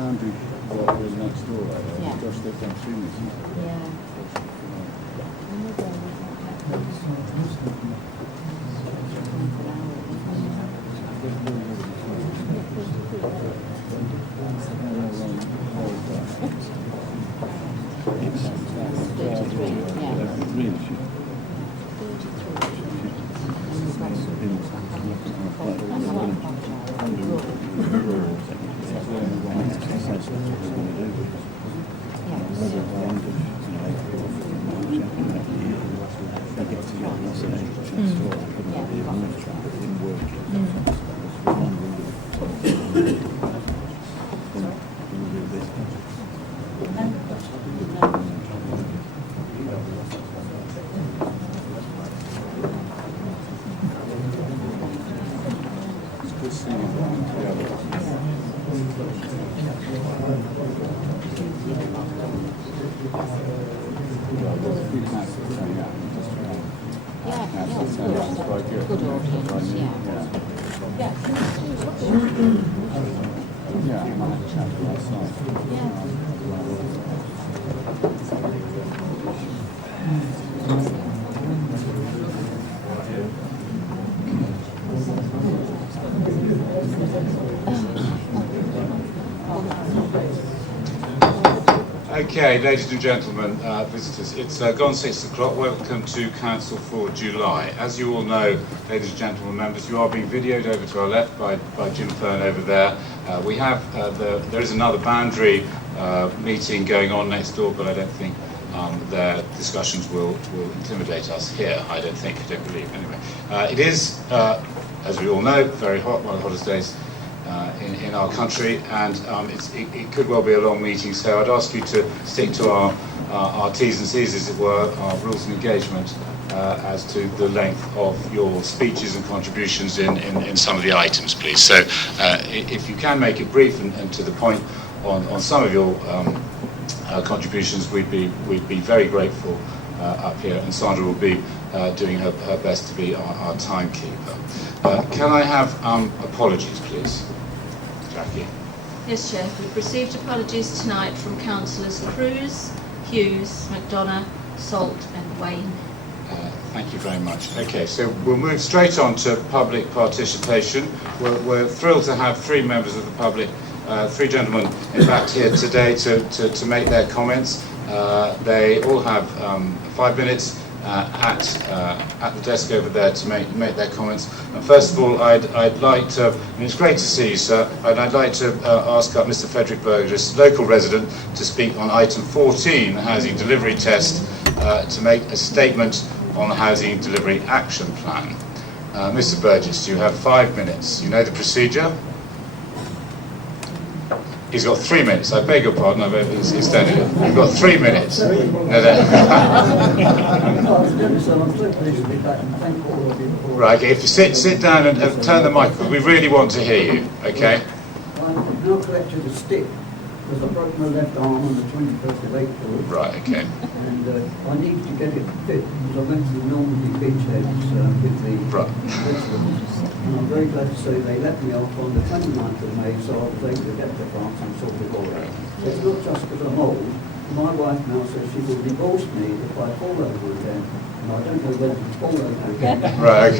boundary what was next door, Yeah. just lived on Tunis. Yeah. Good audience, yeah. Yeah, I might have a chat with last night. Okay, ladies and gentlemen, visitors, it's gone 6 o'clock. Welcome to Council for July. As you all know, ladies and gentlemen members, you are being videoed over to our left by Jim Fern over there. We have, there is another boundary meeting going on next door, but I don't think their discussions will intimidate us here. I don't believe, anyway. It is, as we all know, very hot, one of the hottest days in our country, and it could well be a long meeting, so I'd ask you to stick to our T's and C's, as it were, our rules of engagement as to the length of your speeches and contributions in some of the items, please. So if you can make it brief and to the point on some of your contributions, we'd be very grateful up here, and Sandra will be doing her best to be our timekeeper. Can I have apologies, please? Jackie. Yes, Chair. We've received apologies tonight from councillors Cruz, Hughes, McDonough, Salt and Wayne. Thank you very much. Okay, so we'll move straight on to public participation. We're thrilled to have three members of the public, three gentlemen in fact here today to make their comments. They all have 5 minutes at the desk over there to make their comments. And first of all, I'd like to, and it's great to see you, sir, and I'd like to ask up Mr. Frederick Burgess, local resident, to speak on item 14, the housing delivery test, to make a statement on the housing delivery action plan. Mr. Burgess, you have 5 minutes. You know the procedure? He's got 3 minutes. I beg your pardon, I've extended it. You've got 3 minutes. Right, okay, if you sit down and turn the microphone, we really want to hear you, okay? I've now collected a stick because I broke my left arm on the 21st of April. Right, okay. And I need to get it fit because I went to the Normandy beachheads with the residents. And I'm very glad to say they let me off on the 29th of May, so I was able to get to France and sort it all out. So it's not just because I'm old. My wife now says she will divorce me if I fall over again. And I don't know whether to fall over again. Right,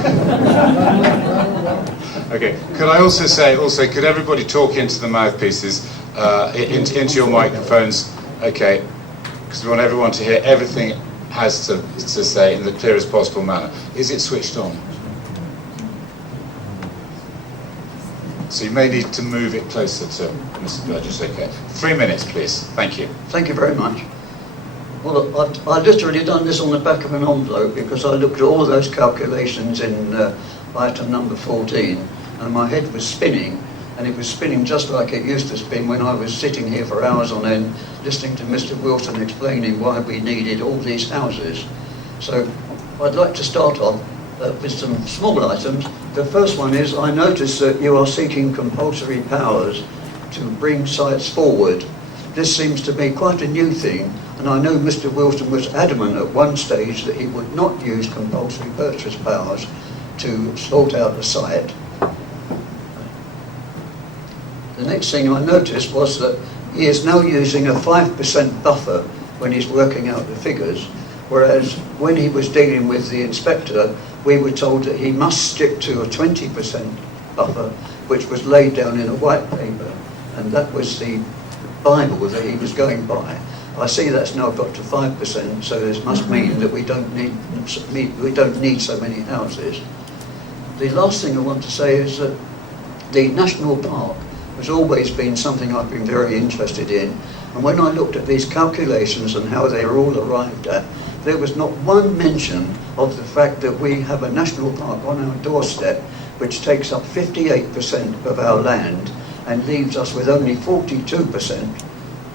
okay. Okay, could I also say, could everybody talk into the mouthpieces, into your microphones, okay, because we want everyone to hear everything it has to say in the clearest possible manner. Is it switched on? So you may need to move it closer to Mr. Burgess, okay. 3 minutes, please. Thank you. Thank you very much. Well, I've literally done this on the back of an envelope because I looked at all of those calculations in item number 14 and my head was spinning, and it was spinning just like it used to spin when I was sitting here for hours on end listening to Mr. Wilson explaining why we needed all these houses. So I'd like to start off with some small items. The first one is I noticed that you are seeking compulsory powers to bring sites forward. This seems to be quite a new thing, and I know Mr. Wilson was adamant at one stage that he would not use compulsory purchase powers to sort out the site. the next thing I noticed was that he is now using a 5% buffer when he's working out the figures, whereas when he was dealing with the inspector, we were told that he must stick to a 20% buffer, which was laid down in a white paper, and that was the Bible that he was going by. I see that's now got to 5%, so this must mean that we don't need so many houses. The last thing I want to say is that the national park has always been something I've been very interested in, and when I looked at these calculations and how they were all arrived at, there was not one mention of the fact that we have a national park on our doorstep which takes up 58% of our land and leaves us with only 42%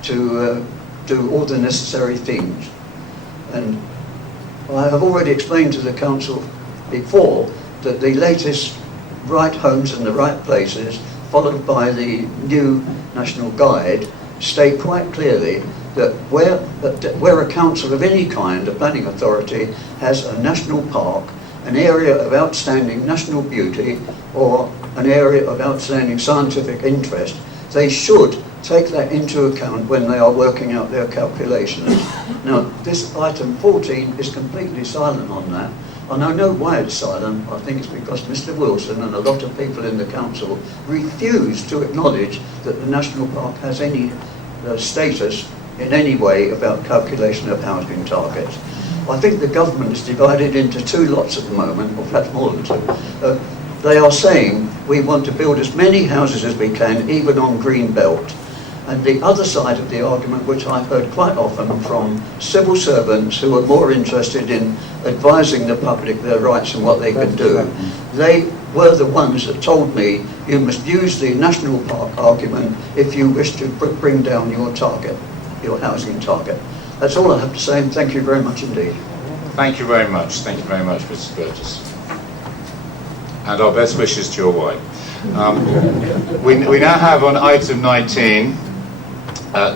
to do all the necessary things. And I have already explained to the council before that the latest right homes in the right places, followed by the new national guide, state quite clearly that where a council of any kind, a planning authority, has a national park, an area of outstanding national beauty, or an area of outstanding scientific interest, they should take that into account when they are working out their calculations. Now, this item 14 is completely silent on that, and I know why it's silent. I think it's because Mr. Wilson and a lot of people in the council refuse to acknowledge that the national park has any status in any way about calculation of housing targets. I think the government is divided into two lots at the moment, or perhaps more than two. They are saying we want to build as many houses as we can, even on green belt. And the other side of the argument, which I've heard quite often from civil servants who are more interested in advising the public their rights and what they can do, they were the ones that told me you must use the national park argument if you wish to bring down your target, your housing target. That's all I have to say, and thank you very much indeed. Thank you very much. Thank you very much, Mr. Burgess. And our best wishes to your wife. We now have on item 19,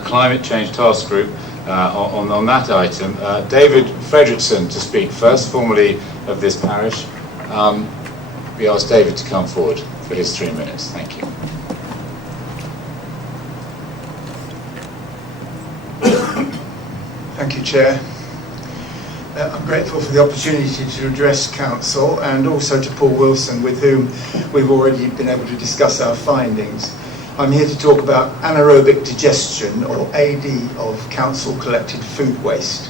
Climate Change Task Group. On that item, David Fredrickson to speak first, formerly of this parish. We ask David to come forward for his 3 minutes. Thank you. Thank you, Chair. I'm grateful for the opportunity to address Council, and also to Paul Wilson, with whom we've already been able to discuss our findings. I'm here to talk about anaerobic digestion, or AD, of Council collected food waste.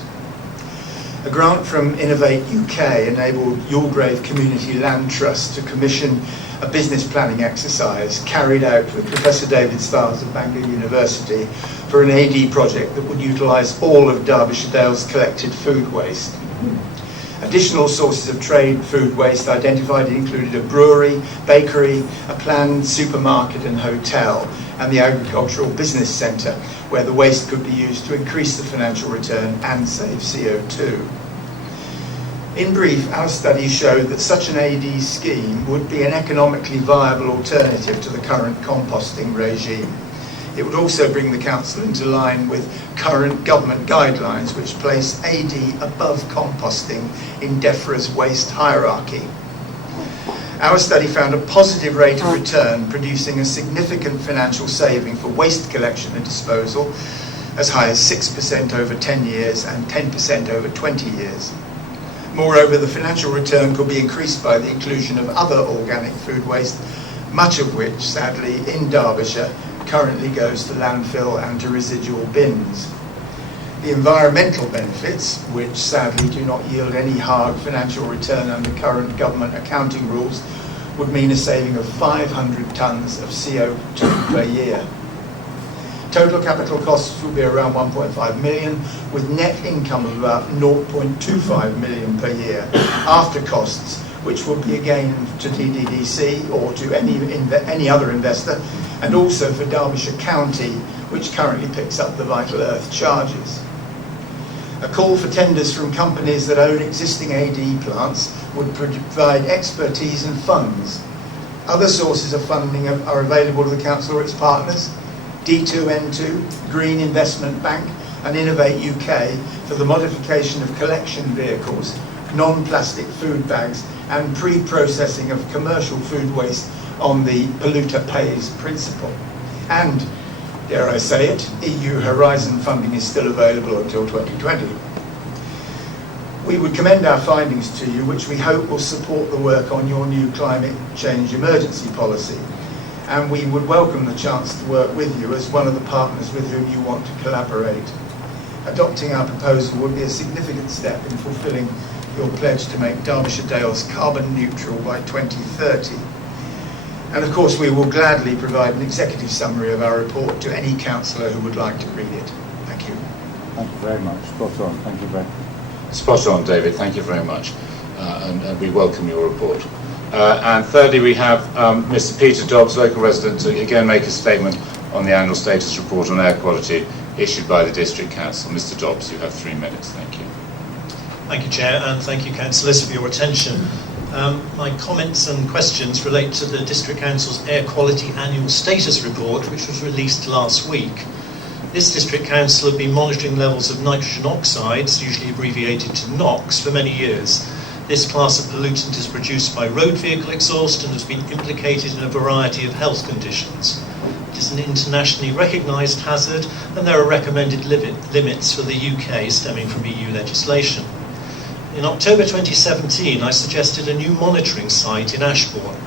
A grant from Innovate UK enabled Yulgrave Community Land Trust to commission a business planning exercise carried out with Professor David Stiles of Bangor University for an AD project that would utilise all of Derbyshire Dale's collected food waste. Additional sources of trade food waste identified included a brewery, bakery, a planned supermarket and hotel, and the agricultural business centre, where the waste could be used to increase the financial return and save CO2. In brief, our study showed that such an AD scheme would be an economically viable alternative to the current composting regime. It would also bring the Council into line with current government guidelines which place AD above composting in DEFRA's waste hierarchy. Our study found a positive rate of return, producing a significant financial saving for waste collection and disposal, as high as 6% over 10 years and 10% over 20 years. Moreover, the financial return could be increased by the inclusion of other organic food waste, much of which, sadly, in Derbyshire, currently goes to landfill and to residual bins. The environmental benefits, which sadly do not yield any hard financial return under current government accounting rules, would mean a saving of 500 tonnes of CO2 per year. Total capital costs will be around 1.5 million, with net income of about 0.25 million per year after costs, which will be again to DDDC or to any other investor, and also for Derbyshire County, which currently picks up the Vital Earth charges. A call for tenders from companies that own existing AD plants would provide expertise and funds. Other sources of funding are available to the Council or its partners: D2N2, Green Investment Bank and Innovate UK for the modification of collection vehicles, non-plastic food bags and pre-processing of commercial food waste on the polluter pays principle. And, dare I say it, EU Horizon funding is still available until 2020. We would commend our findings to you, which we hope will support the work on your new climate change emergency policy. And we would welcome the chance to work with you as one of the partners with whom you want to collaborate. Adopting our proposal would be a significant step in fulfilling your pledge to make Derbyshire Dales carbon neutral by 2030. And of course we will gladly provide an executive summary of our report to any councillor who would like to read it. Thank you. Thank you very much. Spot on. Thank you very much. Spot on, David. Thank you very much. And we welcome your report. And thirdly, we have Mr. Peter Dobbs, local resident, to again make a statement on the annual status report on air quality issued by the District Council. Mr. Dobbs, you have 3 minutes. Thank you. Thank you, Chair, and thank you, councillors, for your attention. My comments and questions relate to the District Council's Air Quality Annual Status Report, which was released last week. This District Council have been monitoring levels of nitrogen oxides, usually abbreviated to NOx, for many years. This class of pollutant is produced by road vehicle exhaust and has been implicated in a variety of health conditions. It is an internationally recognised hazard, and there are recommended limits for the UK stemming from EU legislation. In October 2017, I suggested a new monitoring site in Ashbourne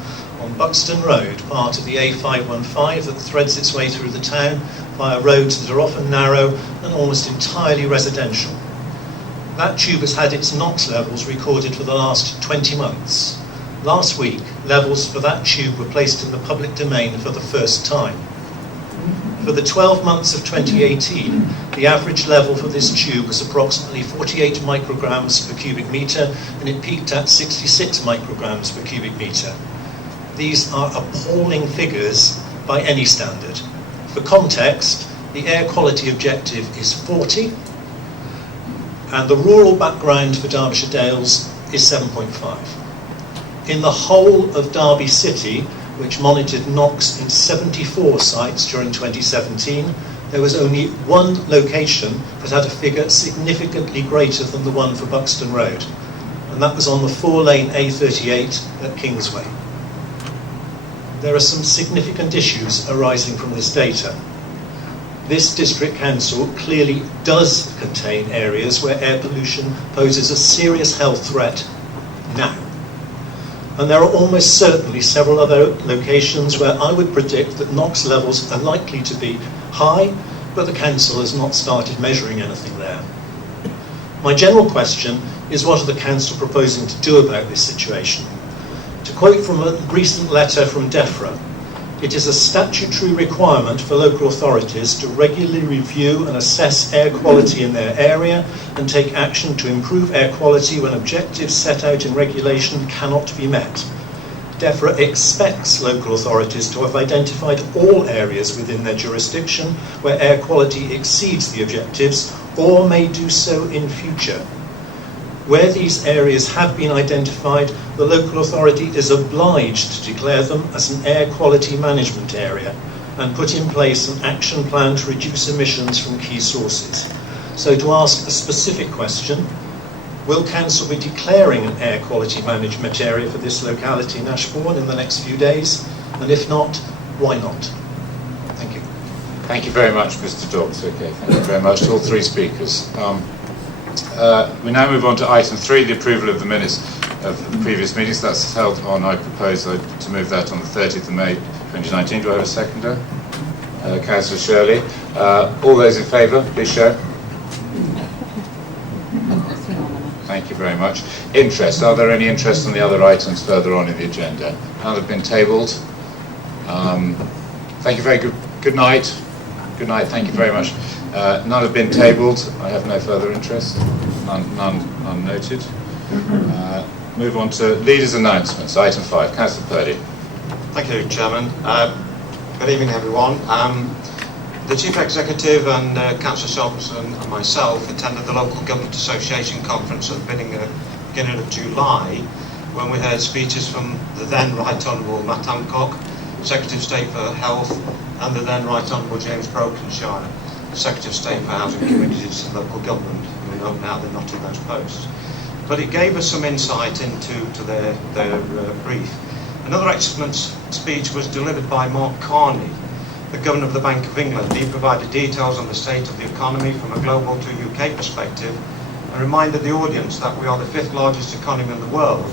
on Buxton Road, part of the A515 that threads its way through the town via roads that are often narrow and almost entirely residential. That tube has had its NOx levels recorded for the last 20 months. Last week, levels for that tube were placed in the public domain for the first time. For the 12 months of 2018, the average level for this tube was approximately 48 micrograms per cubic metre, and it peaked at 66 micrograms per cubic metre. These are appalling figures by any standard. For context, the air quality objective is 40, and the rural background for Derbyshire Dales is 7.5. In the whole of Derby City, which monitored NOx in 74 sites during 2017, there was only one location that had a figure significantly greater than the one for Buxton Road, and that was on the 4-lane A38 at Kingsway. There are some significant issues arising from this data. This District Council clearly does contain areas where air pollution poses a serious health threat now. And there are almost certainly several other locations where I would predict that NOx levels are likely to be high, but the Council has not started measuring anything there. My general question is, what are the Council proposing to do about this situation? To quote from a recent letter from DEFRA, it is a statutory requirement for local authorities to regularly review and assess air quality in their area and take action to improve air quality when objectives set out in regulation cannot be met. DEFRA expects local authorities to have identified all areas within their jurisdiction where air quality exceeds the objectives, or may do so in future. Where these areas have been identified, the local authority is obliged to declare them as an air quality management area and put in place an action plan to reduce emissions from key sources. So to ask a specific question, will Council be declaring an air quality management area for this locality in Ashbourne in the next few days? And if not, why not? Thank you. Thank you very much, Mr. Dobbs. Okay, thank you very much to all three speakers. We now move on to item 3, the approval of the minutes of the previous meetings. That's held on, I propose to move that on the 30th of May 2019. Do I have a seconder? Councillor Shirley. All those in favour, please show. Thank you very much. Interest. Are there any interest on the other items further on in the agenda? None have been tabled. Thank you very good. Good night. Good night. Thank you very much. None have been tabled. I have no further interest. None noted. Move on to leaders' announcements. Item 5. Councillor Purdy. Thank you, Chairman. Good evening, everyone. The Chief Executive and Councillor Solomson and myself attended the Local Government Association Conference at the beginning of July, when we heard speeches from the then Right Honourable Matt Hancock, Secretary of State for Health, and the then Right Honourable James Brokenshire, Secretary of State for Housing, Communities and Local Government. We know now they're not in those posts. But it gave us some insight into their brief. Another excellent speech was delivered by Mark Carney, the Governor of the Bank of England. He provided details on the state of the economy from a global to UK perspective and reminded the audience that we are the 5th largest economy in the world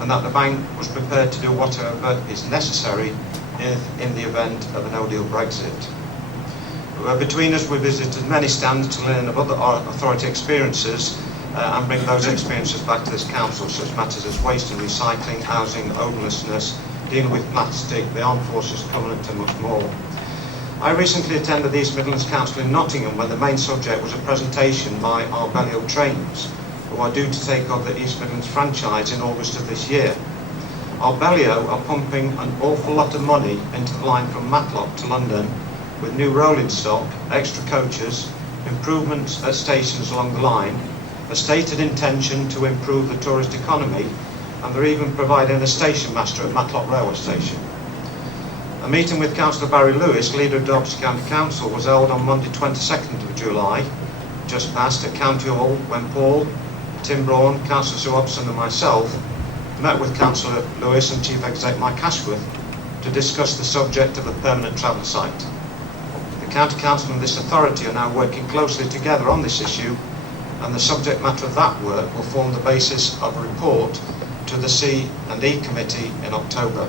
and that the bank was prepared to do whatever is necessary in the event of a no-deal Brexit. Between us, we visited many stands to learn of other authority experiences and bring those experiences back to this council, such matters as waste and recycling, housing, homelessness, dealing with plastic, the Armed Forces Covenant and much more. I recently attended the East Midlands Council in Nottingham when the main subject was a presentation by our Bellio Trains, who are due to take over the East Midlands franchise in August of this year. Our Bellio are pumping an awful lot of money into the line from Matlock to London with new rolling stock, extra coaches, improvements at stations along the line, a stated intention to improve the tourist economy, and they're even providing a station master at Matlock Railway Station. A meeting with Councillor Barry Lewis, leader of Derbyshire County Council, was held on Monday 22nd of July, just past at County Hall, when Paul, Tim Braun, Councillor Sue Hobson and myself met with Councillor Lewis and Chief Executive Mike Ashworth to discuss the subject of a permanent travel site. The County Council and this authority are now working closely together on this issue, and the subject matter of that work will form the basis of a report to the C&E Committee in October.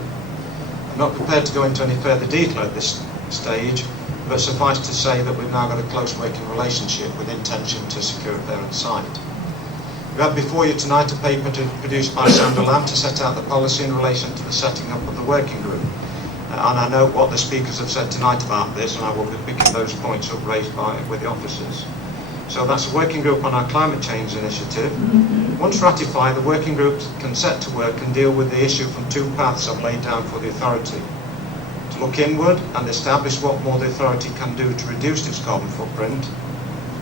I'm not prepared to go into any further detail at this stage, but suffice to say that we've now got a close working relationship with intention to secure a parent site. We have before you tonight a paper produced by Sandra Lamb to set out the policy in relation to the setting up of the working group. And I note what the speakers have said tonight about this, and I will be picking those points up raised with the officers. So that's a working group on our climate change initiative. Once ratified, the working group can set to work and deal with the issue from 2 paths I've laid down for the authority. To look inward and establish what more the authority can do to reduce its carbon footprint.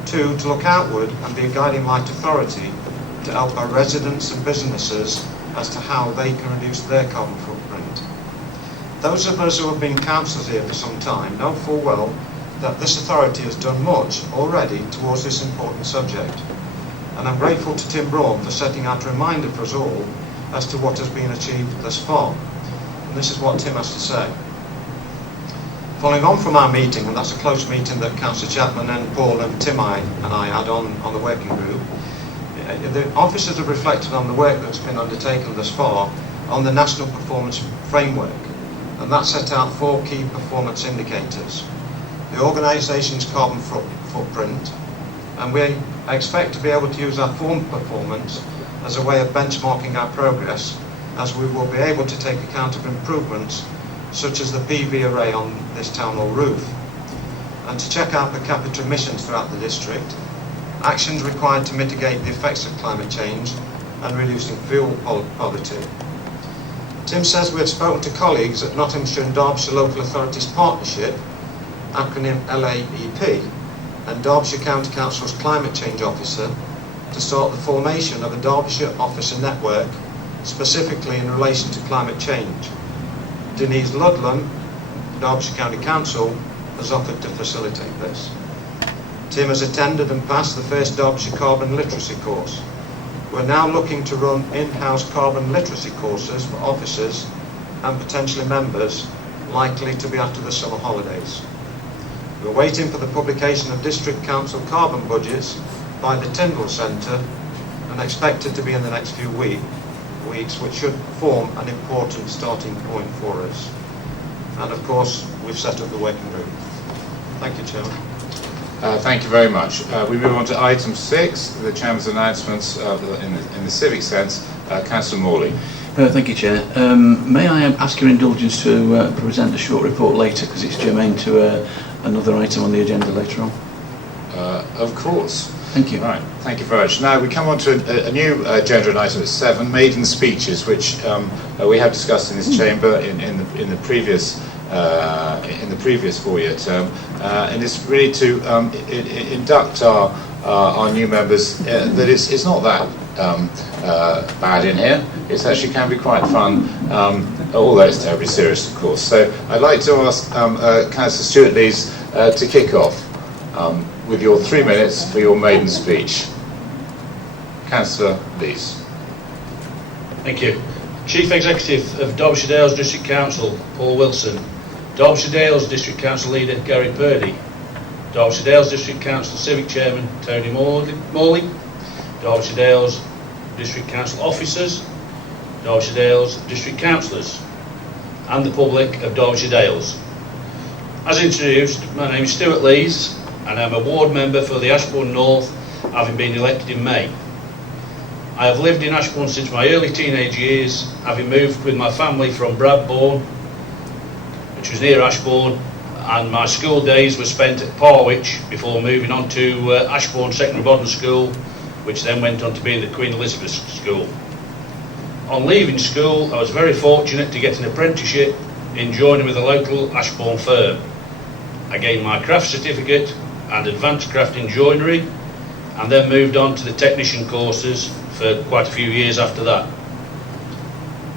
2, to look outward and be a guiding light authority to help our residents and businesses as to how they can reduce their carbon footprint. Those of us who have been councillors here for some time know full well that this authority has done much already towards this important subject. And I'm grateful to Tim Braun for setting out a reminder for us all as to what has been achieved thus far. And this is what Tim has to say. Following on from our meeting, and that's a close meeting that Councillor Chapman and Paul and Tim and I had on the working group, the officers have reflected on the work that's been undertaken thus far on the National Performance Framework, and that set out 4 key performance indicators. The organisation's carbon footprint, and we expect to be able to use our form performance as a way of benchmarking our progress, as we will be able to take account of improvements such as the PV array on this town hall roof, and to check out per capita emissions throughout the district, actions required to mitigate the effects of climate change and reducing fuel poverty. Tim says we have spoken to colleagues at Nottinghamshire and Derbyshire Local Authorities Partnership, acronym LAEP, and Derbyshire County Council's Climate Change Officer to start the formation of a Derbyshire officer network specifically in relation to climate change. Denise Ludlam, Derbyshire County Council, has offered to facilitate this. Tim has attended and passed the first Derbyshire Carbon Literacy course. We're now looking to run in-house carbon literacy courses for officers and potentially members, likely to be after the summer holidays. We're waiting for the publication of District Council carbon budgets by the Tyndall Centre and expected to be in the next few weeks, which should form an important starting point for us. And of course, we've set up the working group. Thank you, Chairman. Thank you very much. We move on to item 6, the Chairman's announcements in the civic sense. Councillor Morley. Thank you, Chair. May I ask your indulgence to present a short report later, because it's germane to another item on the agenda later on? Of course. Thank you. Right, thank you very much. Now we come on to a new agenda item at 7, maiden speeches, which we have discussed in this chamber in the previous 4-year term, and it's really to induct our new members. That it's not that bad in here. It actually can be quite fun, although it's terribly serious, of course. So I'd like to ask Councillor Stuart Lees to kick off with your 3 minutes for your maiden speech. Councillor Lees. Thank you. Chief Executive of Derbyshire Dales District Council, Paul Wilson. Derbyshire Dales District Council Leader Gary Purdy, Derbyshire Dales District Council Civic Chairman Tony Morley, Derbyshire Dales District Council Officers, Derbyshire Dales District Councillors, and the public of Derbyshire Dales. As introduced, my name is Stuart Lees and I'm a ward member for the Ashbourne North, having been elected in May. I have lived in Ashbourne since my early teenage years, having moved with my family from Bradbourne, which was near Ashbourne, and my school days were spent at Parwich before moving on to Ashbourne Secondary Modern School, which then went on to be the Queen Elizabeth School. On leaving school, I was very fortunate to get an apprenticeship in joining with a local Ashbourne firm. I gained my craft certificate and advanced craft in joinery, and then moved on to the technician courses for quite a few years after that.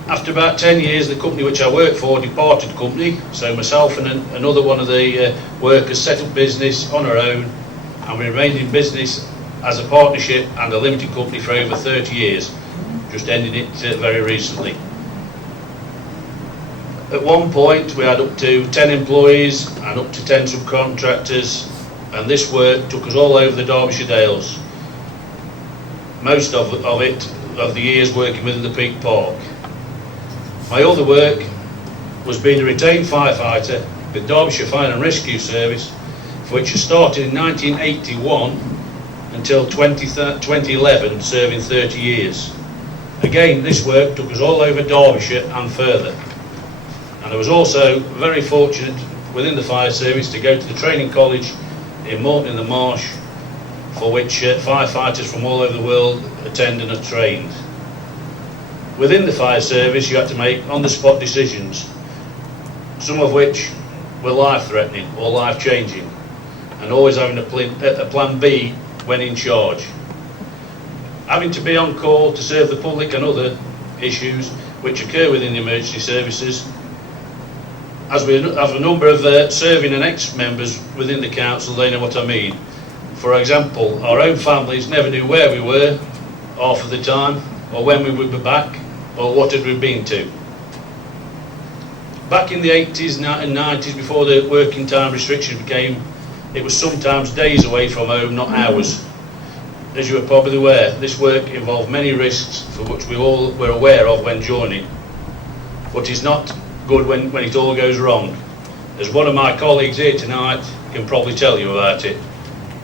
After about 10 years, the company which I worked for departed company, so myself and another one of the workers set up business on our own, and we remained in business as a partnership and a limited company for over 30 years, just ending it very recently. At one point we had up to 10 employees and up to 10 subcontractors, and this work took us all over the Derbyshire Dales, most of the years working within the Peak Park. My other work was being a retained firefighter with Derbyshire Fire and Rescue Service, for which I started in 1981 until 2011, serving 30 years. Again, this work took us all over Derbyshire and further. And I was also very fortunate within the fire service to go to the training college in Morton in the Marsh, for which firefighters from all over the world attend and are trained. Within the fire service, you had to make on-the-spot decisions, some of which were life-threatening or life-changing, and always having a plan B when in charge. Having to be on call to serve the public and other issues which occur within the emergency services. As we have a number of serving and ex-members within the council, they know what I mean. For example, our own families never knew where we were half of the time, or when we would be back, or what had we been to. Back in the 80s and 90s, before the working time restriction became, it was sometimes days away from home, not hours. As you are probably aware, this work involved many risks for which we all were aware of when joining, but it's not good when it all goes wrong. As one of my colleagues here tonight can probably tell you about it.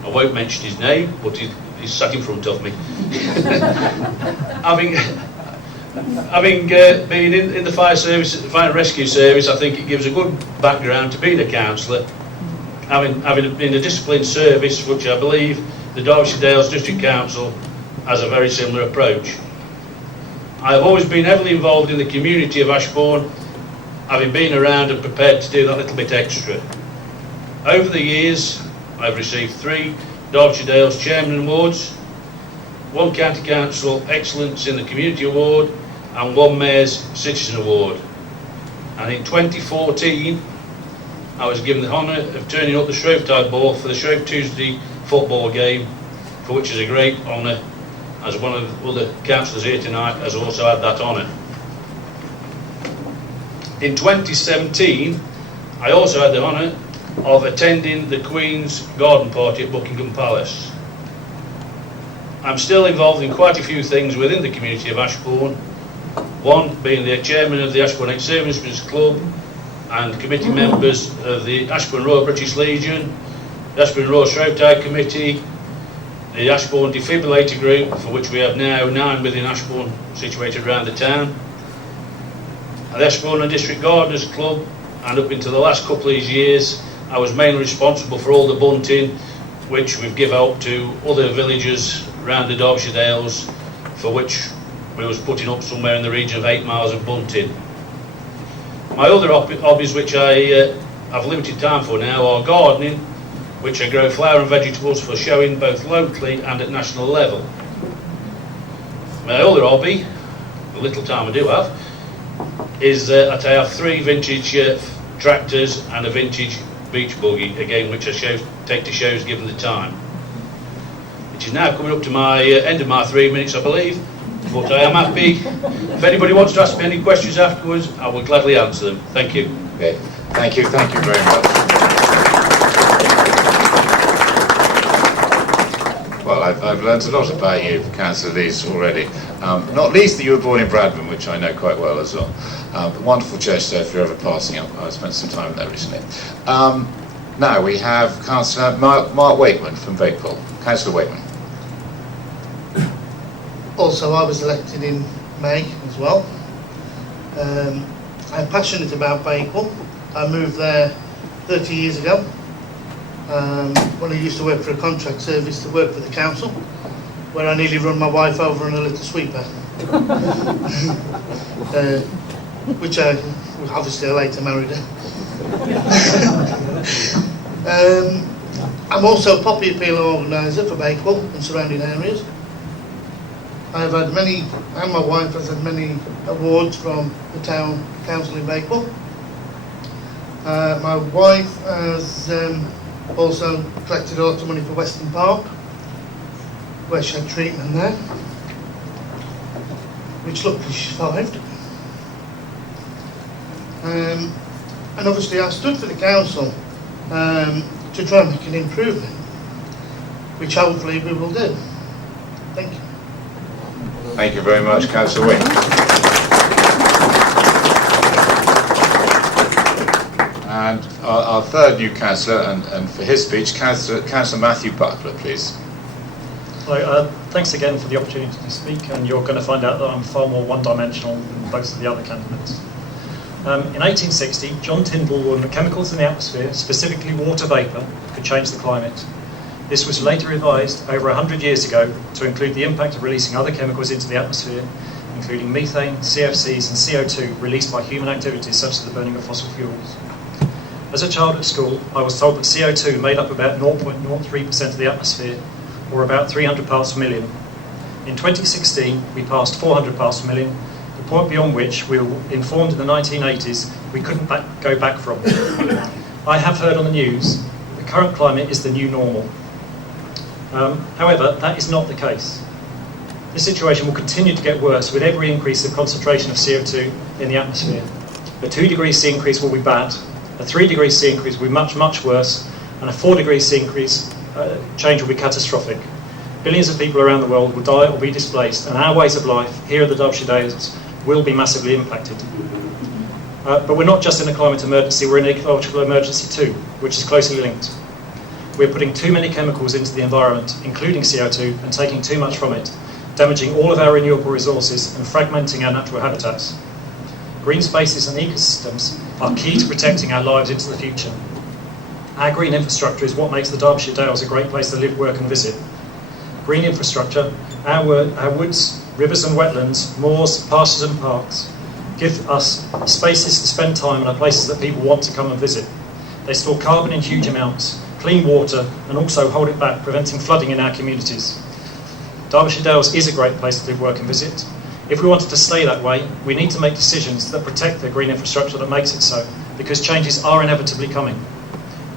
I won't mention his name, but he's sat in front of me. Having been in the fire service, the fire and rescue service, I think it gives a good background to being a councillor. Having been a disciplined service, which I believe the Derbyshire Dales District Council has a very similar approach. I have always been heavily involved in the community of Ashbourne, having been around and prepared to do that little bit extra. Over the years, I've received 3 Derbyshire Dales Chairman Awards, 1 County Council Excellence in the Community Award, and 1 Mayor's Citizen Award. And in 2014, I was given the honour of turning up the Shrovetide ball for the Shrove Tuesday football game, for which is a great honour, as one of the other councillors here tonight has also had that honour. In 2017, I also had the honour of attending the Queen's Garden Party at Buckingham Palace. I'm still involved in quite a few things within the community of Ashbourne, one being the chairman of the Ashbourne Ex-Servicemen's Club and committee members of the Ashbourne Royal British Legion, the Ashbourne Royal Shrovetide Committee, the Ashbourne Defibrillator Group, for which we have now 9 within Ashbourne situated around the town, the Ashbourne and District Gardeners Club, and up into the last couple of years I was mainly responsible for all the bunting which we've given out to other villages around the Derbyshire Dales, for which we was putting up somewhere in the region of 8 miles of bunting. My other hobbies, which I have limited time for now, are gardening, which I grow flower and vegetables for showing both locally and at national level. My other hobby, the little time I do have, is that I have 3 vintage tractors and a vintage beach buggy, again which I take to shows given the time. Which is now coming up to my end of my 3 minutes, I believe, but I am happy. If anybody wants to ask me any questions afterwards, I will gladly answer them. Thank you. Okay. Thank you very much. Well, I've learned a lot about you, Councillor Lees, already. Not least that you were born in Bradman, which I know quite well as well. Wonderful church there if you're ever passing up. I spent some time there recently. Now we have Councillor Mark Wakeman from Bakewell. Councillor Wakeman. Also, I was elected in May as well. I'm passionate about Bakewell. I moved there 30 years ago when I used to work for a contract service to work for the council, where I nearly run my wife over on a little sweeper. Which I obviously later married her. I'm also a poppy appeal organiser for Bakewell and surrounding areas. I've had many, and my wife has had many awards from the town council in Bakewell. My wife has also collected a lot of money for Weston Park, where she had treatment there, which luckily she survived. And obviously I stood for the council to try and make an improvement, which hopefully we will do. Thank you. Thank you very much, Councillor Wing. And our third new councillor, and for his speech, Councillor Matthew Buckler, please. Hello, thanks again for the opportunity to speak, and you're going to find out that I'm far more one-dimensional than both of the other candidates. In 1860, John Tyndall warned that chemicals in the atmosphere, specifically water vapour, could change the climate. This was later revised over 100 years ago to include the impact of releasing other chemicals into the atmosphere, including methane, CFCs and CO2 released by human activities such as the burning of fossil fuels. As a child at school, I was told that CO2 made up about 0.03% of the atmosphere, or about 300 parts per million. In 2016, we passed 400 parts per million, the point beyond which we were informed in the 1980s we couldn't go back from. I have heard on the news that the current climate is the new normal. However, that is not the case. This situation will continue to get worse with every increase of concentration of CO2 in the atmosphere. A 2 degrees C increase will be bad, a 3 degrees C increase will be much, much worse, and a 4 degrees C increase change will be catastrophic. Billions of people around the world will die or be displaced, and our ways of life here at the Derbyshire Dales will be massively impacted. But we're not just in a climate emergency, we're in an ecological emergency too, which is closely linked. We're putting too many chemicals into the environment, including CO2, and taking too much from it, damaging all of our renewable resources and fragmenting our natural habitats. Green spaces and ecosystems are key to protecting our lives into the future. Our green infrastructure is what makes the Derbyshire Dales a great place to live, work and visit. Green infrastructure, our woods, rivers and wetlands, moors, pastures and parks give us spaces to spend time and are places that people want to come and visit. They store carbon in huge amounts, clean water and also hold it back, preventing flooding in our communities. Derbyshire Dales is a great place to live, work and visit. If we wanted to stay that way, we need to make decisions that protect the green infrastructure that makes it so, because changes are inevitably coming.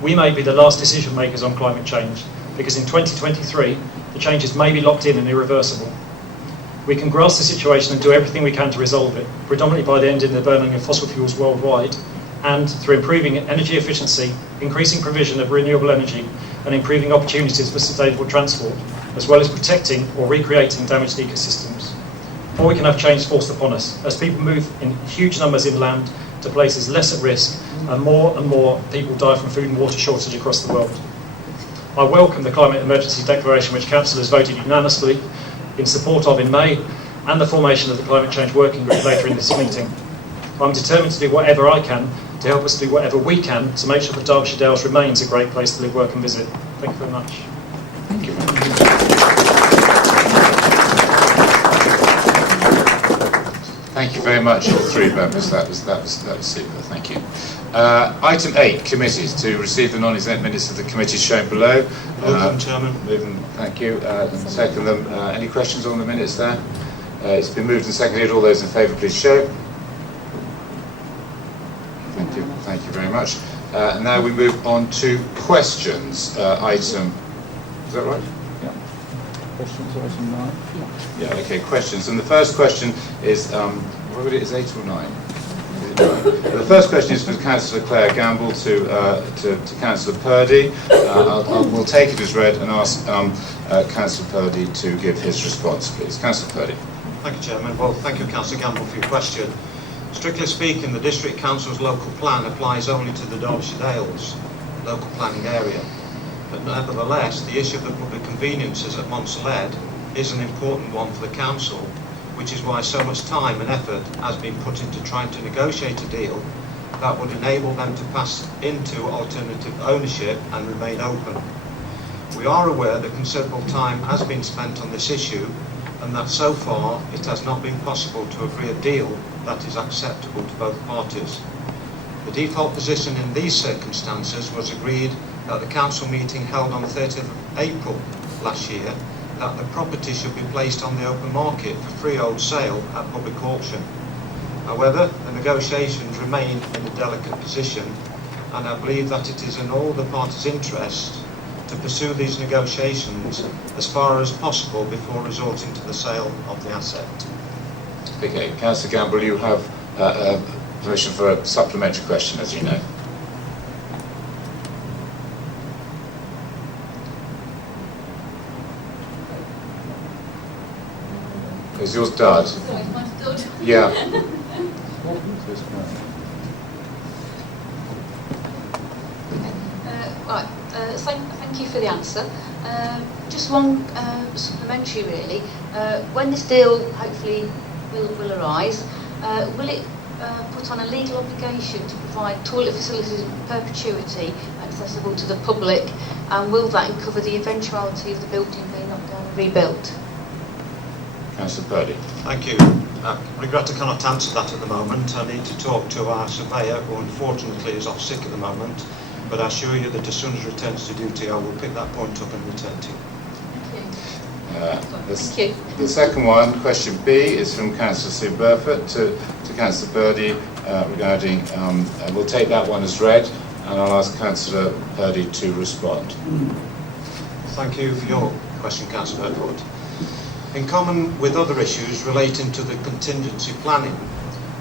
We may be the last decision makers on climate change, because in 2023, the changes may be locked in and irreversible. We can grasp the situation and do everything we can to resolve it, predominantly by the ending the burning of fossil fuels worldwide, and through improving energy efficiency, increasing provision of renewable energy, and improving opportunities for sustainable transport, as well as protecting or recreating damaged ecosystems. Or we can have change forced upon us, as people move in huge numbers inland to places less at risk, and more people die from food and water shortage across the world. I welcome the Climate Emergency Declaration which councillors voted unanimously in support of in May, and the formation of the Climate Change Working Group later in this meeting. I'm determined to do whatever I can to help us do whatever we can to make sure that Derbyshire Dales remains a great place to live, work and visit. Thank you very much. Thank you. Thank you very much, all three members. That was super. Thank you. Item 8, committees. To receive the non-exempt minutes of the committees shown below. Move them, Chairman. Move them. Thank you. And second them. Any questions on the minutes there? It's been moved and seconded. All those in favour, please show. Thank you. Thank you very much. And now we move on to questions. Item. Is that right? Questions, item 9? Yeah, okay, questions. And the first question is, what would it is, 8 or 9? The first question is for Councillor Claire Gamble to Councillor Purdy. We'll take it as read and ask Councillor Purdy to give his response, please. Councillor Purdy. Thank you, Chairman. Well, thank you, Councillor Gamble, for your question. Strictly speaking, the District Council's local plan applies only to the Derbyshire Dales local planning area. But nevertheless, the issue of the public conveniences at Monsled is an important one for the Council, which is why so much time and effort has been put into trying to negotiate a deal that would enable them to pass into alternative ownership and remain open. We are aware that considerable time has been spent on this issue and that so far it has not been possible to agree a deal that is acceptable to both parties. The default position in these circumstances was agreed at the Council meeting held on the 30th of April last year that the property should be placed on the open market for freehold sale at public auction. However, the negotiations remain in a delicate position, and I believe that it is in all the parties' interest to pursue these negotiations as far as possible before resorting to the sale of the asset. Okay, Councillor Gamble, you have permission for a supplementary question, as you know. Is yours dud? Sorry, mine's good. Yeah. Thank you for the answer. Just one supplementary really. When this deal hopefully will arise, will it put on a legal obligation to provide toilet facilities in perpetuity accessible to the public, and will that cover the eventuality of the building being knocked down and rebuilt? Councillor Purdy. Thank you. I regret I cannot answer that at the moment. I need to talk to our surveyor, who unfortunately is off sick at the moment, but I assure you that as soon as he returns to duty I will pick that point up and return to you. Thank you. The second one, question B, is from Councillor Sue Burford to Councillor Purdy regarding, we'll take that one as read, and I'll ask Councillor Purdy to respond. Thank you for your question, Councillor Burford. In common with other issues relating to the contingency planning,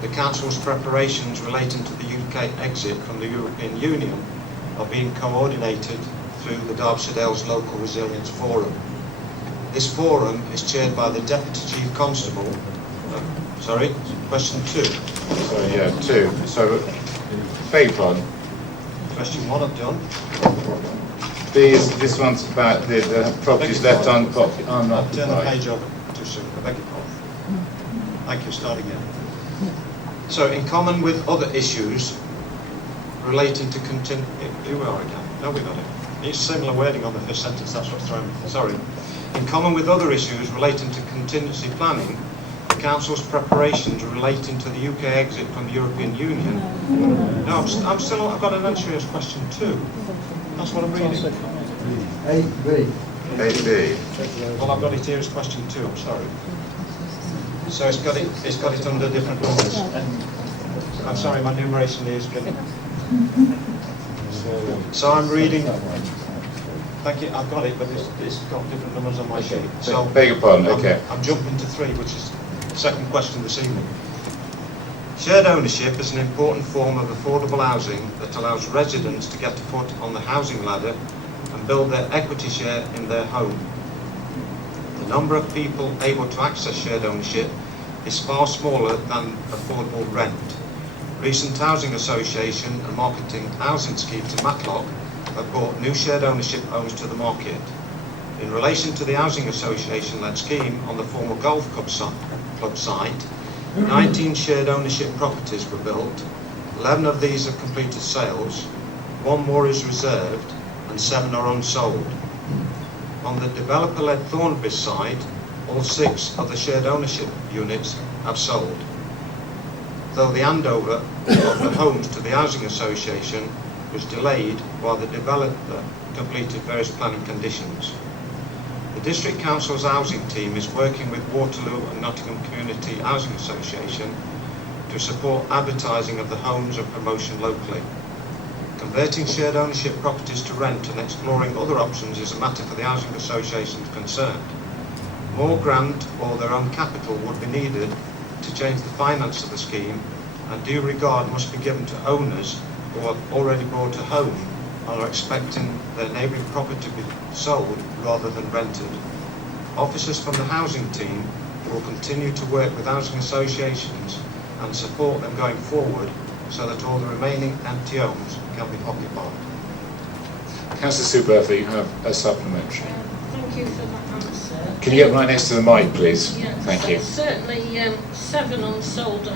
the Council's preparations relating to the UK exit from the European Union are being coordinated through the Derbyshire Dales Local Resilience Forum. This forum is chaired by the Deputy Chief Constable. Question 2. Sorry, yeah, 2. So, beg your pardon. Question 1 I've done. B is, this one's about the properties left unoccupied. I've turned the page over too soon. I beg your pardon. Thank you, start again. So, in common with other issues relating to here we are again. No, we got it. It's similar wording on the first sentence, that's what's thrown me. Sorry. In common with other issues relating to contingency planning, the Council's preparations relating to the UK exit from the European Union. No, I've got an answer as question 2. That's what I'm reading. 8B. 8B. Well, I've got it here as question 2, I'm sorry. So it's got it under different numbers. I'm sorry, my numeration here is getting... So I'm reading... Thank you, I've got it, but it's got different numbers on my sheet. So beg your pardon, okay. I'm jumping to 3, which is the second question this evening. Shared ownership is an important form of affordable housing that allows residents to get a foot on the housing ladder and build their equity share in their home. The number of people able to access shared ownership is far smaller than affordable rent. Recent housing association and marketing housing schemes in Matlock have brought new shared ownership homes to the market. In relation to the housing association-led scheme on the former golf club site, 19 shared ownership properties were built, 11 of these have completed sales, 1 more is reserved, and 7 are unsold. On the developer-led Thornbury site, all 6 of the shared ownership units have sold, though the handover of the homes to the housing association was delayed while the developer completed various planning conditions. The District Council's housing team is working with Waterloo and Nottingham Community Housing Association to support advertising of the homes and promotion locally. Converting shared ownership properties to rent and exploring other options is a matter for the housing associations concerned. More grant or their own capital would be needed to change the finance of the scheme, and due regard must be given to owners who have already bought a home and are expecting their neighbouring property to be sold rather than rented. Officers from the housing team will continue to work with housing associations and support them going forward so that all the remaining empty homes can be occupied. Councillor Sue Burford, you have a supplementary. Thank you for that answer. Can you get right next to the mic, please? Yeah, Thank you. Certainly 7 unsold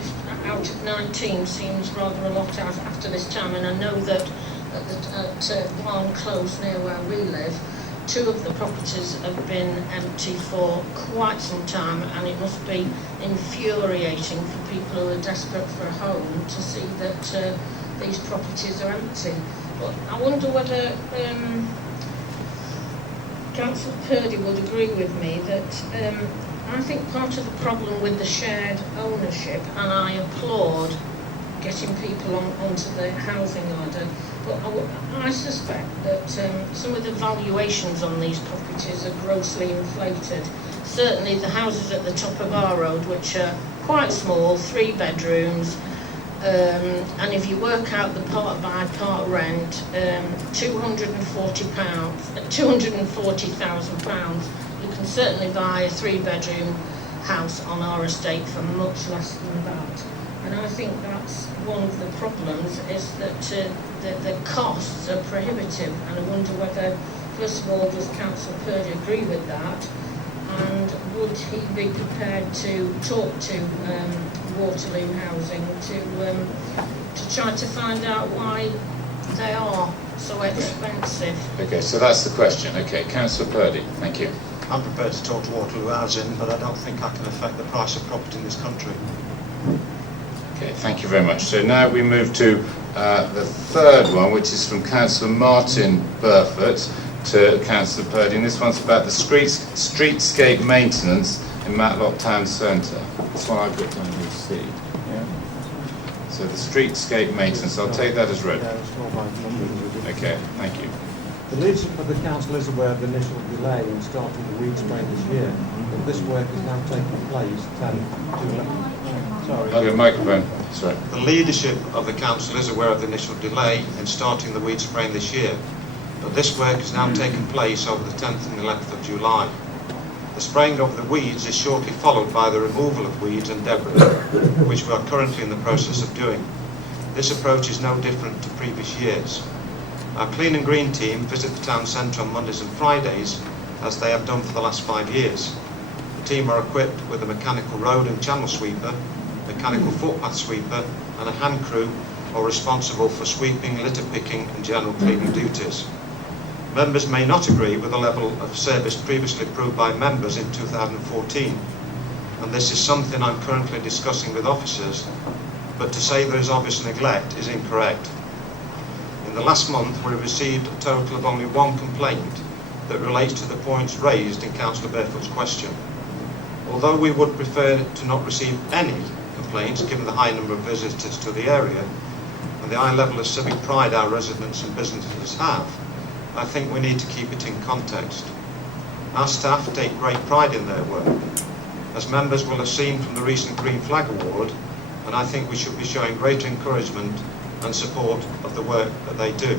out of 19 seems rather a lot after this time, and I know that at Barn Close, near where we live, 2 of the properties have been empty for quite some time, and it must be infuriating for people who are desperate for a home to see that these properties are empty. But I wonder whether Councillor Purdy would agree with me that I think part of the problem with the shared ownership, and I applaud getting people onto the housing ladder, but I suspect that some of the valuations on these properties are grossly inflated. Certainly the houses at the top of our road, which are quite small, 3 bedrooms, and if you work out the part by part rent, £240,000, you can certainly buy a 3-bedroom house on our estate for much less than that. And I think that's one of the problems, is that the costs are prohibitive, and I wonder whether, first of all, does Councillor Purdy agree with that, and would he be prepared to talk to Waterloo Housing to try to find out why they are so expensive? Okay, so that's the question. Okay, Councillor Purdy, thank you. I'm prepared to talk to Waterloo Housing, but I don't think I can affect the price of property in this country. Okay, thank you very much. So now we move to the third one, which is from Councillor Martin Burford to Councillor Purdy, and this one's about the streetscape maintenance in Matlock Town Centre. This one I've got down here, C. Yeah. So the streetscape maintenance, I'll take that as read. Okay, thank you. The leadership of the council is aware of the initial delay in starting the weed spraying this year, but this work is now taking place 10 to 11. Sorry. Okay, microphone. Sorry. The leadership of the council is aware of the initial delay in starting the weed spraying this year, but this work is now taking place over the 10th and 11th of July. The spraying of the weeds is shortly followed by the removal of weeds and debris, which we are currently in the process of doing. This approach is no different to previous years. Our Clean and Green team visit the town centre on Mondays and Fridays, as they have done for the last 5 years. The team are equipped with a mechanical road and channel sweeper, mechanical footpath sweeper, and a hand crew are responsible for sweeping, litter picking and general cleaning duties. Members may not agree with the level of service previously approved by members in 2014, and this is something I'm currently discussing with officers, but to say there is obvious neglect is incorrect. In the last month we received a total of only 1 complaint that relates to the points raised in Councillor Barefoot's question. Although we would prefer to not receive any complaints given the high number of visitors to the area and the high level of civic pride our residents and businesses have, I think we need to keep it in context. Our staff take great pride in their work, as members will have seen from the recent Green Flag Award, and I think we should be showing greater encouragement and support of the work that they do.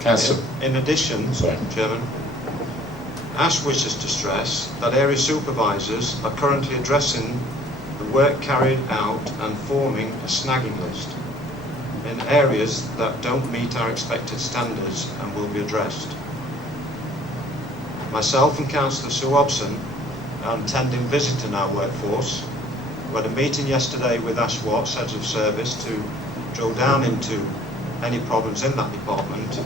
Councillor. In addition, Chairman, Ash wishes to stress that area supervisors are currently addressing the work carried out and forming a snagging list in areas that don't meet our expected standards and will be addressed. Myself and Councillor Sue Hobson are intending visiting our workforce. We had a meeting yesterday with Ash Watts, Heads of Service, to drill down into any problems in that department,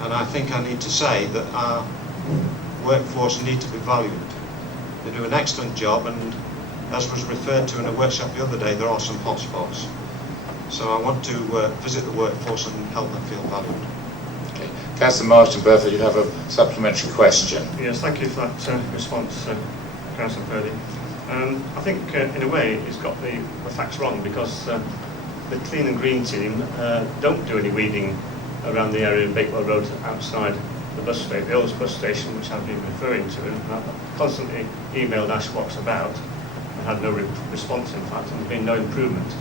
and I think I need to say that our workforce need to be valued. They do an excellent job, and as was referred to in a workshop the other day, there are some hotspots. So I want to visit the workforce and help them feel valued. Okay. Councillor Martin Burford, you have a supplementary question. Yes, thank you for that response, Councillor Purdy. I think in a way it's got the facts wrong, because the Clean and Green team don't do any weeding around the area of Bakewell Road outside the bus station, the old bus station, which I've been referring to, and I've constantly emailed Ash Watts about and had no response, in fact, and there's been no improvement.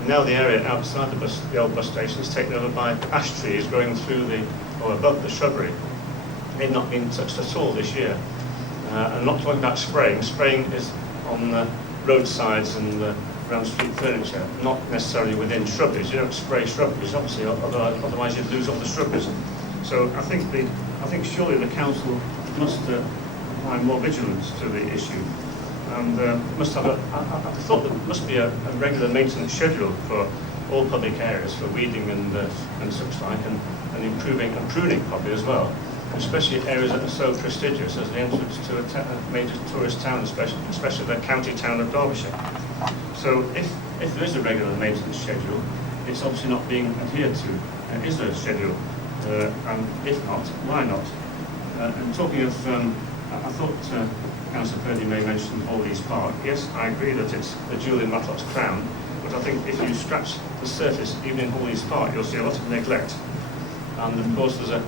And Now the area outside the old bus station is taken over by ash trees growing through or above the shrubbery. They've not been touched at all this year. I'm not talking about spraying. Spraying is on the roadsides and around street furniture, not necessarily within shrubberies. You don't spray shrubberies, obviously, otherwise you'd lose all the shrubberies. So I think surely the council must apply more vigilance to the issue, and must have I thought there must be a regular maintenance schedule for all public areas for weeding and such like, and improving and pruning probably as well, especially areas that are so prestigious as the entrance to a major tourist town, especially the county town of Derbyshire. So if there is a regular maintenance schedule, it's obviously not being adhered to. Is there a schedule? And if not, why not? And talking of, I thought Councillor Purdy may mention Hawleys Park. Yes, I agree that it's a jewel in Matlock's crown, but I think if you scratch the surface, even in Hawleys Park, you'll see a lot of neglect. And of course, there's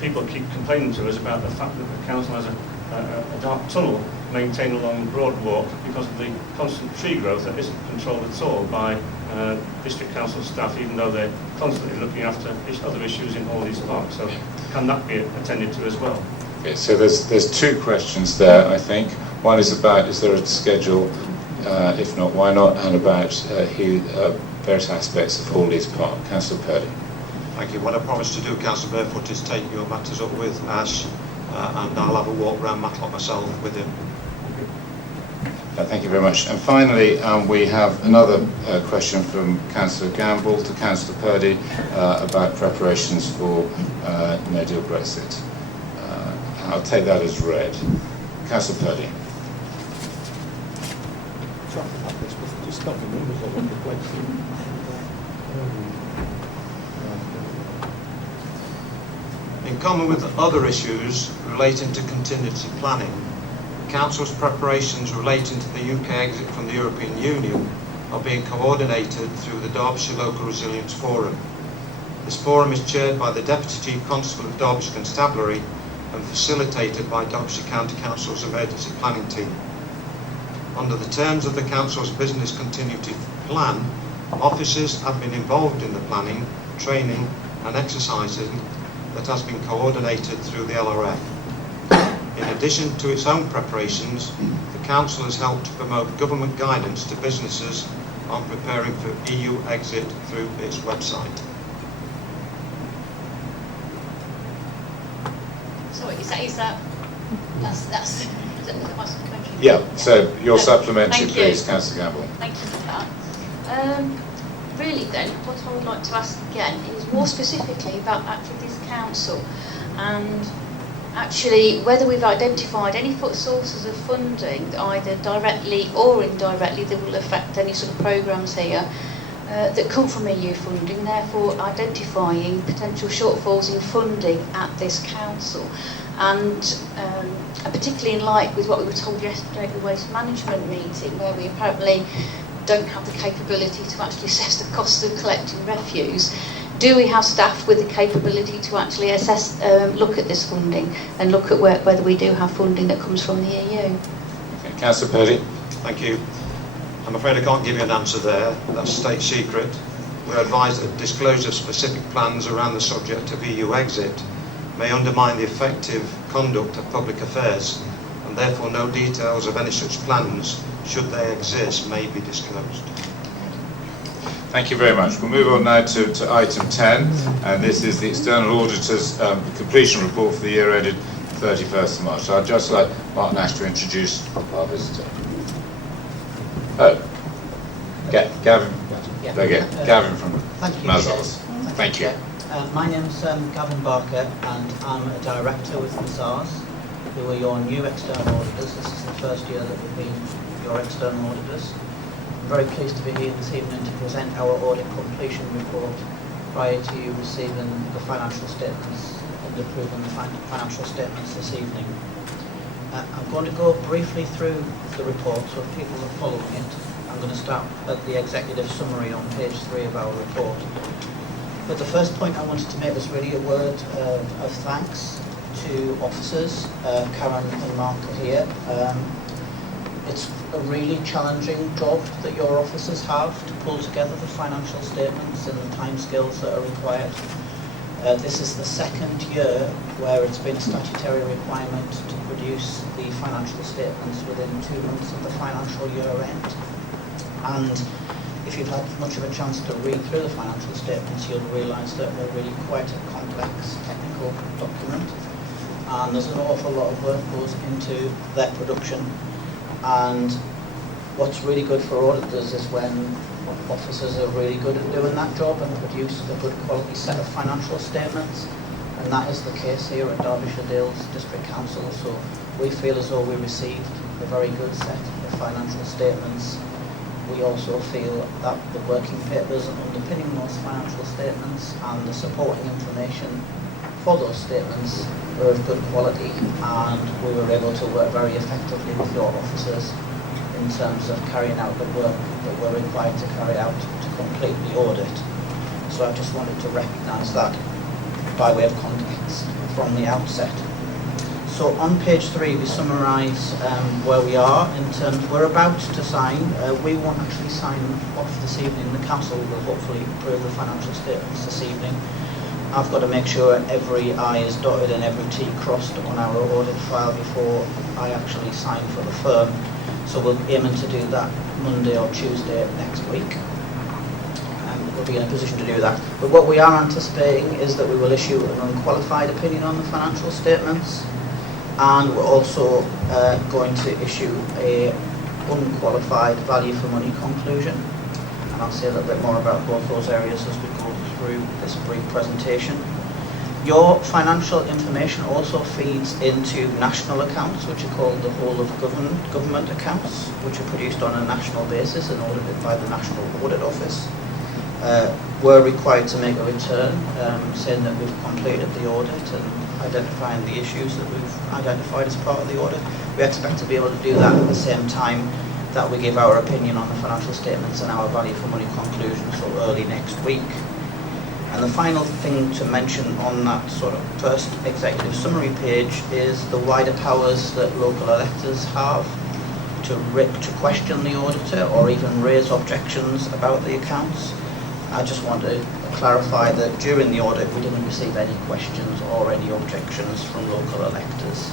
people keep complaining to us about the fact that the council has a dark tunnel maintained along Broadwalk because of the constant tree growth that isn't controlled at all by district council staff, even though they're constantly looking after other issues in Hawleys Park. So can that be attended to as well? Okay, so there's two questions there, I think. One is about, is there a schedule? If not, why not? And about various aspects of Hawleys Park. Councillor Purdy. Thank you. What I promised to do, Councillor Barefoot, is take your matters up with Ash, and I'll have a walk around Matlock myself with him. Thank you very much. And finally, we have another question from Councillor Gamble to Councillor Purdy about preparations for no-deal Brexit. I'll take that as read. Councillor Purdy. Just got the numbers all over the place. In common with other issues relating to contingency planning, Council's preparations relating to the UK exit from the European Union are being coordinated through the Derbyshire Local Resilience Forum. This forum is chaired by the Deputy Chief Constable of Derbyshire Constabulary and facilitated by Derbyshire County Council's Emergency Planning Team. Under the terms of the Council's Business Continuity Plan, officers have been involved in the planning, training and exercising that has been coordinated through the LRF. In addition to its own preparations, the Council has helped to promote government guidance to businesses on preparing for EU exit through its website. Sorry, is that my supplementary? Yeah, so your supplementary, Thank please, you. Councillor Gamble. Thank you for that. Really then, what I would like to ask again is more specifically about actually this council and actually whether we've identified any sources of funding, either directly or indirectly, that will affect any sort of programmes here that come from EU funding, therefore identifying potential shortfalls in funding at this council. And particularly in light with what we were told yesterday at the waste management meeting, where we apparently don't have the capability to actually assess the cost of collecting refuse. Do we have staff with the capability to actually assess, look at this funding and look at whether we do have funding that comes from the EU? Okay, Councillor Purdy. Thank you. I'm afraid I can't give you an answer there. That's state secret. We're advised that disclosure of specific plans around the subject of EU exit may undermine the effective conduct of public affairs, and therefore no details of any such plans, should they exist, may be disclosed. Thank you very much. We'll move on now to item 10, and this is the External Auditor's completion report for the year ended 31st of March. So I'd just like Martin Ash to introduce our visitor. Oh, Gavin. Yeah. There you go. Gavin from Mazars. Thank you. My name's Gavin Barker, and I'm a director with Mazars, who are your new external auditors. This is the first year that we've been your external auditors. I'm very pleased to be here this evening to present our audit completion report prior to you receiving the financial statements and approving the financial statements this evening. I'm going to go briefly through the report, so if people are following it, I'm going to start at the executive summary on page 3 of our report. But the first point I wanted to make was really a word of thanks to officers. Karen and Mark are here. It's a really challenging job that your officers have to pull together the financial statements in the timescales that are required. This is the second year where it's been a statutory requirement to produce the financial statements within 2 months of the financial year end. And if you've had much of a chance to read through the financial statements, you'll realise that they're really quite a complex technical document. And there's an awful lot of work goes into their production. And what's really good for auditors is when officers are really good at doing that job and produce a good quality set of financial statements. And that is the case here at Derbyshire Dales District Council. So we feel as though we received a very good set of financial statements. We also feel that the working papers underpinning those financial statements and the supporting information for those statements were of good quality, and we were able to work very effectively with your officers in terms of carrying out the work that we're required to carry out to complete the audit. So I just wanted to recognise that by way of context from the outset. So on page 3 we summarise where we are in terms, we're about to sign, we won't actually sign off this evening, the council will hopefully approve the financial statements this evening. I've got to make sure every I is dotted and every T crossed on our audit file before I actually sign for the firm. So we'll be aiming to do that Monday or Tuesday next week. We'll be in a position to do that. But what we are anticipating is that we will issue an unqualified opinion on the financial statements, and we're also going to issue a unqualified value for money conclusion. And I'll say a little bit more about both those areas as we go through this brief presentation. Your financial information also feeds into national accounts, which are called the whole of government accounts, which are produced on a national basis and audited by the National Audit Office. We're required to make a return saying that we've completed the audit and identifying the issues that we've identified as part of the audit. We expect to be able to do that at the same time that we give our opinion on the financial statements and our value for money conclusion, so early next week. And the final thing to mention on that sort of first executive summary page is the wider powers that local electors have to question the auditor or even raise objections about the accounts. I just want to clarify that during the audit we didn't receive any questions or any objections from local electors.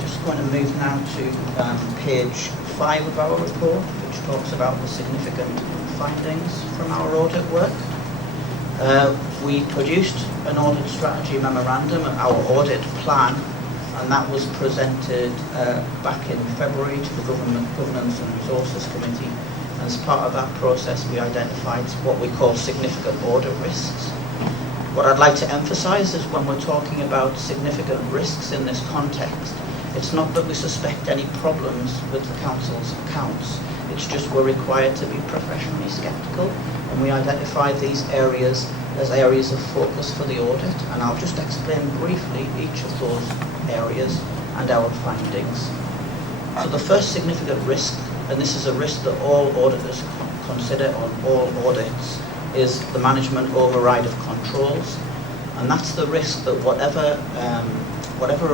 Just going to move now to page 5 of our report, which talks about the significant findings from our audit work. We produced an audit strategy memorandum, our audit plan, and that was presented back in February to the Governance and Resources Committee. As part of that process we identified what we call significant audit risks. What I'd like to emphasise is when we're talking about significant risks in this context, it's not that we suspect any problems with the council's accounts, it's just we're required to be professionally sceptical, and we identify these areas as areas of focus for the audit, and I'll just explain briefly each of those areas and our findings. So the first significant risk, and this is a risk that all auditors consider on all audits, is the management override of controls. And that's the risk that whatever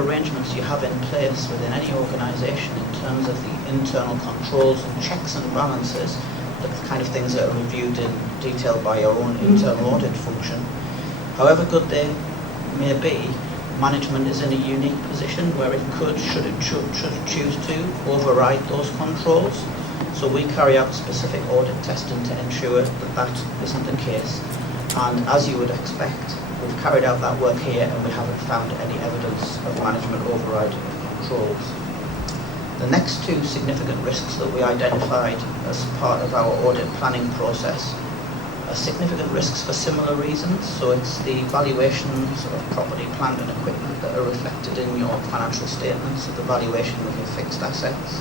arrangements you have in place within any organisation in terms of the internal controls and checks and balances, the kind of things that are reviewed in detail by your own internal audit function, however good they may be, management is in a unique position where it could, should it choose to, override those controls. So we carry out specific audit testing to ensure that that isn't the case. And as you would expect, we've carried out that work here and we haven't found any evidence of management override of controls. The next two significant risks that we identified as part of our audit planning process are significant risks for similar reasons. So it's the valuations of property, plant and equipment that are reflected in your financial statements, the valuation of your fixed assets,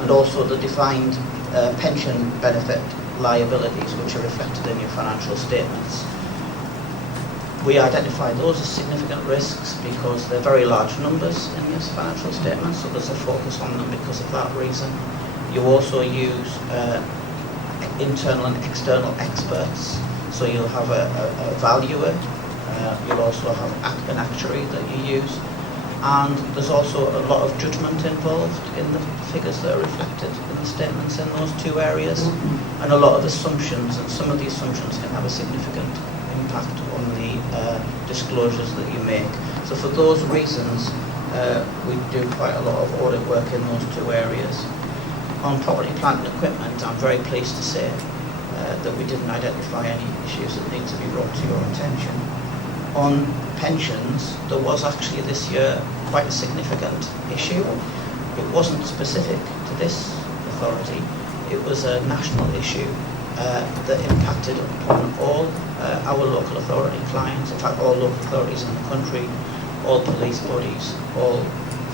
and also the defined pension benefit liabilities which are reflected in your financial statements. We identify those as significant risks because they're very large numbers in your financial statements, so there's a focus on them because of that reason. You also use internal and external experts, so you'll have a valuer, you'll also have an actuary that you use, And there's also a lot of judgment involved in the figures that are reflected in the statements in those two areas, and a lot of assumptions, and some of the assumptions can have a significant impact on the disclosures that you make. So for those reasons, we do quite a lot of audit work in those two areas. On property, plant and equipment, I'm very pleased to say that we didn't identify any issues that need to be brought to your attention. On pensions, there was actually this year quite a significant issue. It wasn't specific to this authority, it was a national issue that impacted upon all our local authority clients, in fact all local authorities in the country, all police bodies, all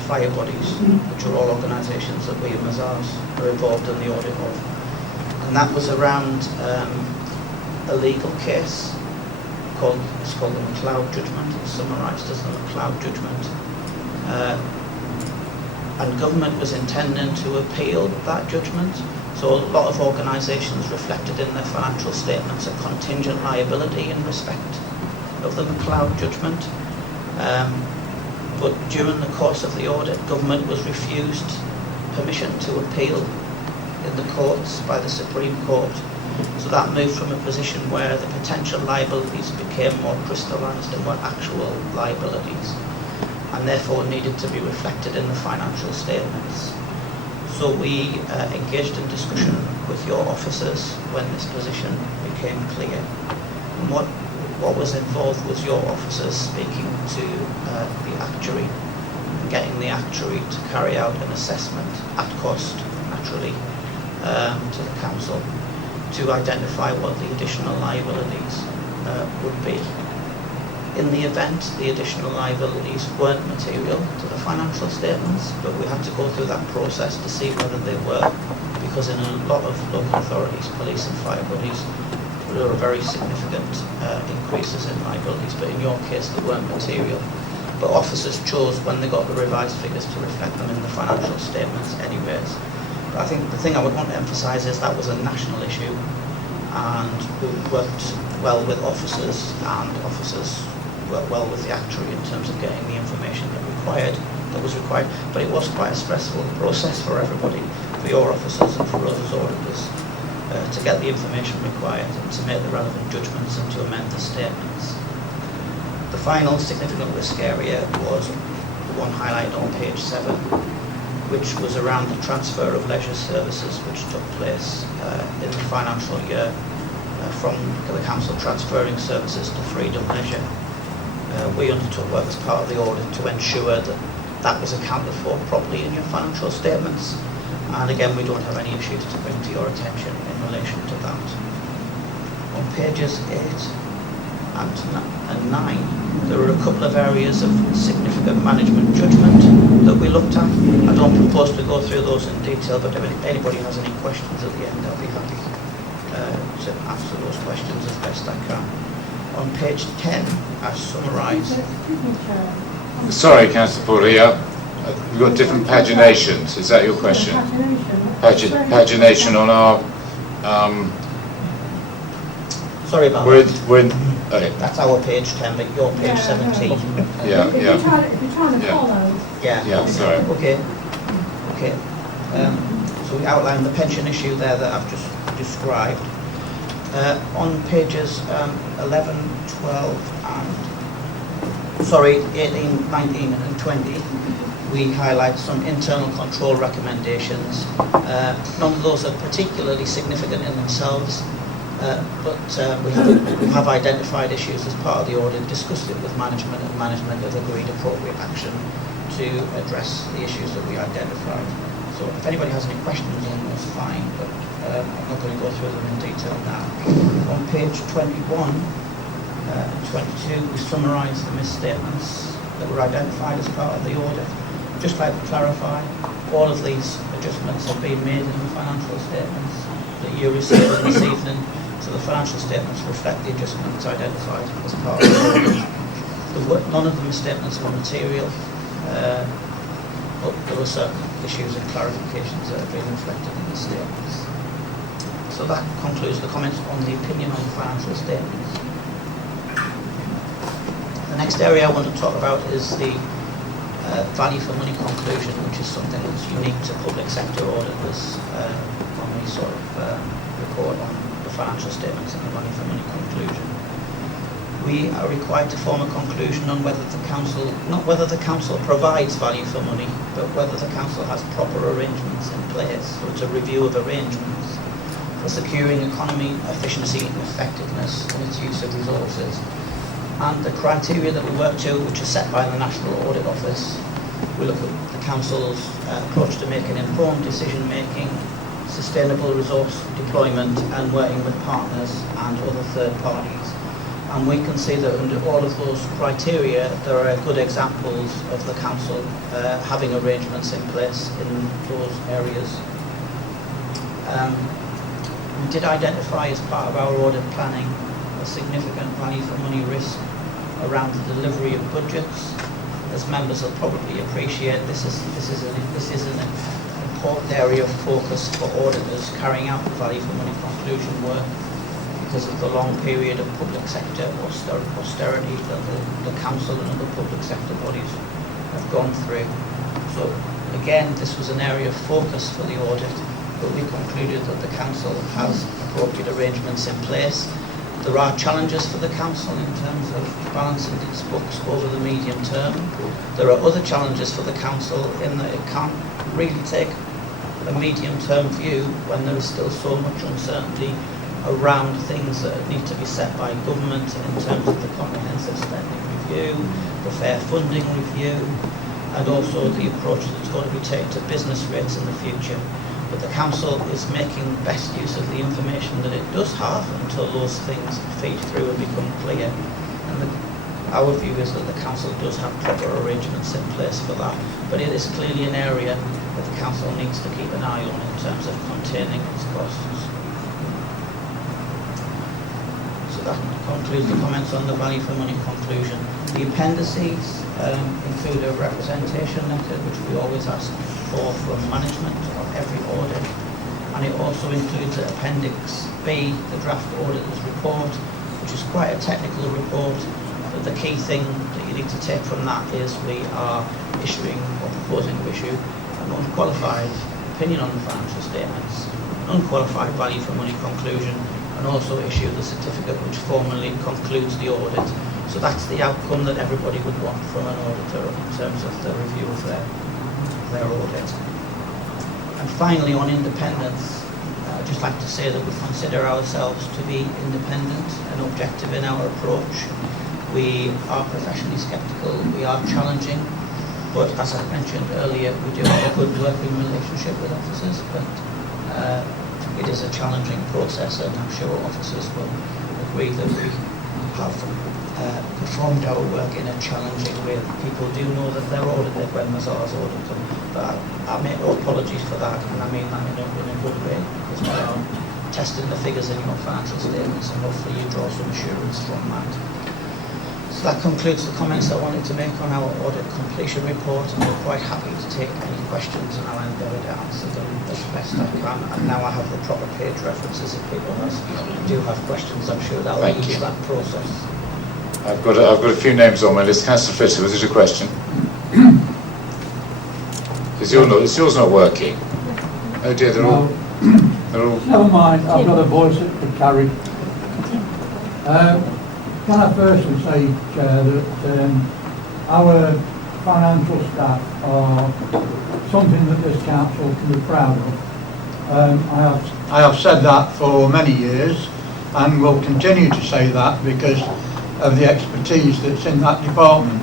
fire bodies, which are all organisations that we at Mazars are involved in the audit of. And that was around a legal case it's called the McLeod judgment. It's summarised as the McLeod judgment. And government was intending to appeal that judgment. So a lot of organisations reflected in their financial statements a contingent liability in respect of the McLeod judgment. But during the course of the audit, government was refused permission to appeal in the courts by the Supreme Court. So that moved from a position where the potential liabilities became more crystallised and were actual liabilities, and therefore needed to be reflected in the financial statements. So we engaged in discussion with your officers when this position became clear. And what was involved was your officers speaking to the actuary and getting the actuary to carry out an assessment at cost, naturally, to the council, to identify what the additional liabilities would be. In the event the additional liabilities weren't material to the financial statements, but we had to go through that process to see whether they were, because in a lot of local authorities, police and fire bodies, there were very significant increases in liabilities, but in your case they weren't material. But officers chose, when they got the revised figures, to reflect them in the financial statements anyways. But I think the thing I would want to emphasise is that was a national issue, and we worked well with officers, and officers worked well with the actuary in terms of getting the information that was required. But it was quite a stressful process for everybody, for your officers and for us as auditors, to get the information required and to make the relevant judgments and to amend the statements. The final significant risk area was the one highlighted on page 7, which was around the transfer of leisure services which took place in the financial year from the council transferring services to Freedom Leisure. We undertook work as part of the audit to ensure that that was accounted for properly in your financial statements, and again we don't have any issues to bring to your attention in relation to that. On pages 8 and 9 there were a couple of areas of significant management judgment that we looked at. I don't propose to go through those in detail, but if anybody has any questions at the end, I'll be happy to answer those questions as best I can. On page 10, I summarise. Sorry, Councillor Porter, we've got different paginations. Is that your question? Pagination on our... Sorry about that. Okay. That's our page 10, but you're page 17. Yeah. If you're trying to follow. Yeah, sorry. Okay. So we outlined the pension issue there that I've just described. On pages 11, 12 and 18, 19 and 20, we highlight some internal control recommendations. None of those are particularly significant in themselves, but we have identified issues as part of the audit, discussed it with management, and management have agreed appropriate action to address the issues that we identified. So if anybody has any questions on those, fine, but I'm not going to go through them in detail now. On page 21 and 22, we summarise the misstatements that were identified as part of the audit. Just like to clarify, all of these adjustments have been made in the financial statements that you received this evening, so the financial statements reflect the adjustments identified as part of the audit. None of the misstatements were material, but there were certain issues and clarifications that have been reflected in the statements. So that concludes the comments on the opinion on the financial statements. The next area I want to talk about is the value for money conclusion, which is something that's unique to public sector auditors when we sort of report on the financial statements and the value for money conclusion. We are required to form a conclusion on whether the council, not whether the council provides value for money, but whether the council has proper arrangements in place. So it's a review of arrangements for securing economy, efficiency and effectiveness in its use of resources. And the criteria that we work to, which are set by the National Audit Office, we look at the council's approach to making informed decision making, sustainable resource deployment and working with partners and other third parties. And we can see that under all of those criteria there are good examples of the council having arrangements in place in those areas. We did identify as part of our audit planning a significant value for money risk around the delivery of budgets. As members will probably appreciate, this is an important area of focus for auditors carrying out the value for money conclusion work because of the long period of public sector austerity that the council and other public sector bodies have gone through. So again, this was an area of focus for the audit, but we concluded that the council has appropriate arrangements in place. There are challenges for the council in terms of balancing its books over the medium term. There are other challenges for the council in that it can't really take a medium-term view when there is still so much uncertainty around things that need to be set by government in terms of the comprehensive spending review, the fair funding review, and also the approach that's going to be taken to business rates in the future. But the council is making best use of the information that it does have until those things feed through and become clear. And our view is that the council does have proper arrangements in place for that, but it is clearly an area that the council needs to keep an eye on in terms of containing its costs. So that concludes the comments on the value for money conclusion. The appendices include a representation letter, which we always ask for from management of every audit, and it also includes Appendix B, the draft auditor's report, which is quite a technical report, but the key thing that you need to take from that is we are issuing or proposing to issue an unqualified opinion on the financial statements, an unqualified value for money conclusion, and also issue the certificate which formally concludes the audit. So that's the outcome that everybody would want from an auditor in terms of the review of their audit. And finally, on independence, I'd just like to say that we consider ourselves to be independent and objective in our approach. We are professionally sceptical, we are challenging, but as I mentioned earlier, we do have a good working relationship with officers, but it is a challenging process, and I'm sure officers will agree that we have performed our work in a challenging way. People do know that they're audited when Mazars audit them, but I make no apologies for that, and I mean that in a good way, because we are testing the figures in your financial statements, and hopefully you draw some assurance from that. So that concludes the comments I wanted to make on our audit completion report, and we're quite happy to take any questions, and I'll endeavour to answer them as best I can. And now I have the proper page references if people do have questions. I'm sure that'll ease that process. I've got a few names on my list. Councillor Fisher, was it a question? Is yours not working? Oh dear, they're all. Never mind, I've got a voice that could carry. Can I firstly say, Chair, that our financial staff are something that this council can be proud of. I have said that for many years, and will continue to say that because of the expertise that's in that department.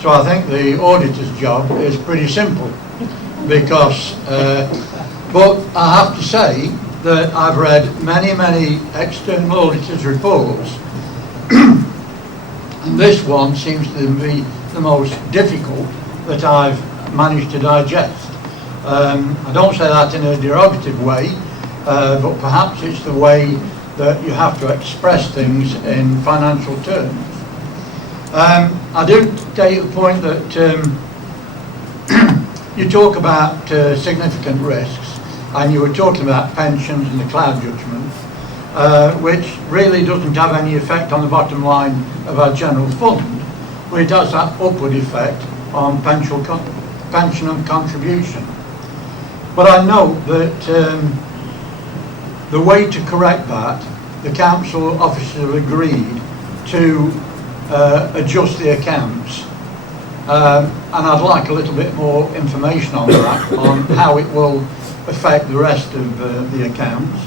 So I think the auditor's job is pretty simple, because, but I have to say that I've read many external auditors' reports, and this one seems to be the most difficult that I've managed to digest. I don't say that in a derogative way, but perhaps it's the way that you have to express things in financial terms. I do take the point that you talk about significant risks, and you were talking about pensions and the cloud judgment, which really doesn't have any effect on the bottom line of our general fund, but it has that upward effect on pension and contribution. But I note that the way to correct that, the council officer agreed to adjust the accounts, and I'd like a little bit more information on that, on how it will affect the rest of the accounts.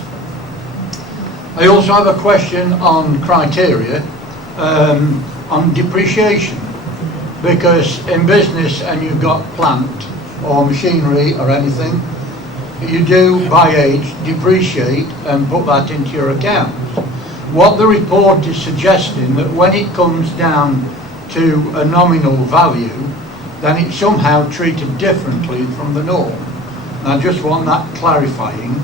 I also have a question on criteria on depreciation, because in business, and you've got plant or machinery or anything, you do by age depreciate and put that into your accounts. What the report is suggesting, that when it comes down to a nominal value, then it's somehow treated differently from the norm. And I just want that clarifying.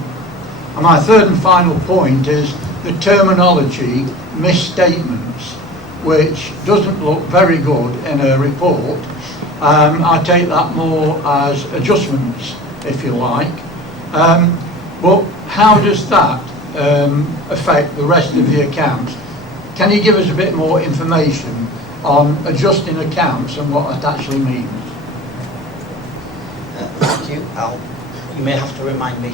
And my third and final point is the terminology misstatements, which doesn't look very good in a report. I take that more as adjustments, if you like. But how does that affect the rest of the accounts? Can you give us a bit more information on adjusting accounts and what that actually means? Thank you. You may have to remind me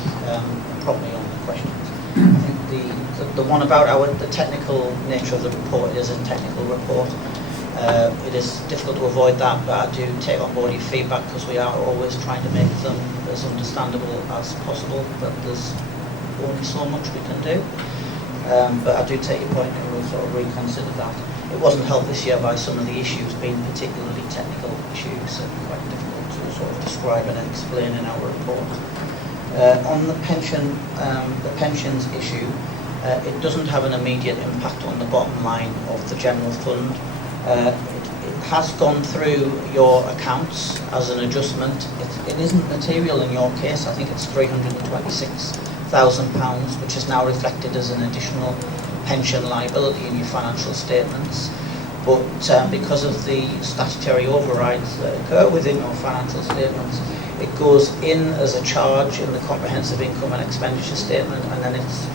properly on the questions. I think the one about the technical nature of the report, it is a technical report. It is difficult to avoid that, but I do take on board your feedback, because we are always trying to make them as understandable as possible, but there's only so much we can do. But I do take your point, and we'll sort of reconsider that. It wasn't helped this year by some of the issues being particularly technical issues and quite difficult to sort of describe and explain in our report. On the pensions issue, it doesn't have an immediate impact on the bottom line of the general fund. It has gone through your accounts as an adjustment. It isn't material in your case. I think it's £326,000, which is now reflected as an additional pension liability in your financial statements. But because of the statutory overrides that occur within your financial statements, it goes in as a charge in the comprehensive income and expenditure statement, and then it's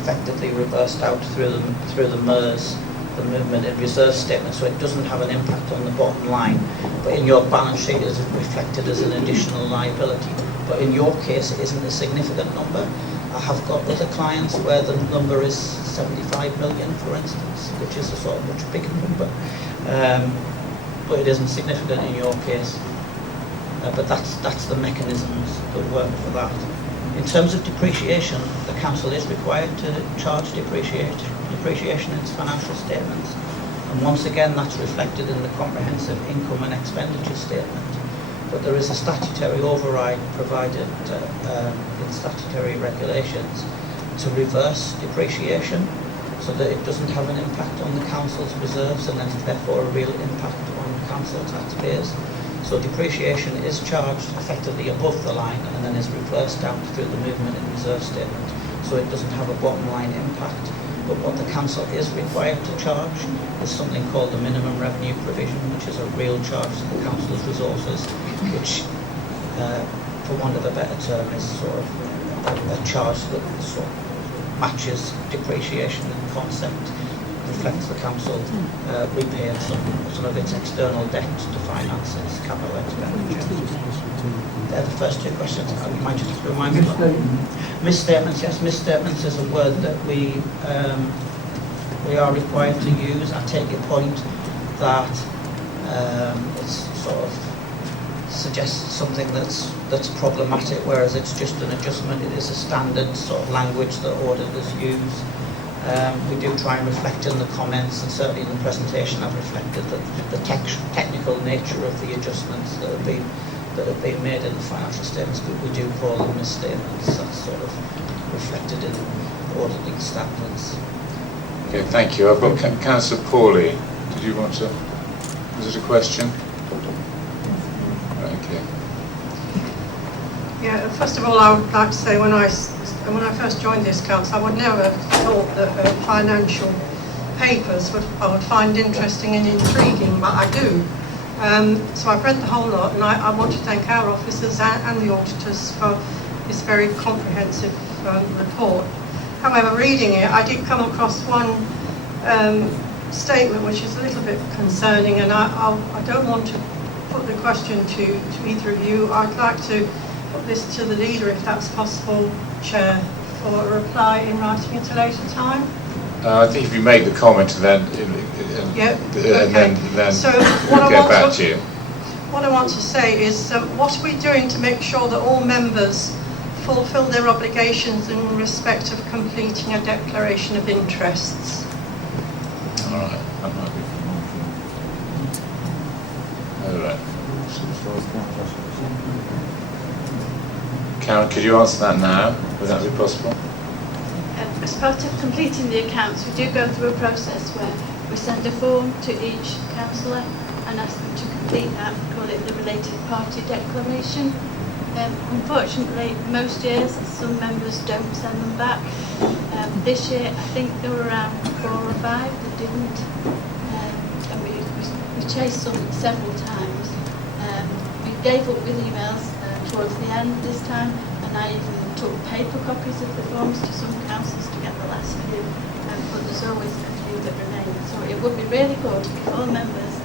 effectively reversed out through the MERS, the movement in reserve statement, so it doesn't have an impact on the bottom line. But in your balance sheet, it is reflected as an additional liability. But in your case, it isn't a significant number. I have got other clients where the number is 75 million, for instance, which is a sort of much bigger number. But it isn't significant in your case. But that's the mechanisms that work for that. In terms of depreciation, the council is required to charge depreciation in its financial statements. And once again, that's reflected in the comprehensive income and expenditure statement. But there is a statutory override provided in statutory regulations to reverse depreciation, so that it doesn't have an impact on the council's reserves, and then therefore a real impact on council taxpayers. So depreciation is charged effectively above the line and then is reversed down through the movement in reserve statement. So it doesn't have a bottom line impact. But what the council is required to charge is something called the minimum revenue provision, which is a real charge to the council's resources, which, for want of a better term, is sort of a charge that sort of matches depreciation in concept, reflects the council repaying some of its external debt to finance its capital expenditure. They're the first two questions. You might just remind me. Misstatements, yes. Misstatements is a word that we are required to use. I take your point that it sort of suggests something that's problematic, whereas it's just an adjustment. It is a standard sort of language that auditors use. We do try and reflect in the comments, and certainly in the presentation I've reflected the technical nature of the adjustments that have been made in the financial statements, but we do call them misstatements. That's sort of reflected in auditing standards. Okay, thank you. I've got Councillor Pawley. Did you want to? Was it a question? Okay. Yeah. First of all, I would like to say when I first joined this council, I would never have thought that financial papers I would find interesting and intriguing, but I do. So I've read the whole lot, and I want to thank our officers and the auditors for this very comprehensive report. However, reading it, I did come across one statement which is a little bit concerning, and I don't want to put the question to either of you. I'd like to put this to the leader, if that's possible, Chair, for a reply in writing at a later time. I think if you make the comment and then So we'll get back to you. What I want to say is, what are we doing to make sure that all members fulfil their obligations in respect of completing a declaration of interests? All right, that might be for more. All right. Karen, could you answer that now? Would that be possible? As part of completing the accounts, we do go through a process where we send a form to each councillor and ask them to complete that. We call it the related party declaration. Unfortunately, most years some members don't send them back. This year, I think there were around 4 or 5 that didn't, and we chased them several times. We gave up with emails towards the end this time, and I even took paper copies of the forms to some councils to get the last few, but there's always a few that remain. So it would be really good if all members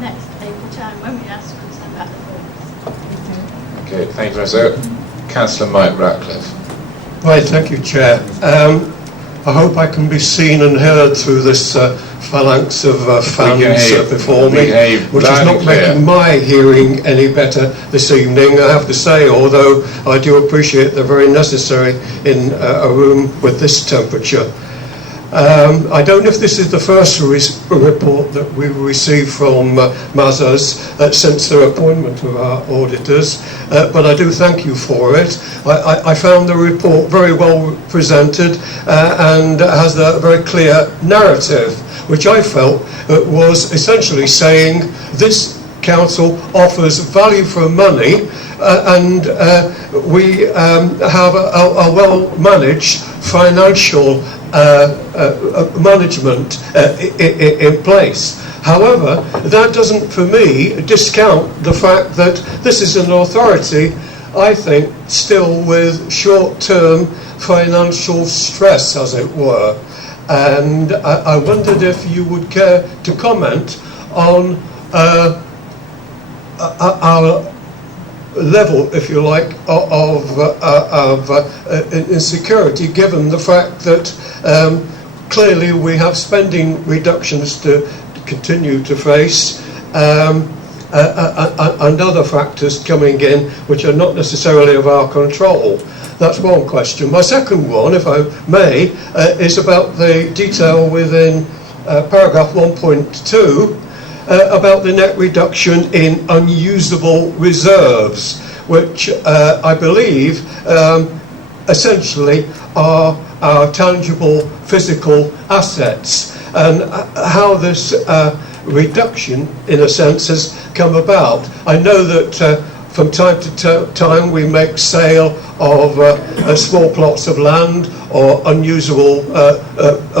next April time, when we ask, could send back the forms. Okay, thank you very much. So, Councillor Mike Ratcliffe. Right, thank you, Chair. I hope I can be seen and heard through this phalanx of fans before me, which is not making my hearing any better this evening, I have to say, although I do appreciate they're very necessary in a room with this temperature. I don't know if this is the first report that we've received from Mazars since their appointment of our auditors, but I do thank you for it. I found the report very well presented and has a very clear narrative, which I felt was essentially saying this council offers value for money and we have a well-managed financial management in place. However, that doesn't, for me, discount the fact that this is an authority, I think, still with short-term financial stress, as it were. And I wondered if you would care to comment on our level, if you like, of insecurity, given the fact that clearly we have spending reductions to continue to face and other factors coming in which are not necessarily of our control. That's one question. My second one, if I may, is about the detail within paragraph 1.2 about the net reduction in unusable reserves, which I believe essentially are our tangible physical assets, and how this reduction, in a sense, has come about. I know that from time to time we make sale of small plots of land or unusable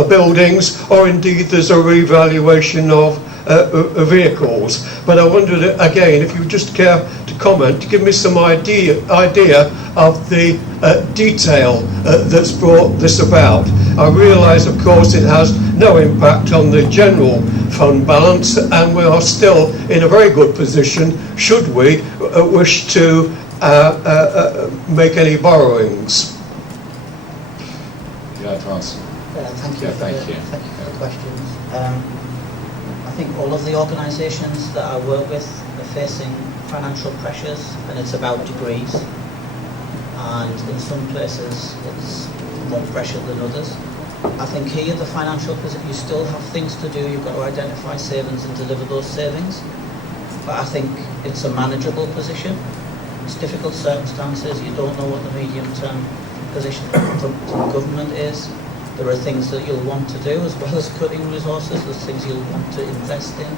buildings, or indeed there's a revaluation of vehicles. But I wondered again if you would just care to comment, to give me some idea of the detail that's brought this about. I realise, of course, it has no impact on the general fund balance, and we are still in a very good position should we wish to make any borrowings. Would you like to answer? Thank you for the questions. I think all of the organisations that I work with are facing financial pressures, and it's about degrees, and in some places it's more pressure than others. I think here the financial position, you still have things to do, you've got to identify savings and deliver those savings, but I think it's a manageable position. It's difficult circumstances, you don't know what the medium-term position from government is. There are things that you'll want to do as well as cutting resources, there's things you'll want to invest in.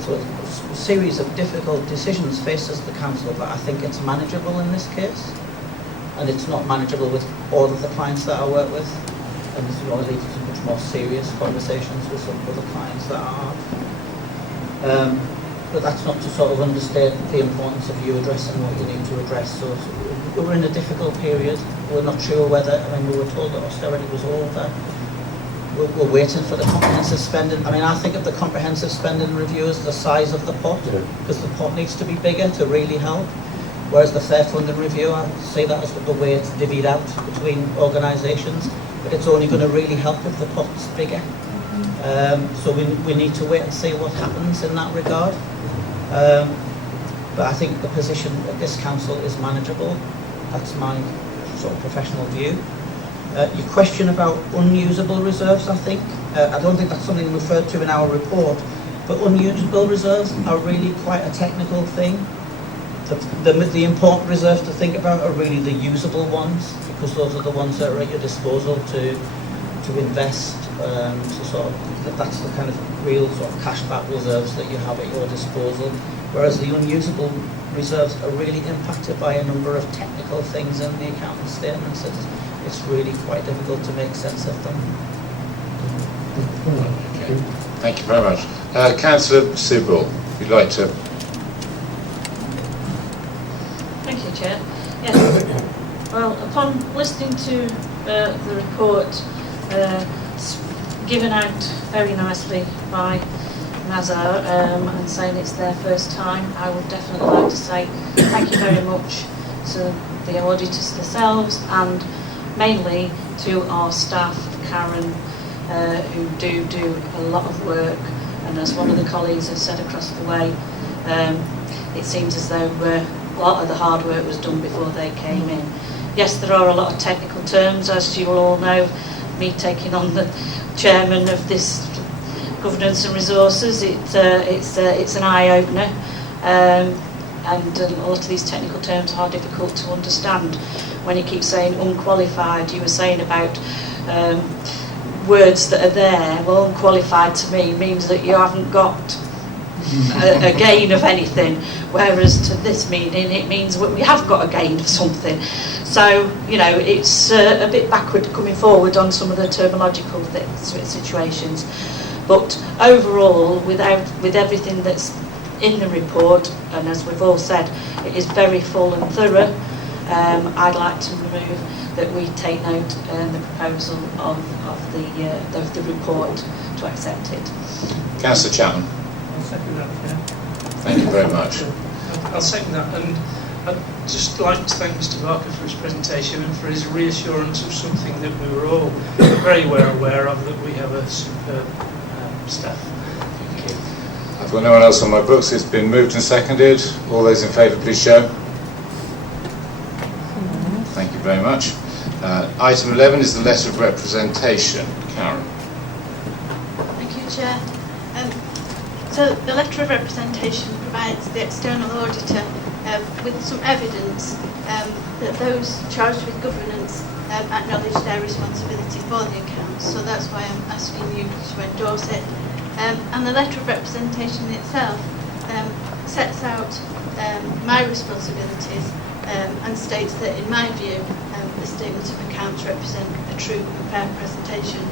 So a series of difficult decisions faces the council, but I think it's manageable in this case. And it's not manageable with all of the clients that I work with. And this leads to much more serious conversations with some other clients that are. But that's not to sort of understate the importance of you addressing what you need to address. So we're in a difficult period. We're not sure whether, we were told that austerity was over. we're waiting for the comprehensive spending. I mean, I think of the comprehensive spending review as the size of the pot, because the pot needs to be bigger to really help. Whereas the fair funding review, I see that as the way it's divvied out between organisations, but it's only going to really help if the pot's bigger. So we need to wait and see what happens in that regard. But I think the position of this council is manageable. That's my sort of professional view. Your question about unusable reserves, I think. I don't think that's something referred to in our report, but unusable reserves are really quite a technical thing. The important reserves to think about are really the usable ones, because those are the ones that are at your disposal to invest. So sort of that's the kind of real sort of cashback reserves that you have at your disposal. Whereas the unusable reserves are really impacted by a number of technical things in the accounting statements. It's really quite difficult to make sense of them. Okay. Thank you very much. Councillor Sibrel, if you'd like to. Thank you, Chair. Yes. Well, upon listening to the report given out very nicely by Mazar and saying it's their first time, I would definitely like to say thank you very much to the auditors themselves, and mainly to our staff, Karen, who do a lot of work, and as one of the colleagues has said across the way, it seems as though a lot of the hard work was done before they came in. Yes, there are a lot of technical terms, as you will all know. Me taking on the chairman of this governance and resources, it's an eye-opener, and a lot of these technical terms are difficult to understand. When you keep saying unqualified, you were saying about words that are there. Well, unqualified to me means that you haven't got a gain of anything, whereas to this meaning it means we have got a gain of something. So, you know, it's a bit backward coming forward on some of the terminological situations. But overall, with everything that's in the report, and as we've all said, it is very full and thorough, I'd like to move that we take note the proposal of the report to accept it. Councillor Chapman. I'll second that, Chair. Thank you very much. I'll second that, and I'd just like to thank Mr. Barker for his presentation and for his reassurance of something that we were all very well aware of, that we have a superb staff. Thank you. I've got no one else on my books. It's been moved and seconded. All those in favour, please show. Thank you very much. Item 11 is the letter of representation. Karen. Thank you, Chair. So the letter of representation provides the external auditor with some evidence that those charged with governance acknowledge their responsibility for the accounts. So that's why I'm asking you to endorse it. And the letter of representation itself sets out my responsibilities and states that, in my view, the statement of accounts represent a true and fair presentation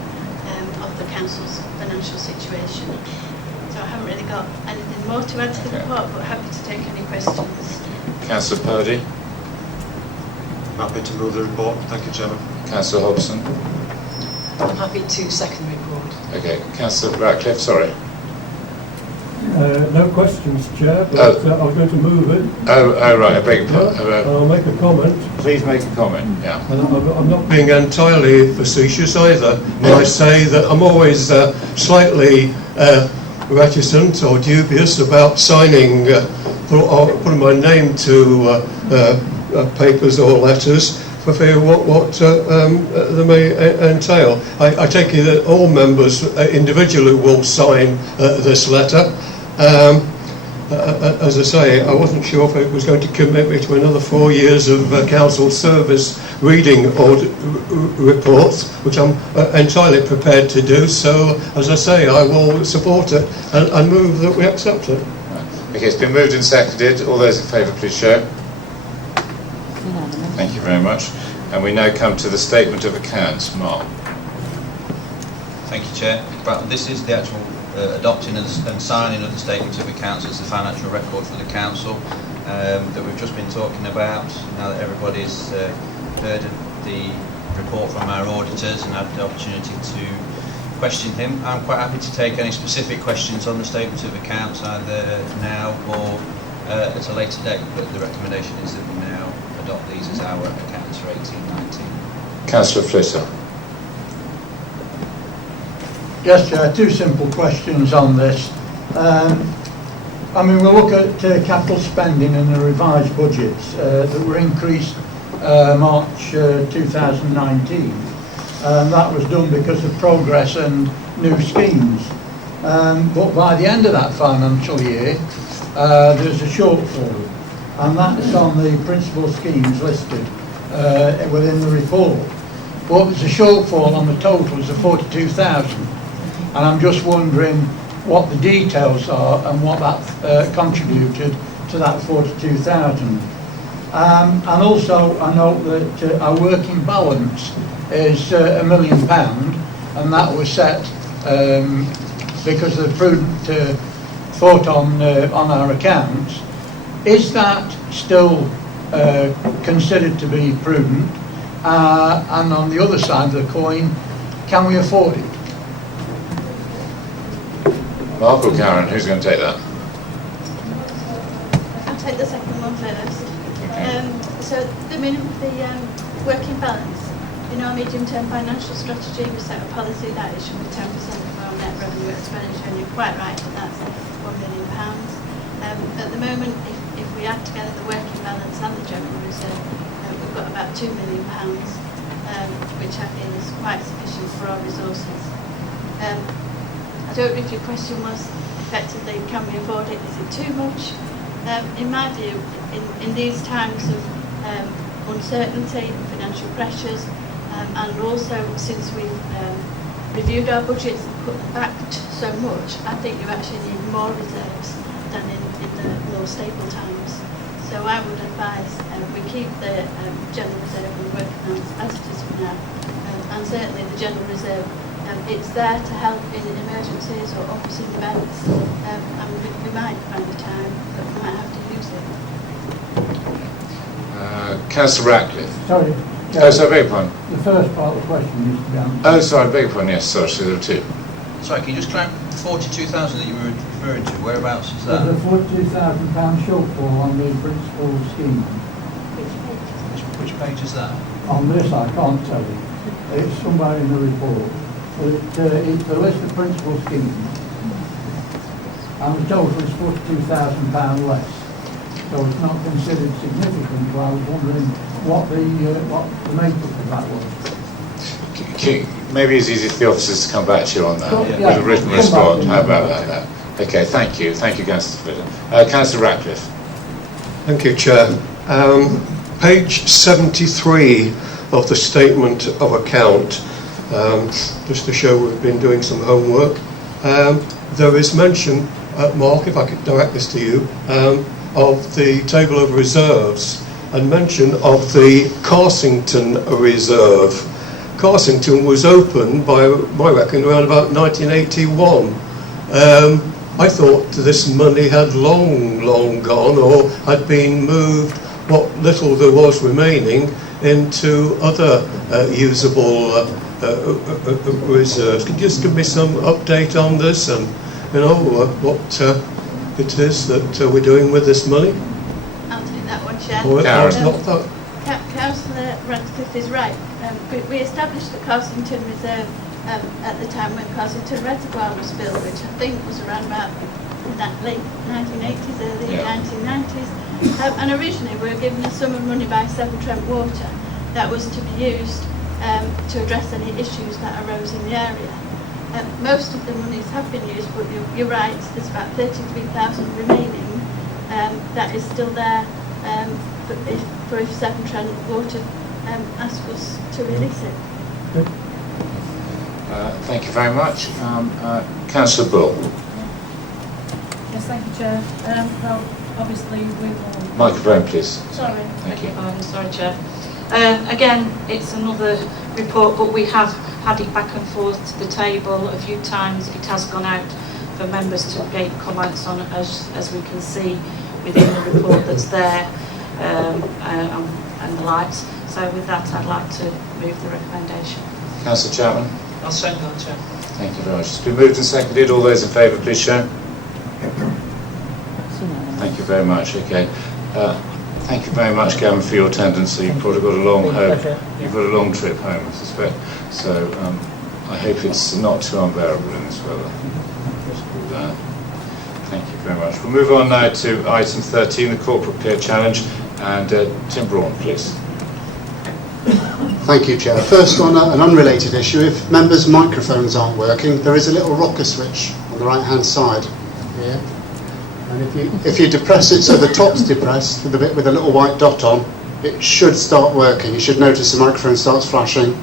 of the council's financial situation. So I haven't really got anything more to add to the report, but happy to take any questions. Councillor Purdy. Happy to move the report. Thank you, Chairman. Councillor Hobson. I'm happy to second the report. Okay. Councillor Ratcliffe, sorry. No questions, Chair, but I'm going to move it. Oh, right, I beg your pardon. I'll make a comment. Please make a comment, yeah. And I'm not being entirely facetious either when I say that I'm always slightly reticent or dubious about signing or putting my name to papers or letters for fear what they may entail. I take it that all members individually will sign this letter. As I say, I wasn't sure if it was going to commit me to another 4 years of council service reading audit reports, which I'm entirely prepared to do. So, as I say, I will support it and move that we accept it. Okay, it's been moved and seconded. All those in favour, please show. Thank you very much. And we now come to the statement of accounts. Mark. Thank you, Chair. But this is the actual adopting and signing of the statement of accounts as the financial record for the council that we've just been talking about. Now that everybody's heard the report from our auditors and had the opportunity to question him. I'm quite happy to take any specific questions on the statement of accounts either now or at a later date, but the recommendation is that we now adopt these as our accounts for 18-19. Councillor Flitter. Yes, Chair, two simple questions on this. I mean, we'll look at capital spending in the revised budgets that were increased March 2019. That was done because of progress and new schemes. But by the end of that financial year, there's a shortfall, and that's on the principal schemes listed within the report. But there's a shortfall on the totals of 42,000, and I'm just wondering what the details are and what that contributed to that 42,000. And also I note that our working balance is £1 million, and that was set because of the prudent thought on our accounts. Is that still considered to be prudent? And on the other side of the coin, can we afford it? Mark or Karen, who's going to take that? I'll take the second one first. So the working balance, in our medium-term financial strategy, we set a policy that it should be 10% of our net revenue expenditure, and you're quite right that that's £1 million. At the moment, if we add together the working balance and the general reserve, we've got about £2 million, which I feel is quite sufficient for our resources. I don't know if your question was effectively, can we afford it? Is it too much? In my view, in these times of uncertainty and financial pressures, and also since we've reviewed our budgets and cut back so much, I think you actually need more reserves than in the more stable times. So I would advise we keep the general reserve and working balance as it is for now, and certainly the general reserve. It's there to help in emergencies or opposite events, and we might find the time that we might have to use it. Councillor Ratcliffe. Sorry. Oh, sorry, beg your pardon. The first part of the question needs to be answered. Oh, sorry, beg your pardon, yes, sorry, so there are two. Sorry, can you just clarify 42,000 that you were referring to? Whereabouts is that? There's a £42,000 shortfall on the principal scheme. Which page is that? On this, I can't tell you. It's somewhere in the report. It's a list of principal schemes, and the total is £42,000 less. So it's not considered significant. But I was wondering what the makeup of that was. Maybe it's easy for the officers to come back to you on that Yeah. with a written response. How about that? Okay, thank you. Thank you, Councillor Flitter. Councillor Ratcliffe. Thank you, Chair. Page 73 of the statement of account, just to show we've been doing some homework. There is mention, Mark, if I could direct this to you, of the table of reserves and mention of the Carsington Reserve. Carsington was opened by my reckoning around about 1981. I thought this money had long gone or had been moved, what little there was remaining, into other usable reserves. Could you just give me some update on this and what it is that we're doing with this money? I'll take that one, Chair. Councillor Ratcliffe is right. We established the Carsington Reserve at the time when Carsington Reservoir was built, which I think was around about that late 1980s, early 1990s. And originally we were given a sum of money by Severn Trent Water that was to be used to address any issues that arose in the area. Most of the monies have been used, but you're right, there's about 33,000 remaining that is still there for if Severn Trent Water ask us to release it. Thank you very much. Councillor Bull. Yes, thank you, Chair. Well, obviously we will... Microphone, please. Sorry. Thank you. Sorry, Chair. Again, it's another report, but we have had it back and forth to the table a few times. It has gone out for members to make comments on, as we can see within the report that's there, and the likes. So with that, I'd like to move the recommendation. Councillor Chapman. I'll second that, Chair. Thank you very much. It's been moved and seconded. All those in favour, please show. Thank you very much. Okay. Thank you very much, Gavin, for your attendance. So you've probably got a long you've got a long trip home, I suspect. So I hope it's not too unbearable in this weather. Thank you very much. We'll move on now to item 13, the Corporate Peer Challenge, and Tim Braun, please. Thank you, Chair. First, on an unrelated issue, if members' microphones aren't working, there is a little rocker switch on the right-hand side here. And if you depress it so the top's depressed, with the bit with a little white dot on, it should start working. You should notice the microphone starts flashing,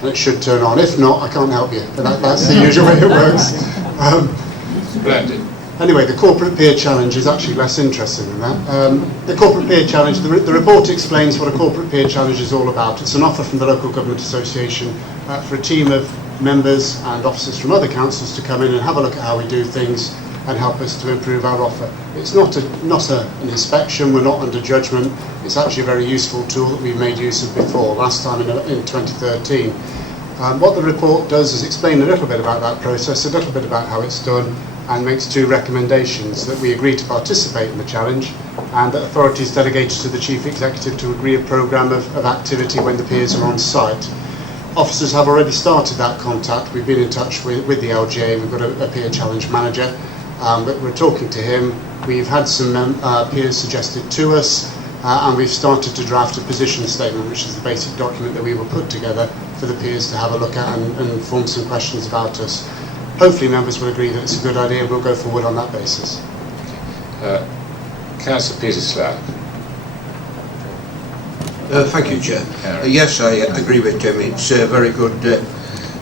and it should turn on. If not, I can't help you. But that's the usual way it works. Splendid. Anyway, the Corporate Peer Challenge is actually less interesting than that. The Corporate Peer Challenge, the report explains what a Corporate Peer Challenge is all about. It's an offer from the Local Government Association for a team of members and officers from other councils to come in and have a look at how we do things and help us to improve our offer. It's not an inspection, we're not under judgment. It's actually a very useful tool that we've made use of before, last time in 2013. What the report does is explain a little bit about that process, a little bit about how it's done, and makes 2 recommendations: that we agree to participate in the challenge, and that authorities delegated to the Chief Executive to agree a programme of activity when the peers are on site. Officers have already started that contact. We've been in touch with the LGA. We've got a peer challenge manager, but we're talking to him. We've had some peers suggested to us, and we've started to draft a position statement, which is the basic document that we will put together for the peers to have a look at and form some questions about us. Hopefully members will agree that it's a good idea. We'll go forward on that basis. Councillor Peter Slack. Thank you, Chair. Yes, I agree with Tim. It's a very good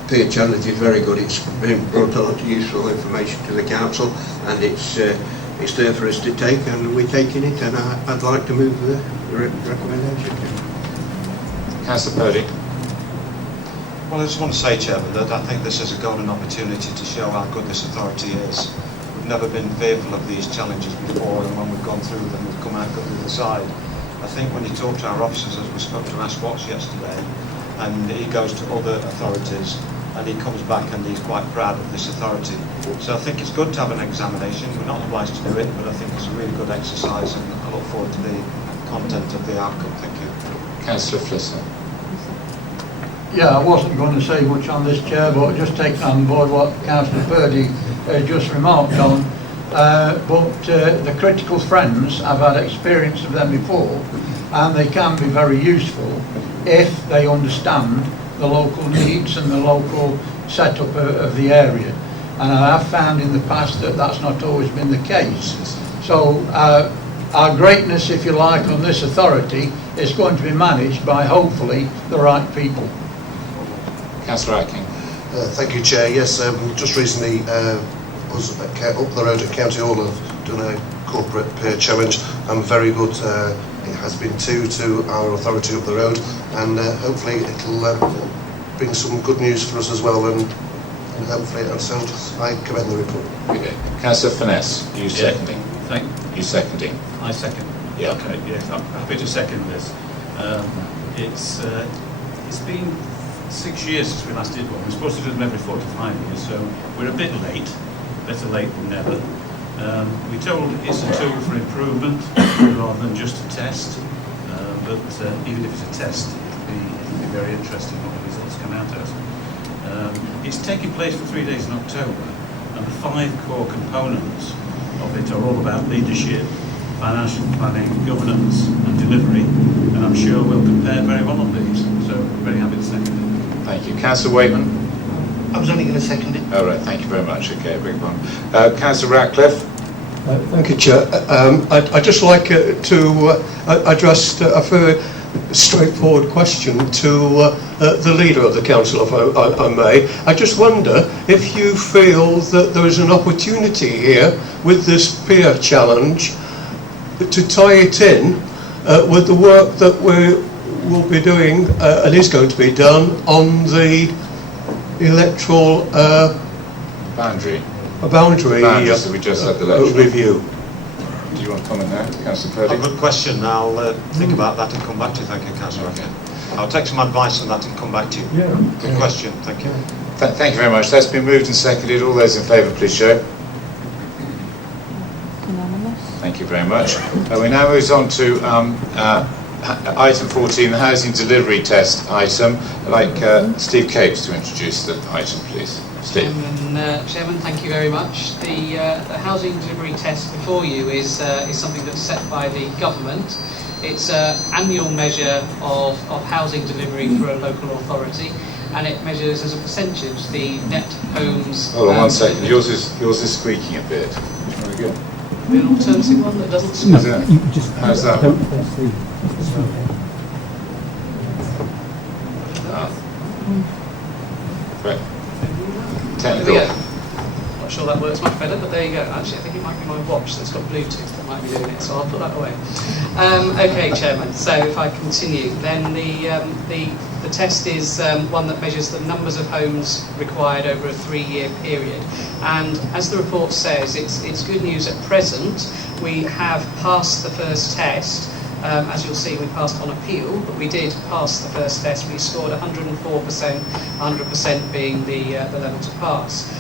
peer challenge. It's very good. It's been brought a lot of useful information to the council, and it's there for us to take, and we're taking it. And I'd like to move the recommendation. Councillor Purdy. Well, I just want to say, Chairman, that I think this is a golden opportunity to show how good this authority is. We've never been fearful of these challenges before, and when we've gone through them, we've come out good the other side. I think when you talk to our officers, as we spoke to Ash Watts yesterday, and he goes to other authorities, and he comes back and he's quite proud of this authority. So I think it's good to have an examination. We're not obliged to do it, but I think it's a really good exercise, and I look forward to the content of the outcome. Thank you. Councillor Flisser. Yeah, I wasn't going to say much on this, Chair, but just taking on board what Councillor Purdy just remarked on. But the critical friends, I've had experience of them before, and they can be very useful if they understand the local needs and the local setup of the area. And I have found in the past that that's not always been the case. So our greatness, if you like, on this authority is going to be managed by, hopefully, the right people. Councillor Atkin. Thank you, Chair. Yes, just recently was up the road at County Hall have done a corporate peer challenge, and very good. It has been to our authority up the road, and hopefully it'll bring some good news for us as well, and hopefully, and so I commend the report. Okay. Councillor Finesse, you seconding? Thank you. seconding? I second. Yeah. Okay. Yes, I'm happy to second this. It's been 6 years since we last did one. We're supposed to do them every 4 to 5 years, so we're a bit late. Better late than never. We're told it's a tool for improvement rather than just a test. But even if it's a test, it'll be very interesting what the results come out as. It's taking place for 3 days in October, and the 5 core components of it are all about leadership, financial planning, governance and delivery, and I'm sure we'll compare very well on these, so very happy to second it. Thank you. Councillor Wakeman? I was only going to second it. All right, thank you very much. Okay, big one. Councillor Ratcliffe? Thank you, Chair. I'd just like to address a very straightforward question to the leader of the council, if I may. I just wonder if you feel that there is an opportunity here with this peer challenge to tie it in with the work that we will be doing and is going to be done on the electoral boundary boundaries that we just had the lecture review. Do you want to comment there, Councillor Purdy? A good question. I'll think about that and come back to you. Thank you, Councillor. Okay. I'll take some advice on that and come back to you. Yeah. Good question. Thank you. Thank you very much. That's been moved and seconded. All those in favour, please show. Thank you very much. We now move on to item 14, the housing delivery test item. I'd like Steve Capes to introduce the item, please. Steve. Chairman, thank you very much. The housing delivery test before you is something that's set by the government. It's an annual measure of housing delivery for a local authority, and it measures as a percentage the net homes. Hold on 1 second. Yours is squeaking a bit. Very good. An alternative one that doesn't squeak. How's that one? Right. Technical. There we go. Not sure that works much better, but there you go. Actually, I think it might be my watch that's got Bluetooth that might be doing it, so I'll put that away. Okay, Chairman. So if I continue, then the test is one that measures the numbers of homes required over a 3-year period. And as the report says, it's good news at present. We have passed the first test. As you'll see, we passed on appeal, but we did pass the first test. We scored 104%, 100% being the level to pass.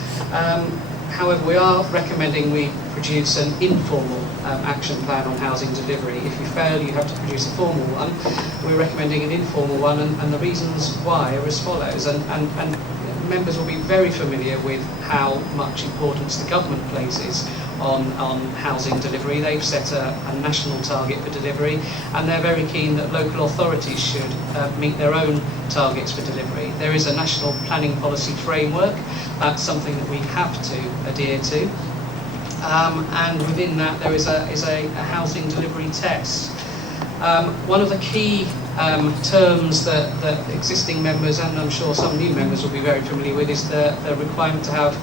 However, we are recommending we produce an informal action plan on housing delivery. If you fail, you have to produce a formal one. We're recommending an informal one, and the reasons why are as follows. And members will be very familiar with how much importance the government places on housing delivery. They've set a national target for delivery, and they're very keen that local authorities should meet their own targets for delivery. There is a national planning policy framework. That's something that we have to adhere to. And within that, there is a housing delivery test. One of the key terms that existing members, and I'm sure some new members will be very familiar with, is the requirement to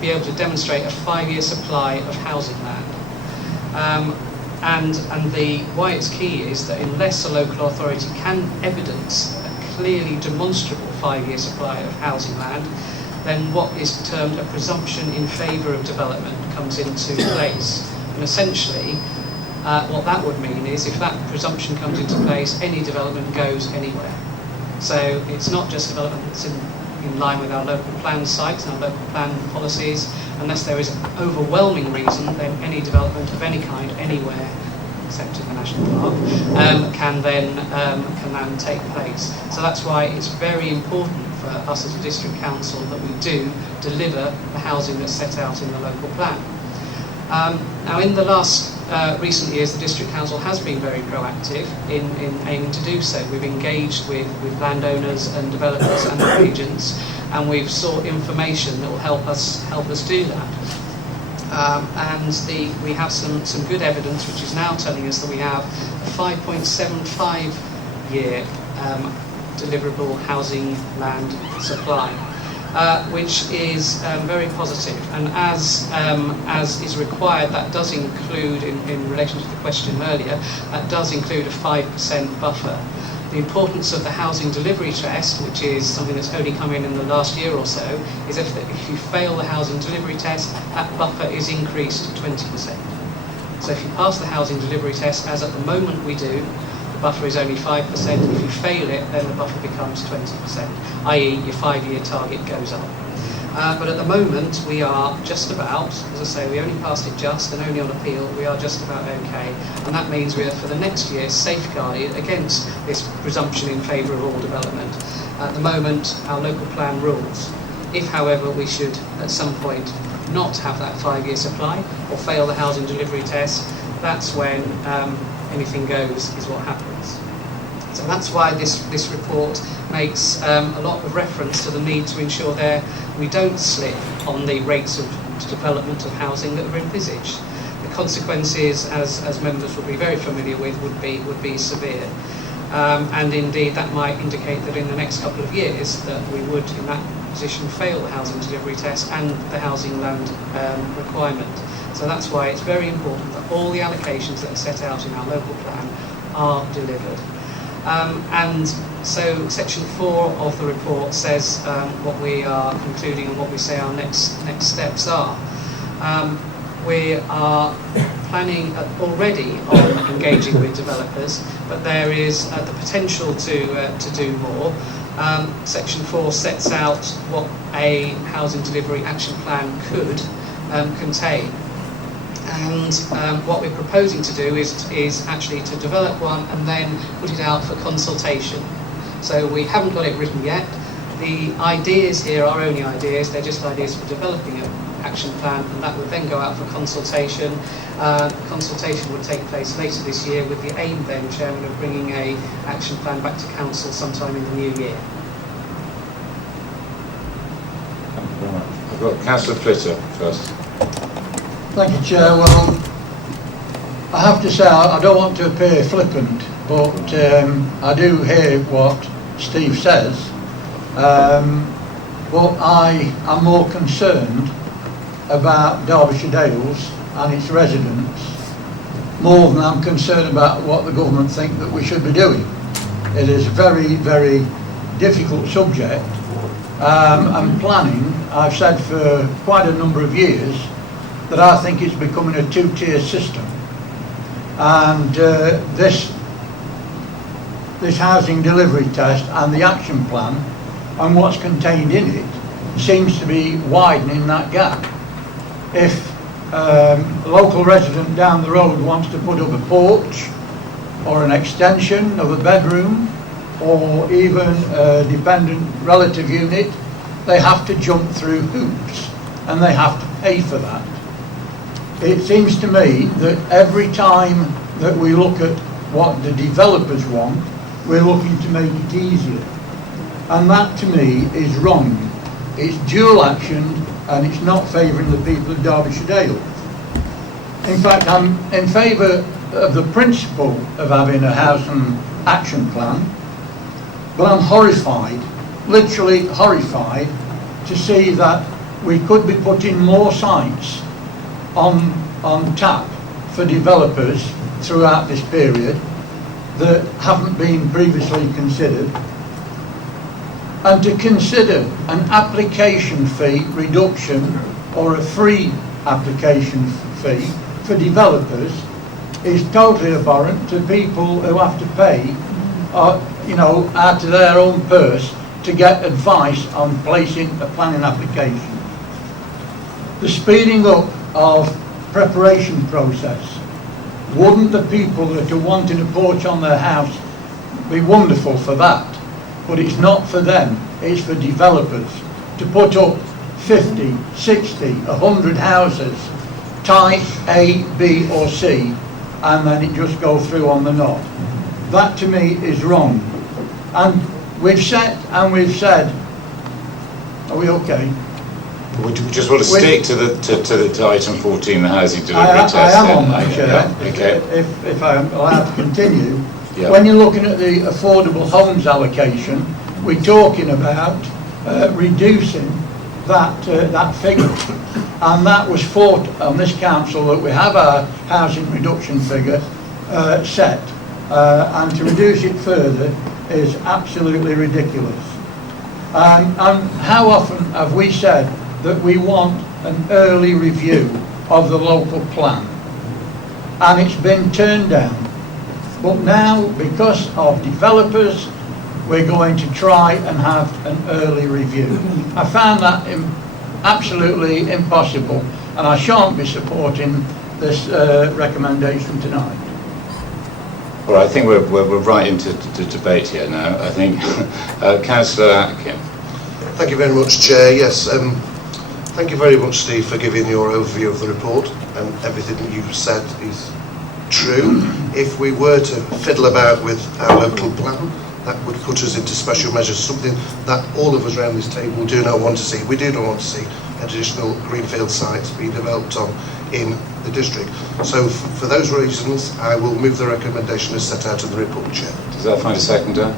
be able to demonstrate a 5-year supply of housing land. And why it's key is that unless a local authority can evidence a clearly demonstrable 5-year supply of housing land, then what is termed a presumption in favour of development comes into place. And essentially, what that would mean is if that presumption comes into place, any development goes anywhere. So it's not just development that's in line with our local plan sites and our local plan policies. Unless there is an overwhelming reason, then any development of any kind, anywhere, except in the national park, can then take place. So that's why it's very important for us as a district council that we do deliver the housing that's set out in the local plan. Now, in the last recent years, the district council has been very proactive in aiming to do so. We've engaged with landowners and developers and agents, and we've sought information that will help us do that. We have some good evidence, which is now telling us that we have a 5.75 year deliverable housing land supply, which is very positive. And as is required, that does include, in relation to the question earlier, that does include a 5% buffer. The importance of the housing delivery test, which is something that's only come in the last year or so, is if you fail the housing delivery test, that buffer is increased to 20%. So if you pass the housing delivery test, as at the moment we do, the buffer is only 5%. If you fail it, then the buffer becomes 20%, i.e. your 5-year target goes up. But at the moment, we are just about, as I say, we only passed it just and only on appeal, we are just about okay. And that means we are, for the next year, safeguarded against this presumption in favour of all development. At the moment, our local plan rules. If, however, we should, at some point, not have that 5-year supply or fail the housing delivery test, that's when anything goes, is what happens. So that's why this report makes a lot of reference to the need to ensure we don't slip on the rates of development of housing that are envisaged. The consequences, as members will be very familiar with, would be severe. And indeed, that might indicate that in the next couple of years that we would, in that position, fail the housing delivery test and the housing land requirement. So that's why it's very important that all the allocations that are set out in our local plan are delivered. And so section 4 of the report says what we are concluding and what we say our next steps are. We are planning already on engaging with developers, but there is the potential to do more. Section 4 sets out what a housing delivery action plan could contain. And what we're proposing to do is actually to develop one and then put it out for consultation. So we haven't got it written yet. The ideas here are only ideas, they're just ideas for developing an action plan, and that would then go out for consultation. Consultation would take place later this year with the aim then, Chairman, of bringing a action plan back to Council sometime in the new year. Thank you very much. I've got Councillor Flitter first. Thank you, Chair. Well, I have to say I don't want to appear flippant, but I do hear what Steve says. But I am more concerned about Derbyshire Dales and its residents more than I'm concerned about what the government think that we should be doing. It is a very, very difficult subject, and planning, I've said for quite a number of years that I think it's becoming a two-tier system, and this housing delivery test and the action plan and what's contained in it seems to be widening that gap. If a local resident down the road wants to put up a porch or an extension of a bedroom or even a dependent relative unit, they have to jump through hoops and they have to pay for that. It seems to me that every time that we look at what the developers want, we're looking to make it easier. And that to me is wrong. It's dual actioned and it's not favouring the people of Derbyshire Dales. In fact, I'm in favour of the principle of having a housing action plan, but I'm horrified, literally horrified, to see that we could be putting more sites on tap for developers throughout this period that haven't been previously considered, and to consider an application fee reduction or a free application fee for developers is totally abhorrent to people who have to pay, out of their own purse to get advice on placing a planning application. The speeding up of preparation process, wouldn't the people that are wanting a porch on their house be wonderful for that? But it's not for them, it's for developers to put up 50, 60, 100 houses, type A, B or C, and then it just go through on the nod. That to me is wrong. And we've said, are we okay? We just want to stick to item 14, the housing delivery test. I am on that, Chair. Yeah, okay. If I'm allowed to continue. Yeah. When you're looking at the affordable homes allocation, we're talking about reducing that figure, and that was fought on this council that we have a housing reduction figure set, and to reduce it further is absolutely ridiculous. And how often have we said that we want an early review of the local plan, and it's been turned down? But now, because of developers, we're going to try and have an early review. I found that absolutely impossible, and I shan't be supporting this recommendation tonight. Well, I think we're right into debate here now. I think Councillor Atkin. Thank you very much, Chair. Yes, thank you very much, Steve, for giving your overview of the report, and everything that you've said is true. If we were to fiddle about with our local plan, that would put us into special measures, something that all of us around this table do not want to see. We do not want to see additional greenfield sites being developed on in the district. So for those reasons, I will move the recommendation as set out in the report, Chair. Does that find a seconder?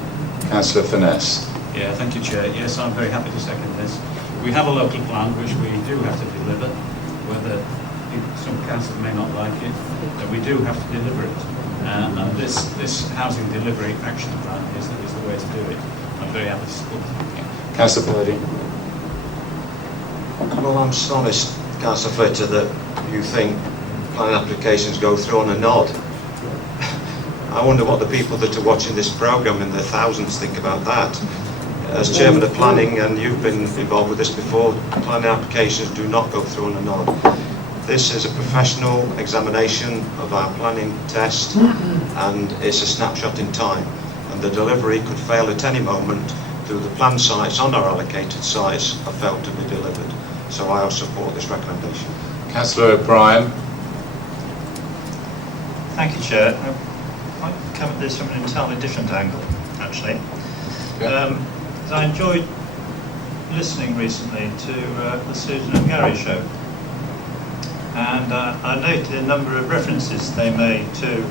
Councillor Finesse. Yeah, thank you, Chair. Yes, I'm very happy to second this. We have a local plan which we do have to deliver, whether some councils may not like it, but we do have to deliver it. And this housing delivery action plan is the way to do it. I'm very happy to support it. Councillor Purdy. Well, I'm astonished, Councillor Flitter, that you think planning applications go through on a nod. I wonder what the people that are watching this programme in their thousands think about that. as Chairman of Planning, and you've been involved with this before, planning applications do not go through on a nod. This is a professional examination of our planning test, and it's a snapshot in time, and the delivery could fail at any moment through the planned sites on our allocated sites have failed to be delivered. So I support this recommendation. Councillor O'Brien. Thank you, Chair. I come at this from an entirely different angle, actually. I enjoyed listening recently to the Susan and Gary show, and I noted a number of references they made to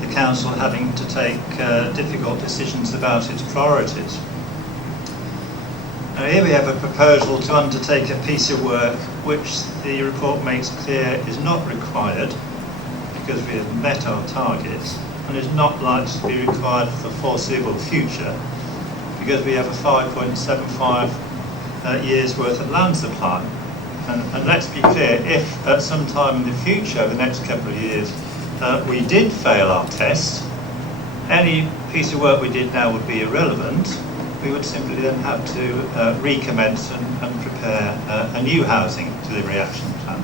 the council having to take difficult decisions about its priorities. Now here we have a proposal to undertake a piece of work which the report makes clear is not required because we have met our targets, and is not likely to be required for the foreseeable future because we have a 5.75 years worth of land supply. And let's be clear, if at some time in the future, the next couple of years, we did fail our test, any piece of work we did now would be irrelevant. We would simply then have to recommence and prepare a new housing delivery action plan.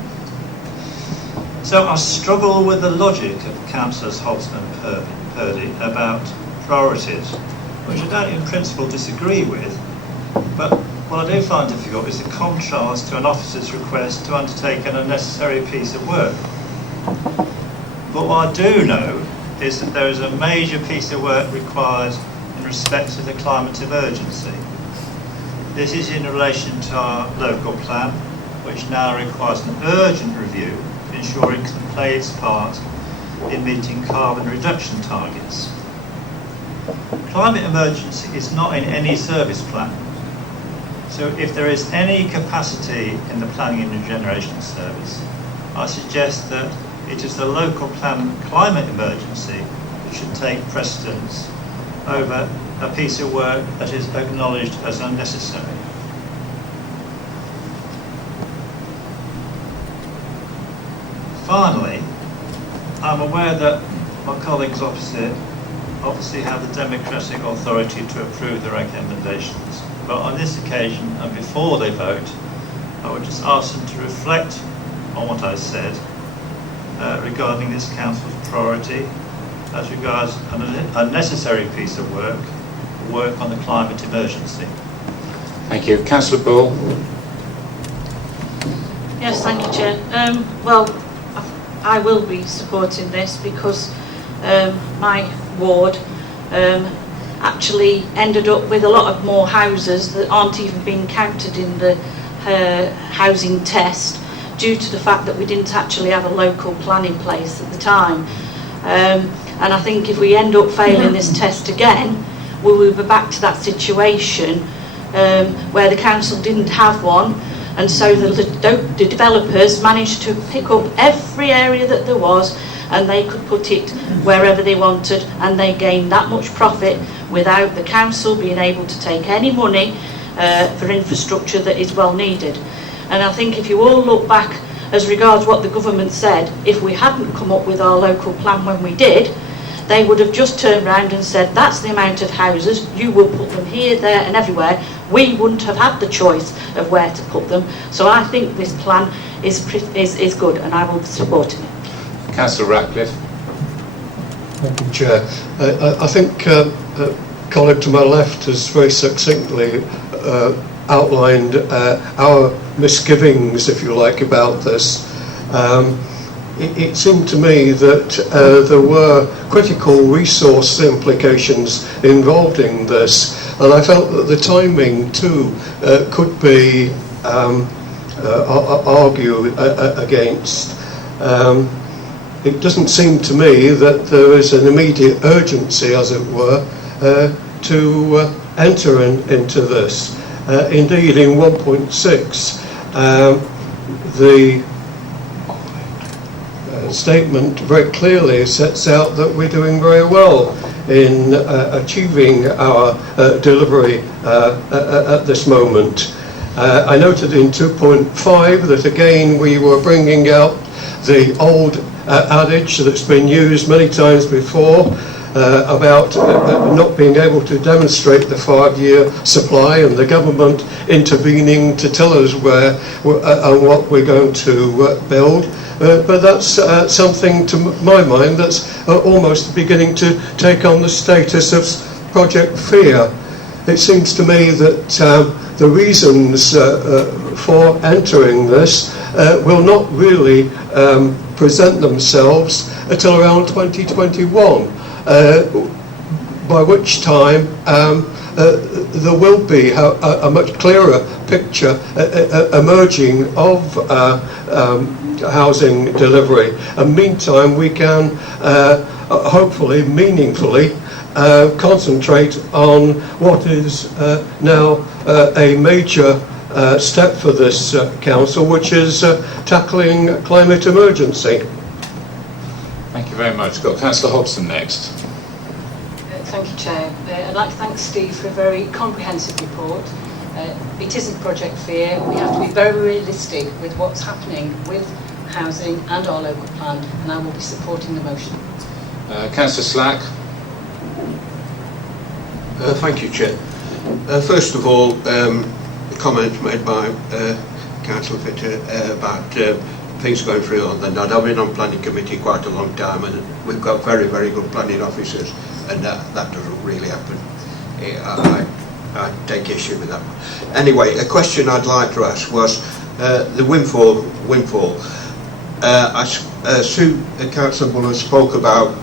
So I struggle with the logic of Councillors Hodgson and Purdy about priorities, which I don't in principle disagree with, but what I do find difficult is the contrast to an officer's request to undertake an unnecessary piece of work. But what I do know is that there is a major piece of work required in respect to the climate emergency. This is in relation to our local plan, which now requires an urgent review to ensure it can play its part in meeting carbon reduction targets. Climate emergency is not in any service plan. So if there is any capacity in the planning and regeneration service, I suggest that it is the local plan climate emergency that should take precedence over a piece of work that is acknowledged as unnecessary. Finally, I'm aware that my colleagues opposite obviously have the democratic authority to approve the recommendations, but on this occasion and before they vote, I would just ask them to reflect on what I said regarding this council's priority as regards an unnecessary piece of work on the climate emergency. Thank you. Councillor Bull. Yes, thank you, Chair. Well, I will be supporting this because my ward actually ended up with a lot of more houses that aren't even being counted in the housing test due to the fact that we didn't actually have a local plan in place at the time. And I think if we end up failing this test again, we will be back to that situation where the council didn't have one, and so the developers managed to pick up every area that there was, and they could put it wherever they wanted, and they gained that much profit without the council being able to take any money for infrastructure that is well needed. And I think if you all look back as regards what the government said, if we hadn't come up with our local plan when we did, they would have just turned around and said, that's the amount of houses, you will put them here, there and everywhere. We wouldn't have had the choice of where to put them. So I think this plan is good, and I will be supporting it. Councillor Ratcliffe. Thank you, Chair. I think colleague to my left has very succinctly outlined our misgivings, if you like, about this. It seemed to me that there were critical resource implications involved in this, and I felt that the timing too could be argued against. It doesn't seem to me that there is an immediate urgency, as it were, to enter into this. Indeed, in 1.6, the statement very clearly sets out that we're doing very well in achieving our delivery at this moment. I noted in 2.5 that again we were bringing out the old adage that's been used many times before, about not being able to demonstrate the 5-year supply and the government intervening to tell us where and what we're going to build. But that's something, to my mind, that's almost beginning to take on the status of project fear. It seems to me that the reasons for entering this will not really present themselves until around 2021, by which time there will be a much clearer picture emerging of housing delivery. And meantime, we can hopefully, meaningfully, concentrate on what is now a major step for this council, which is tackling climate emergency. Thank you very much. Got Councillor Hobson next. Thank you, Chair. I'd like to thank Steve for a very comprehensive report. It isn't project fear. We have to be very realistic with what's happening with housing and our local plan, and I will be supporting the motion. Councillor Slack. Thank you, Chair. First of all, the comments made by Councillor Fitter about things going through on London. I've been on planning committee quite a long time, and we've got very, very good planning officers, and that doesn't really happen. I take issue with that. Anyway, a question I'd like to ask was the windfall. Sue, Councillor Buller spoke about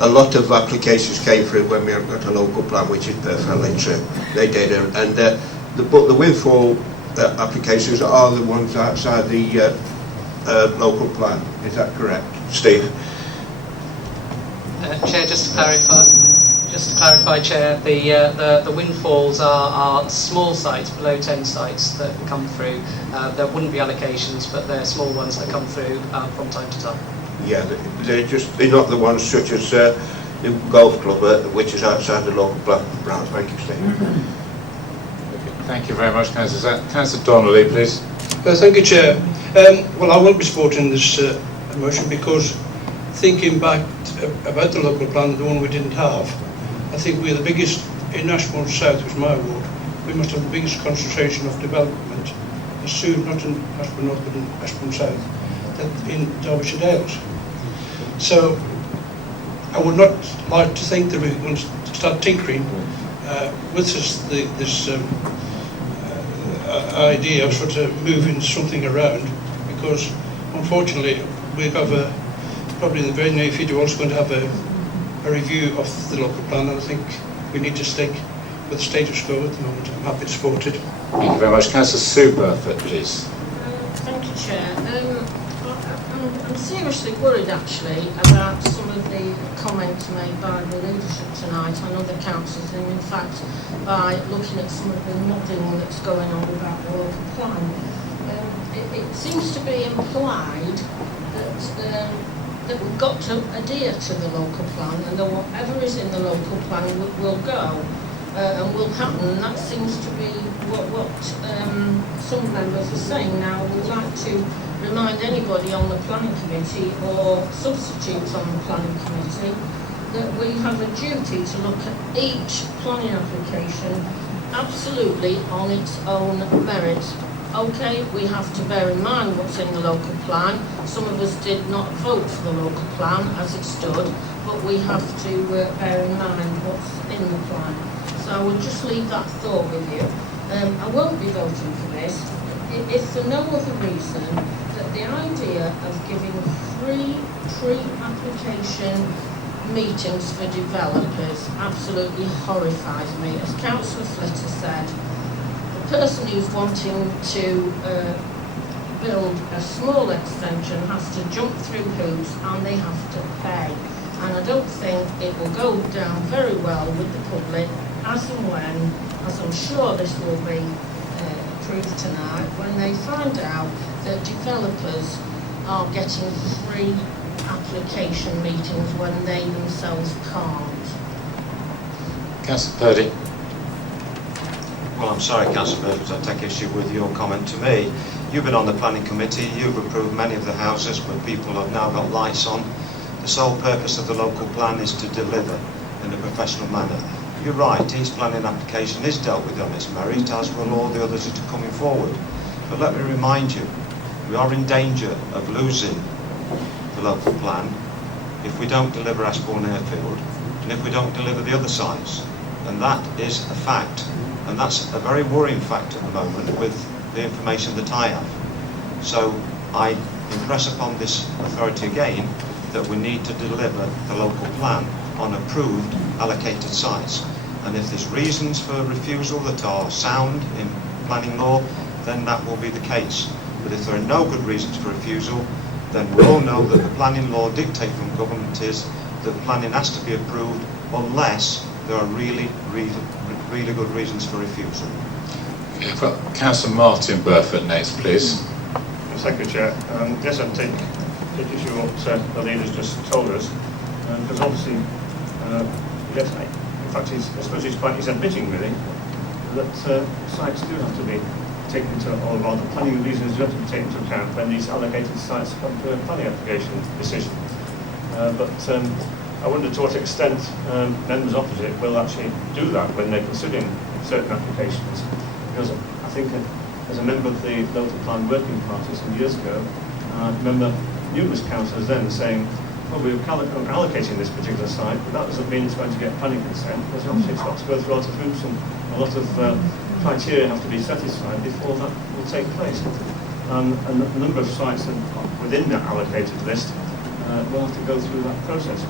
a lot of applications came through when we got a local plan, which is perfectly true. They did, and but the windfall applications are the ones outside the local plan. Is that correct, Steve? Chair, just to clarify, Chair, the windfalls are small sites, below 10 sites that come through. There wouldn't be allocations, but they're small ones that come through from time to time. Yeah, they're not the ones such as the golf club, which is outside the local plan. Right, thank you, Steve. Thank you very much, Councillor. Councillor Donnelly, please. Thank you, Chair. Well, I won't be supporting this motion because thinking back about the local plan, the one we didn't have, I think we're the biggest in Ashbourne South, which is my ward. We must have the biggest concentration of development, soon not in Ashbourne North but in Ashbourne South, in Derbyshire Dales. So I would not like to think that we're going to start tinkering with this idea of sort of moving something around, because unfortunately we have probably in the very near future we're also going to have a review of the local plan, and I think we need to stick with the status quo at the moment. I'm happy to support it. Thank you very much. Councillor Sue Burford, please. Thank you, Chair. I'm seriously worried actually about some of the comments made by the leadership tonight and other councillors, and in fact by looking at some of the modelling that's going on about the local plan. It seems to be implied that we've got to adhere to the local plan, and that whatever is in the local plan will go and will happen. And that seems to be what some members are saying. Now, we'd like to remind anybody on the planning committee or substitutes on the planning committee that we have a duty to look at each planning application absolutely on its own merit. Okay, we have to bear in mind what's in the local plan. Some of us did not vote for the local plan as it stood, but we have to bear in mind what's in the plan. So I will just leave that thought with you. I won't be voting for this, if for no other reason that the idea of giving free pre-application meetings for developers absolutely horrifies me. As Councillor Flitter said, the person who's wanting to build a small extension has to jump through hoops and they have to pay. And I don't think it will go down very well with the public as and when, as I'm sure this will be approved tonight, when they find out that developers are getting free application meetings when they themselves can't. Councillor Purdy. Well, I'm sorry, Councillor Burford, I take issue with your comment to me. You've been on the planning committee, you've approved many of the houses where people have now got lights on. the sole purpose of the local plan is to deliver in a professional manner. You're right, each planning application is dealt with on its merit, as will all the others that are coming forward. But let me remind you, we are in danger of losing the local plan if we don't deliver Ashbourne Airfield and if we don't deliver the other sites. And that is a fact. And that's a very worrying fact at the moment with the information that I have. So I impress upon this authority again that we need to deliver the local plan on approved allocated sites. And if there's reasons for refusal that are sound in planning law, then that will be the case. But if there are no good reasons for refusal, then we all know that the planning law dictate from government is that planning has to be approved unless there are really good reasons for refusal. Councillor Martin Burford next, please. Thank you, Chair. Yes, I take issue with what the leader's just told us, because obviously, yes, in fact, I suppose he's admitting really that sites do have to be taken into, or rather, planning reasons do have to be taken into account when these allocated sites come to a planning application decision. But I wonder to what extent members opposite will actually do that when they're considering certain applications. Because I think as a member of the local plan working party some years ago, I remember numerous councillors then saying, well, we're allocating this particular site, but that doesn't mean it's going to get planning consent, because obviously it's got to go through a lot of hoops and a lot of criteria have to be satisfied before that will take place. And a number of sites within that allocated list will have to go through that process.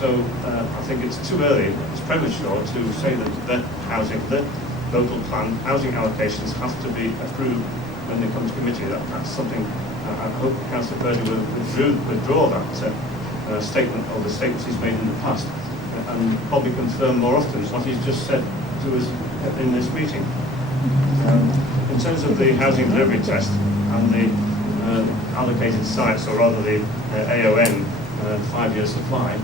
So I think it's too early, it's premature to say that the local plan housing allocations have to be approved when they come to committee. That's something I hope Councillor Purdy will withdraw that statement, or the statements he's made in the past, and probably confirm more often what he's just said to us in this meeting. In terms of the housing delivery test and the allocated sites, or rather the AON 5-year supply,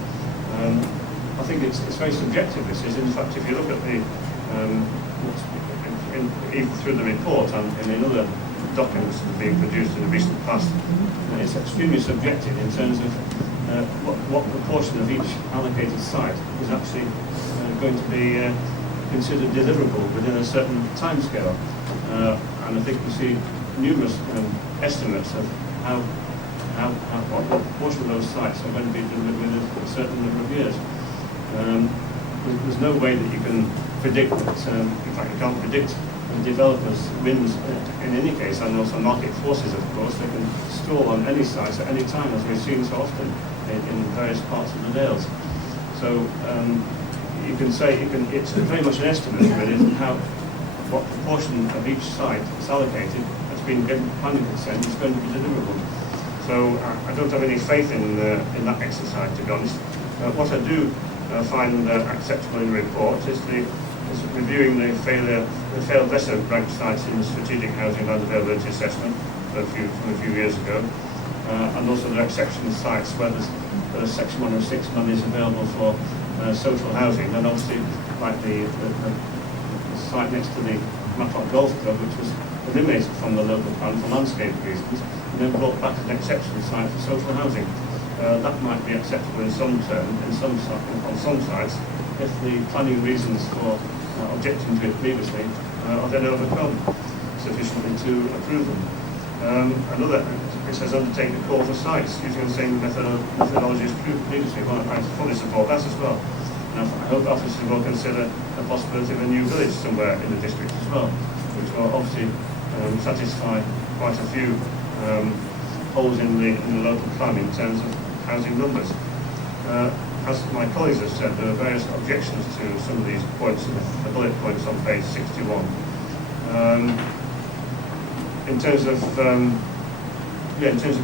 I think it's very subjective. This is, in fact, if you look at the even through the report and in other documents that are being produced in the recent past, it's extremely subjective in terms of what proportion of each allocated site is actually going to be considered deliverable within a certain timescale. And I think we see numerous estimates of what proportion of those sites are going to be delivered within a certain number of years. There's no way that you can predict that, in fact you can't predict the developers' wins in any case, and also market forces of course. They can stall on any site at any time, as we've seen so often in various parts of the Dales. So you can say, it's very much an estimate really of what proportion of each site that's allocated that's been given planning consent is going to be deliverable. So I don't have any faith in that exercise, to be honest. What I do find acceptable in the report is reviewing the failed lesser ranked sites in the strategic housing land availability assessment from a few years ago, and also the exceptional sites where there's Section 106 money is available for social housing, and obviously like the site next to the Matlock Golf Club, which was eliminated from the local plan for landscape reasons, and then brought back as an exceptional site for social housing. That might be acceptable in some terms, on some sites, if the planning reasons for objecting to it previously are then overcome sufficiently to approve them. Another, it says undertake the call for sites using the same methodology as previously. Well, I fully support that as well. And I hope officers will consider the possibility of a new village somewhere in the district as well, which will obviously satisfy quite a few holes in the local plan in terms of housing numbers. As my colleagues have said, there are various objections to some of these points, the bullet points on page 61. In terms of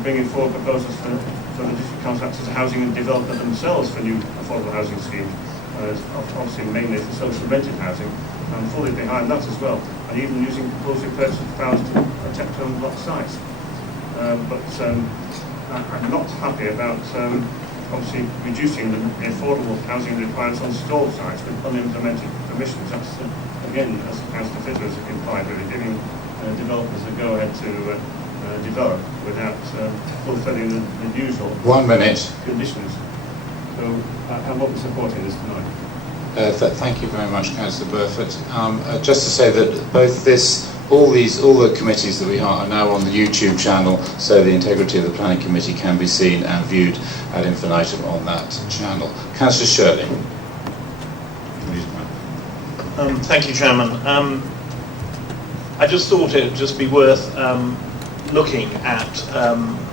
bringing forward proposals for the district contractors to housing and development themselves for new affordable housing schemes, obviously mainly for social rented housing, I'm fully behind that as well, and even using compulsory purchase powers to protect own block sites. But I'm not happy about obviously reducing the affordable housing requirements on stalled sites with unimplemented permissions. That's again, as Councillor Fitter has implied, really giving developers the go-ahead to develop without fulfilling the usual 1 minute. conditions. So I won't be supporting this tonight. Thank you very much, Councillor Burford. Just to say that both all the committees that we are now on the YouTube channel, so the integrity of the planning committee can be seen and viewed ad infinitum on that channel. Councillor Shirley. Thank you, Chairman. I just thought it would just be worth looking at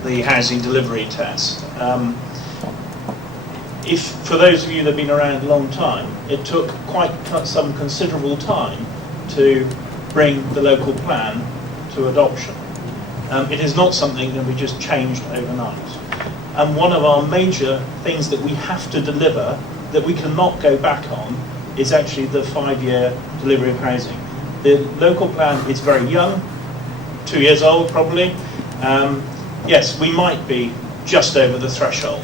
the housing delivery test. If, for those of you that have been around a long time, it took quite some considerable time to bring the local plan to adoption. It is not something that we just changed overnight. And one of our major things that we have to deliver, that we cannot go back on, is actually the 5-year delivery of housing. The local plan is very young, 2 years old probably. Yes, we might be just over the threshold,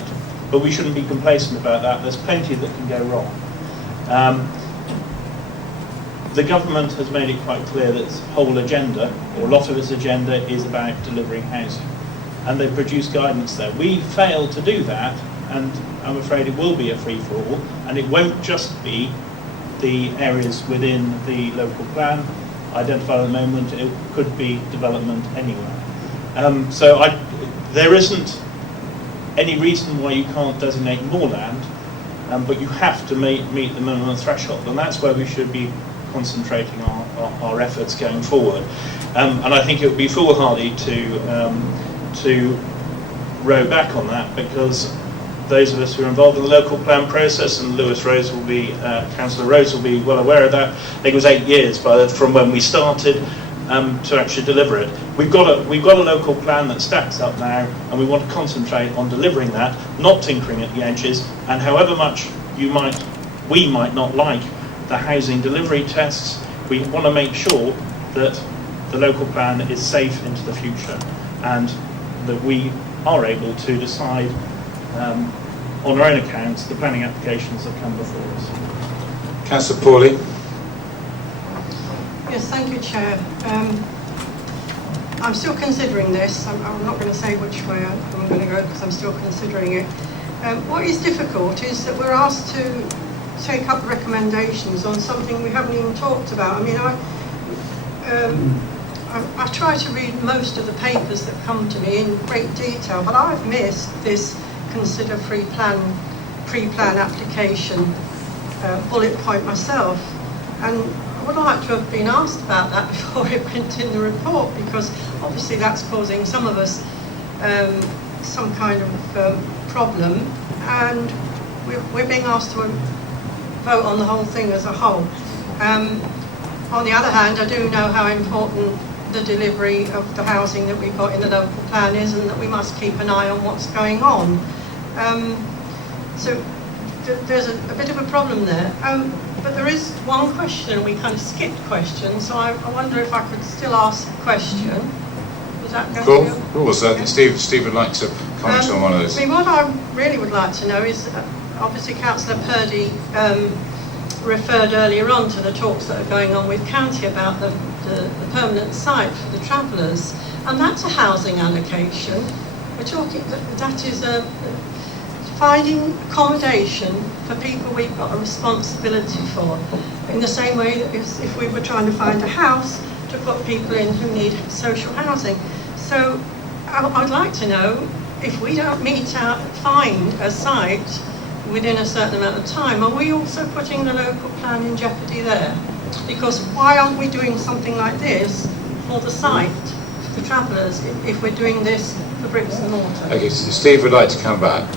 but we shouldn't be complacent about that. There's plenty that can go wrong. The government has made it quite clear that its whole agenda, or a lot of its agenda, is about delivering housing. And they've produced guidance there. We fail to do that, and I'm afraid it will be a free-for-all, and it won't just be the areas within the local plan identified at the moment. It could be development anywhere. So there isn't any reason why you can't designate more land, but you have to meet the minimum threshold, and that's where we should be concentrating our efforts going forward. And I think it would be foolhardy to row back on that, because those of us who are involved in the local plan process, and Councillor Rose will be well aware of that, I think it was 8 years from when we started to actually deliver it. We've got a local plan that stacks up now, and we want to concentrate on delivering that, not tinkering at the edges. And however much we might not like the housing delivery tests, we want to make sure that the local plan is safe into the future, and that we are able to decide on our own accounts the planning applications that come before us. Councillor Pawley. Yes, thank you, Chair. I'm still considering this. I'm not going to say which way I'm going to go because I'm still considering it. What is difficult is that we're asked to take up recommendations on something we haven't even talked about. I mean, I try to read most of the papers that come to me in great detail, but I've missed this consider pre-plan application bullet point myself, and I would like to have been asked about that before it went in the report, because obviously that's causing some of us some kind of problem, and we're being asked to vote on the whole thing as a whole. On the other hand, I do know how important the delivery of the housing that we've got in the local plan is, and that we must keep an eye on what's going on. So there's a bit of a problem there. But there is one question, and we kind of skipped questions, so I wonder if I could still ask a question. Is that going to be cool. So Steve would like to comment on one of those. I mean, what I really would like to know is, obviously Councillor Purdy referred earlier on to the talks that are going on with County about the permanent site for the travellers, and that's a housing allocation. We're talking, that is finding accommodation for people we've got a responsibility for, in the same way that if we were trying to find a house to put people in who need social housing. So I'd like to know, if we don't find a site within a certain amount of time, are we also putting the local plan in jeopardy there? Because why aren't we doing something like this for the site, for the travellers, if we're doing this for bricks and mortar? Okay, so Steve would like to come back.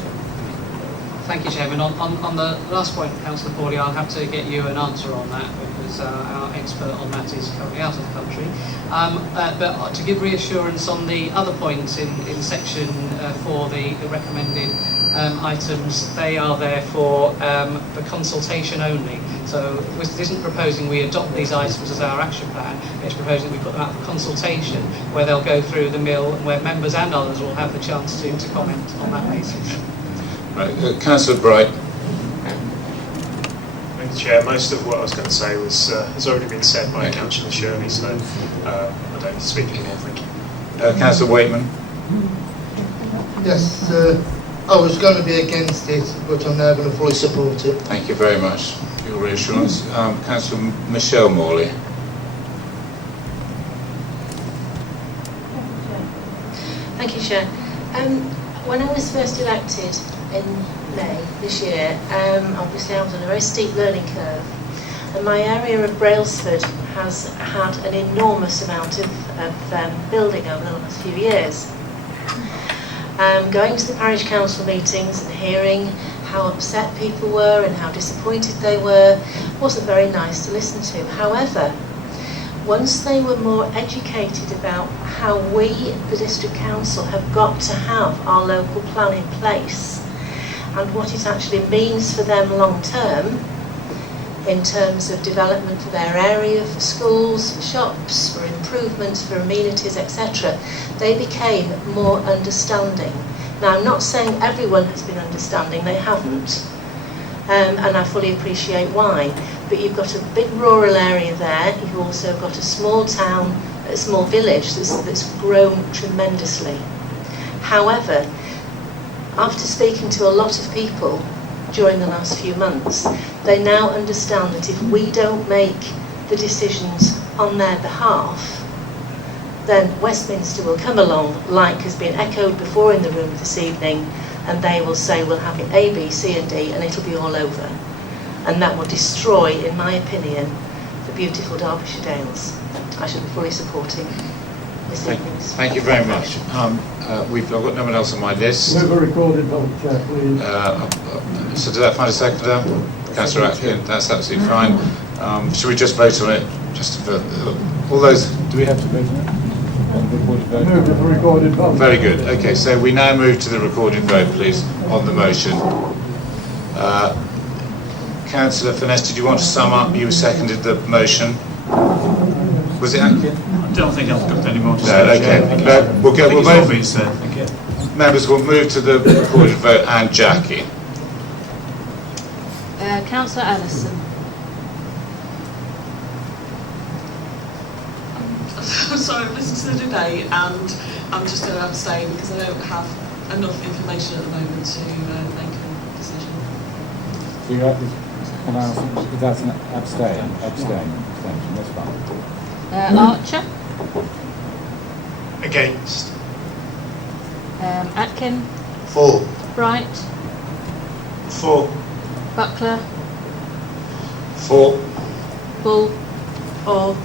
Thank you, Chairman. On the last point, Councillor Pawley, I'll have to get you an answer on that, because our expert on that is currently out of the country. But to give reassurance on the other points in section 4, the recommended items, they are there for consultation only. So this isn't proposing we adopt these items as our action plan, it's proposing we put them out for consultation, where they'll go through the mill, and where members and others will have the chance to comment on that basis. Right, Councillor Bright. Thank you, Chair. Most of what I was going to say has already been said by Councillor Shirley, so I don't need to speak anymore. Thank you. Councillor Wakeman. Yes, I was going to be against it, but I'm now going to fully support it. Thank you very much for your reassurance. Councillor Michelle Morley. Thank you, Chair. When I was first elected in May this year, obviously I was on a very steep learning curve, and my area of Brailsford has had an enormous amount of building over the last few years. Going to the parish council meetings and hearing how upset people were and how disappointed they were wasn't very nice to listen to. However, once they were more educated about how we, the district council, have got to have our local plan in place and what it actually means for them long term in terms of development for their area, for schools, for shops, for improvements, for amenities, etc., they became more understanding. Now, I'm not saying everyone has been understanding, they haven't, and I fully appreciate why, but you've got a big rural area there, you've also got a small town, a small village that's grown tremendously. However, after speaking to a lot of people during the last few months, they now understand that if we don't make the decisions on their behalf, then Westminster will come along, like has been echoed before in the room this evening, and they will say we'll have it A, B, C and D, and it'll be all over. And that will destroy, in my opinion, the beautiful Derbyshire Dales. I shall be fully supporting this evening's. Thank you very much. I've got no one else on my list. Move a recorded vote, Chair, please. So did I find a seconder? Councillor Atkin, that's absolutely fine. Should we just vote on it? Just for all those. Do we have to vote on it? Move the recorded vote. Very good. Okay, so we now move to the recorded vote, please, on the motion. Councillor Finesse, did you want to sum up? You seconded the motion. Was it Atkin? I don't think I've got any more to say. No, okay. No, we'll it's vote. obvious then. Thank you. Members will move to the recorded vote, and Jackie. Councillor Ellison. I'm sorry, I've listened to the debate and I'm just going to abstain because I don't have enough information at the moment to make a decision. So you have that's an abstain, abstention, that's fine. Archer. Against. Atkin. For. Bright. For. Buckler. For. Bull. For.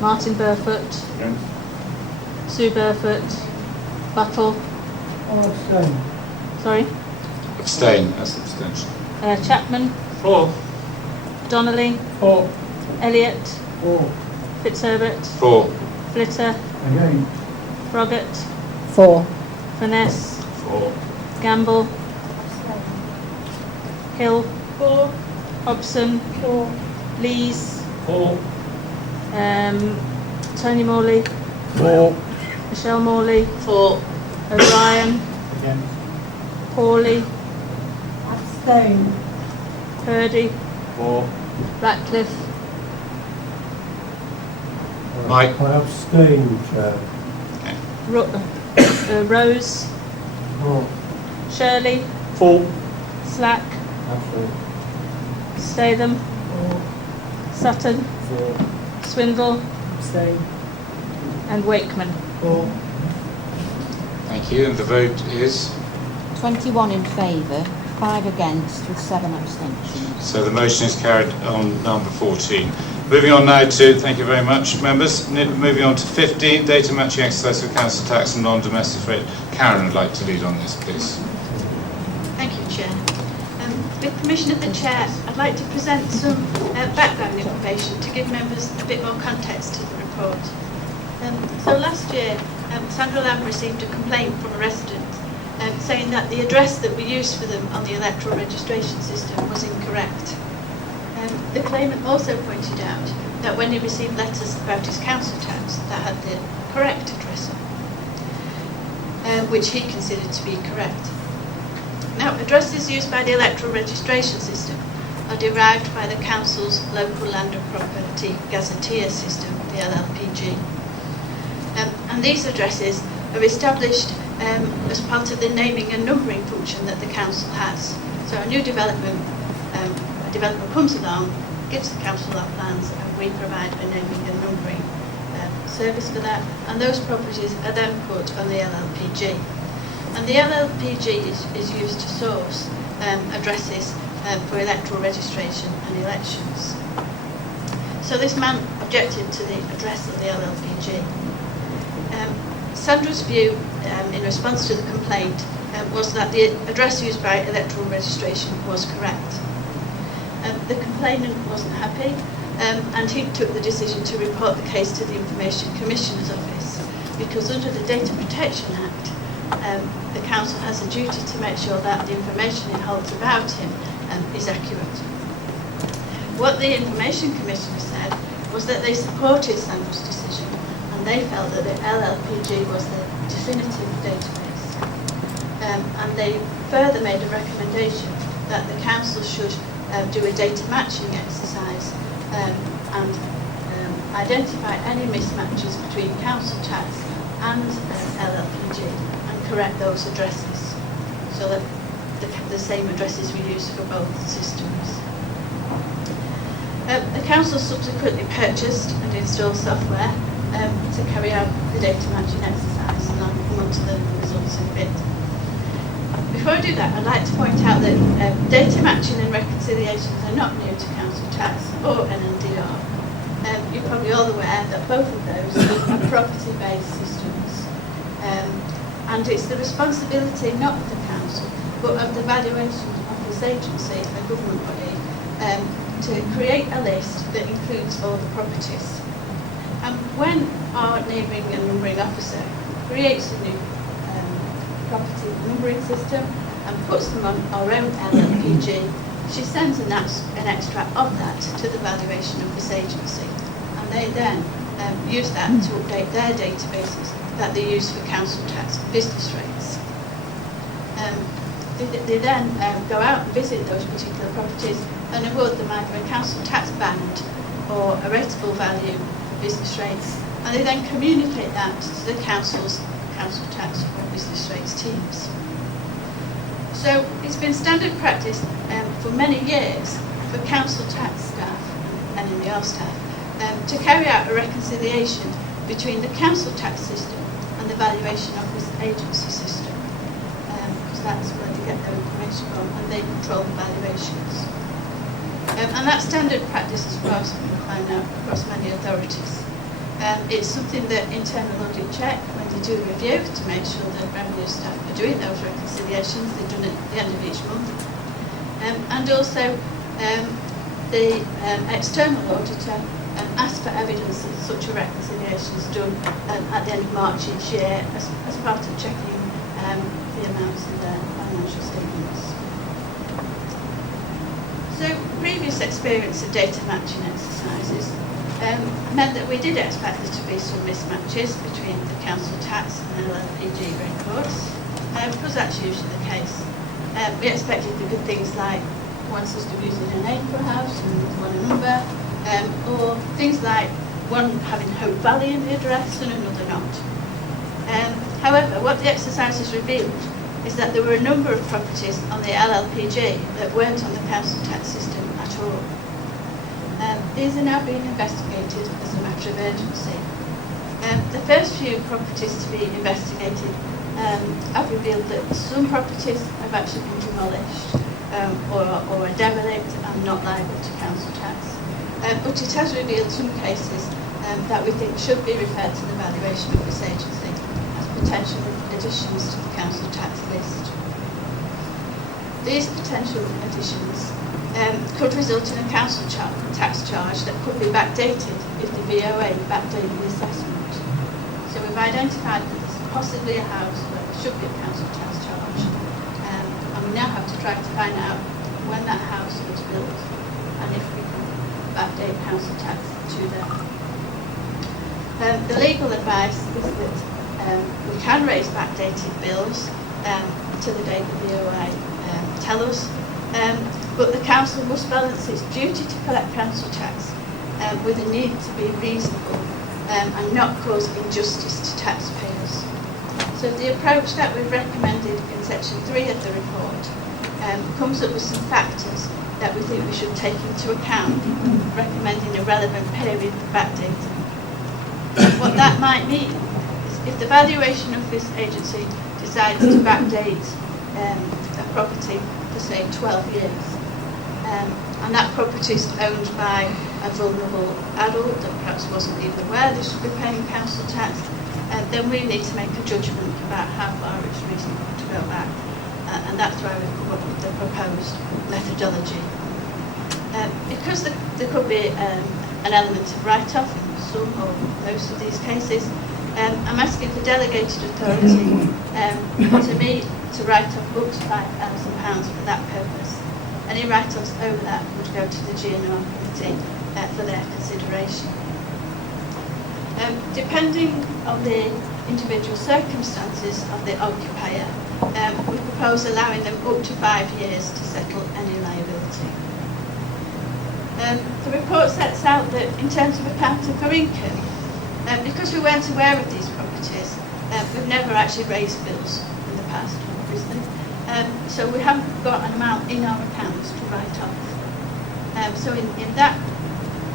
Martin Burfoot. Against. Sue Burfoot. Buttle. Abstain. Sorry? Abstain, that's abstention. Chapman. For. Donnelly. For. Elliott. For. Fitzherbert. For. Flitter. Again. Froggatt. For. Finesse. For. Gamble. Hill. For. Hobson. For. Lees. For. Tony Morley. For. Michelle Morley. For. O'Brien. Against. Hawley. Abstain. Purdy. For. Ratcliffe. Mike. I abstain, Chair. Rose. For. Shirley. For. Slack. Abstain. Statham. For. Sutton. For. Swindle. Abstain. And Wakeman. For. Thank you, and the vote is? 21 in favour, 5 against, with 7 abstentions. So the motion is carried on number 14. Moving on now to, thank you very much, members. Moving on to 15, data matching exercise for council tax and non-domestic rate. Karen would like to lead on this, please. Thank you, Chair. With permission of the Chair, I'd like to present some background information to give members a bit more context to the report. So last year, Sandra Lamb received a complaint from a resident saying that the address that we used for them on the electoral registration system was incorrect. The claimant also pointed out that when he received letters about his council tax that had the correct address on, which he considered to be correct. Now, addresses used by the electoral registration system are derived by the council's local land and property gazetteer system, the LLPG. And these addresses are established as part of the naming and numbering function that the council has. So a new development, a developer comes along, gives the council our plans, and we provide a naming and numbering service for that, and those properties are then put on the LLPG. And the LLPG is used to source addresses for electoral registration and elections. So this man objected to the address of the LLPG. Sandra's view in response to the complaint was that the address used by electoral registration was correct. The complainant wasn't happy, and he took the decision to report the case to the Information Commissioner's Office, because under the Data Protection Act, the council has a duty to make sure that the information it holds about him is accurate. What the Information Commissioner said was that they supported Sandra's decision, and they felt that the LLPG was the definitive database. And they further made a recommendation that the council should do a data matching exercise and identify any mismatches between council tax and LLPG and correct those addresses so that the same addresses were used for both systems. The council subsequently purchased and installed software to carry out the data matching exercise, and I'll come on to the results in a bit. Before I do that, I'd like to point out that data matching and reconciliations are not new to council tax or NNDR. You're probably all aware that both of those are property-based systems. And it's the responsibility not of the council, but of the valuation office agency, a government body, to create a list that includes all the properties. And when our naming and numbering officer creates a new property numbering system and puts them on our own LLPG, she sends an extract of that to the valuation office agency, and they then use that to update their databases that they use for council tax business rates. They then go out and visit those particular properties and award them either a council tax band or a rateable value for business rates, and they then communicate that to the council's council tax or business rates teams. So it's been standard practice for many years for council tax staff and NNDR staff to carry out a reconciliation between the council tax system and the valuation office agency system, because that's where they get their information from and they control the valuations. And that's standard practice as far as I can find out across many authorities. It's something that internal audit check when they do a review to make sure that revenue staff are doing those reconciliations. They're done at the end of each month. And also the external auditor asks for evidence that such a reconciliation is done at the end of March each year as part of checking the amounts in their financial statements. So previous experience of data matching exercises meant that we did expect there to be some mismatches between the council tax and LLPG records, because that's usually the case. We expected the good things like one system using a name for a house and one a number, or things like one having Hope Valley in the address and another not. However, what the exercise has revealed is that there were a number of properties on the LLPG that weren't on the council tax system at all. These are now being investigated as a matter of urgency. The first few properties to be investigated have revealed that some properties have actually been demolished or are derelict and not liable to council tax. But it has revealed some cases that we think should be referred to the valuation office agency as potential additions to the council tax list. These potential additions could result in a council tax charge that could be backdated if the VOA backdated the assessment. So we've identified that there's possibly a house where there should be a council tax charge, and we now have to try to find out when that house was built and if we can backdate council tax to them. The legal advice is that we can raise backdated bills to the date the VOA tell us, but the council must balance its duty to collect council tax with a need to be reasonable and not cause injustice to taxpayers. So the approach that we've recommended in section 3 of the report comes up with some factors that we think we should take into account, recommending a relevant period for backdating. What that might mean is if the valuation office agency decides to backdate a property for say 12 years, and that property is owned by a vulnerable adult that perhaps wasn't even aware they should be paying council tax, then we need to make a judgment about how far it's reasonable to go back. And that's why we've come up with the proposed methodology. Because there could be an element of write-off in some or most of these cases, I'm asking for delegated authority to me to write off up to £5,000 for that purpose. Any write-offs over that would go to the GNR committee for their consideration. Depending on the individual circumstances of the occupier, we propose allowing them up to 5 years to settle any liability. The report sets out that in terms of accounting for income, because we weren't aware of these properties, we've never actually raised bills in the past, obviously. So we haven't got an amount in our accounts to write off. So in that,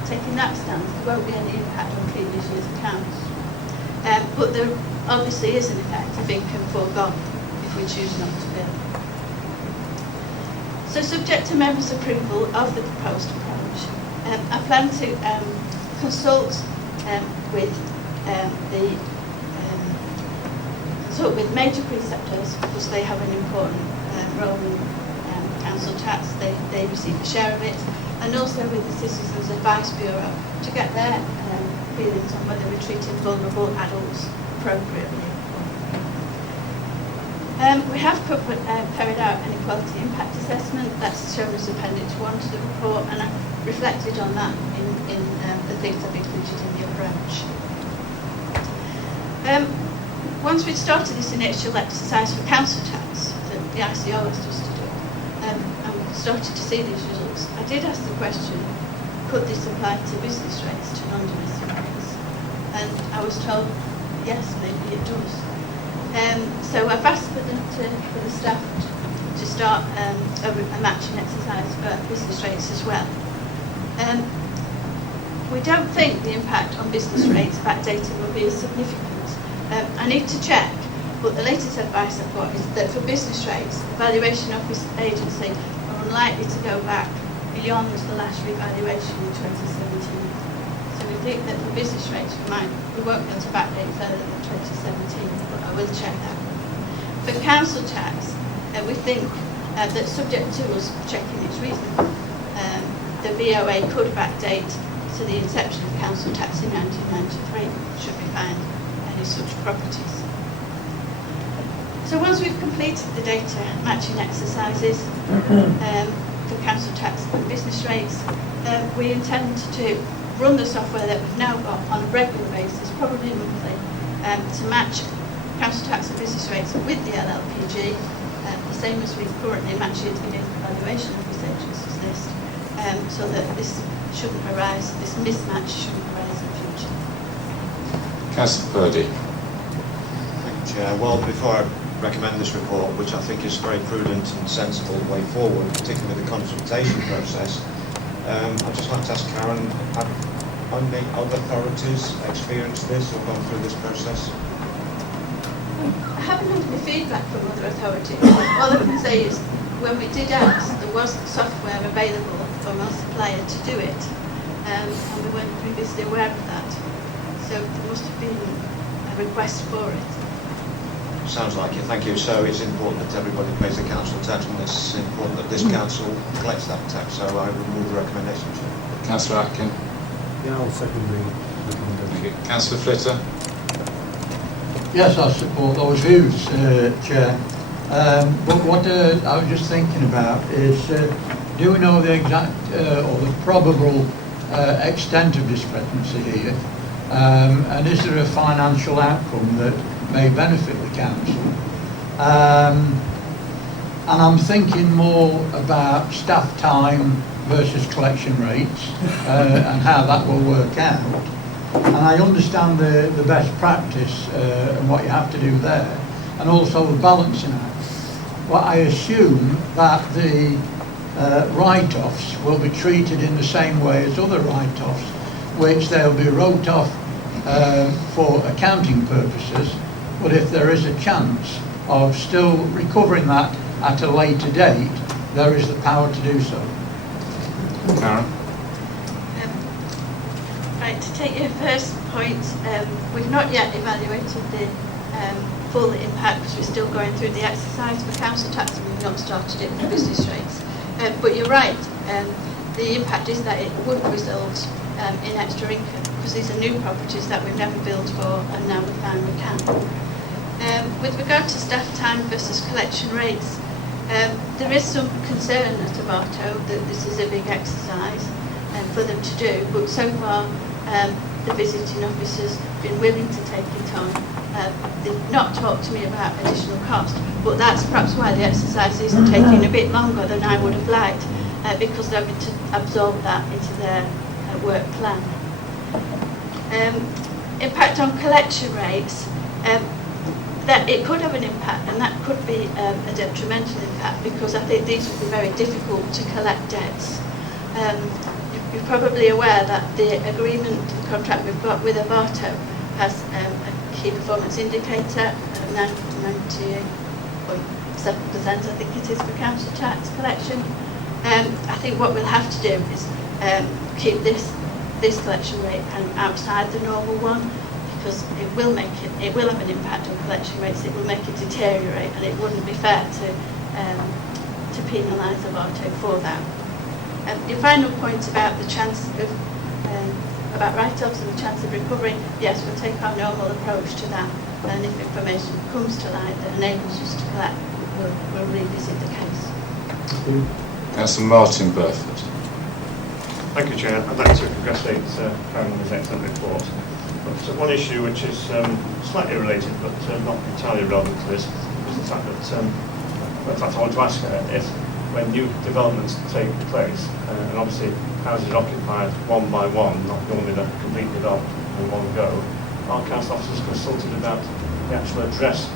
taking that stance, there won't be any impact on previous year's accounts. But there obviously is an effect of income foregone if we choose not to bill. So subject to members' approval of the proposed approach, I plan to consult with major preceptors because they have an important role in council tax. They receive a share of it, and also with the Citizens Advice Bureau to get their feelings on whether we're treating vulnerable adults appropriately. We have carried out an equality impact assessment that's shown as Appendix 1 to the report, and I've reflected on that in the things I've included in the approach. Once we'd started this initial exercise for council tax that the ICO asked us to do, and we started to see these results, I did ask the question, could this apply to business rates, to non-domestic rates? And I was told, yes, maybe it does. So I've asked for the staff to start a matching exercise for business rates as well. We don't think the impact on business rates backdating will be as significant. I need to check, but the latest advice I've got is that for business rates, the valuation office agency are unlikely to go back beyond the last revaluation in 2017. So we think that for business rates we won't go to backdate further than 2017, but I will check that. For council tax, we think that subject to us checking it's reasonable, the VOA could backdate to the inception of council tax in 1993, should we find any such properties. So once we've completed the data matching exercises for council tax and business rates, we intend to run the software that we've now got on a regular basis, probably monthly, to match council tax and business rates with the LLPG, the same as we currently match it against the valuation of this agency's list, so that this shouldn't arise, this mismatch shouldn't arise in future. Councillor Purdy. Thank you, Chair. Well, before I recommend this report, which I think is a very prudent and sensible way forward, particularly with the consultation process, I'd just like to ask Karen, have only other authorities experienced this or gone through this process? I haven't had any feedback from other authorities. All I can say is when we did ask, there wasn't software available from our supplier to do it, and we weren't previously aware of that. So there must have been a request for it. Sounds like it, thank you. So it's important that everybody pays the council tax, and it's important that this council collects that tax, so I would move the recommendation. Councillor Atkin. Yeah, I'll second the recommendation. Councillor Flitter. Yes, I support those views, Chair. But what I was just thinking about is, do we know the exact or the probable extent of discrepancy here? And is there a financial outcome that may benefit the council? And I'm thinking more about staff time versus collection rates and how that will work out. And I understand the best practice and what you have to do there. and also the balancing act. Well, I assume that the write-offs will be treated in the same way as other write-offs, which they'll be wrote off for accounting purposes, but if there is a chance of still recovering that at a later date, there is the power to do so. Karen? Right, to take your first point, we've not yet evaluated the full impact because we're still going through the exercise for council tax and we've not started it for business rates. But you're right, the impact is that it would result in extra income because these are new properties that we've never built for and now we find we can. With regard to staff time versus collection rates, there is some concern at Avato that this is a big exercise for them to do, but so far the visiting officers have been willing to take it on. They've not talked to me about additional cost, but that's perhaps why the exercise is taking a bit longer than I would have liked, because they're having to absorb that into their work plan. Impact on collection rates, that it could have an impact, and that could be a detrimental impact, because I think these would be very difficult to collect debts. You're probably aware that the agreement, the contract we've got with Avato has a key performance indicator, 98.7% I think it is for council tax collection. I think what we'll have to do is keep this collection rate outside the normal one, because it will have an impact on collection rates. It will make it deteriorate, and it wouldn't be fair to penalise Avato for that. Your final point about the chance of about write-offs and the chance of recovery, yes, we'll take our normal approach to that, and if information comes to light that enables us to collect, we'll revisit the case. Councillor Martin Burford. Thank you, Chair. I'd like to congratulate Karen on this excellent report. But one issue which is slightly related but not entirely relevant to this is the fact that, in fact I want to ask her if when new developments take place, and obviously houses are occupied one by one, not normally the complete development in one go, are council officers consulted about the actual address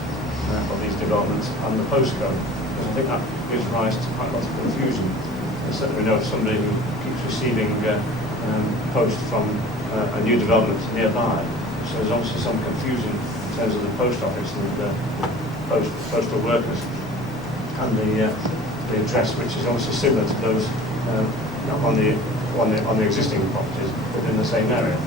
of these developments and the postcode? Because I think that gives rise to quite a lot of confusion. And certainly we know of somebody who keeps receiving post from a new development nearby. So there's obviously some confusion in terms of the post office and the postal workers and the address, which is obviously similar to those not on the existing properties, but in the same area.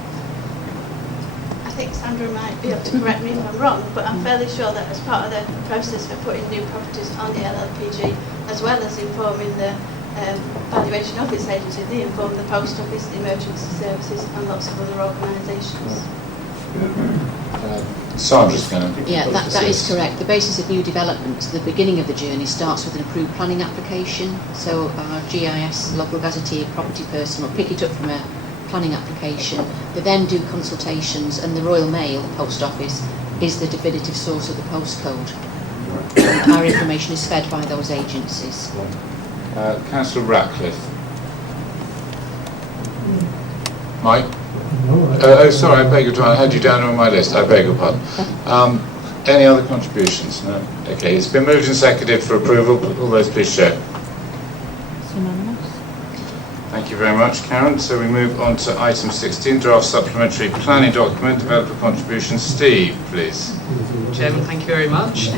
I think Sandra might be able to correct me if I'm wrong, but I'm fairly sure that as part of the process for putting new properties on the LLPG, as well as informing the valuation office agency, they inform the post office, the emergency services, and lots of other organisations. Sandra's going to... Yeah, that is correct. The basis of new development, the beginning of the journey starts with an approved planning application. So our GIS, local gazetteer property person, will pick it up from a planning application. They then do consultations, and the Royal Mail post office is the definitive source of the postcode. Our information is fed by those agencies. Councillor Ratcliffe. Mike? Oh, sorry, I beg your pardon. I had you down on my list. I beg your pardon. Any other contributions? No? Okay, it's been moved and seconded for approval. All those please show. It's unanimous. Thank you very much, Karen. So we move on to item 16, draft supplementary planning document, developer contributions. Steve, please. Chairman, thank you very much.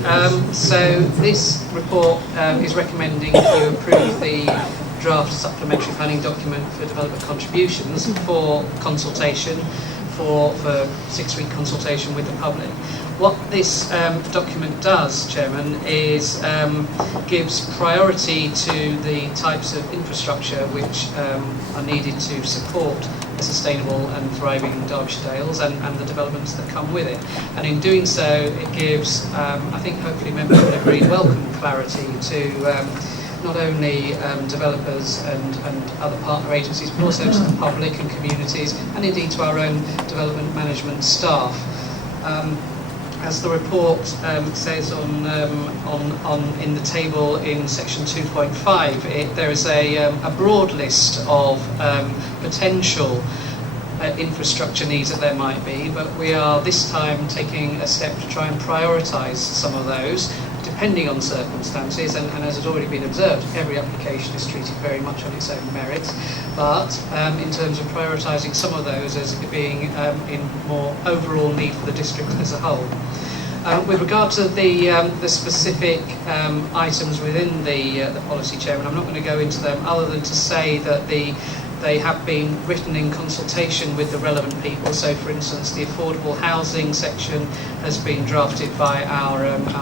So this report is recommending you approve the draft supplementary planning document for developer contributions for consultation, for 6-week consultation with the public. What this document does, Chairman, is gives priority to the types of infrastructure which are needed to support a sustainable and thriving Derbyshire Dales and the developments that come with it. And in doing so, it gives, I think hopefully members will agree, welcome clarity to not only developers and other partner agencies, but also to the public and communities, and indeed to our own development management staff. As the report says in the table in section 2.5, there is a broad list of potential infrastructure needs that there might be, but we are this time taking a step to try and prioritise some of those, depending on circumstances, and as has already been observed, every application is treated very much on its own merits, but in terms of prioritising some of those as being in more overall need for the district as a whole. With regard to the specific items within the policy, Chairman, I'm not going to go into them other than to say that they have been written in consultation with the relevant people. So, for instance, the affordable housing section has been drafted by our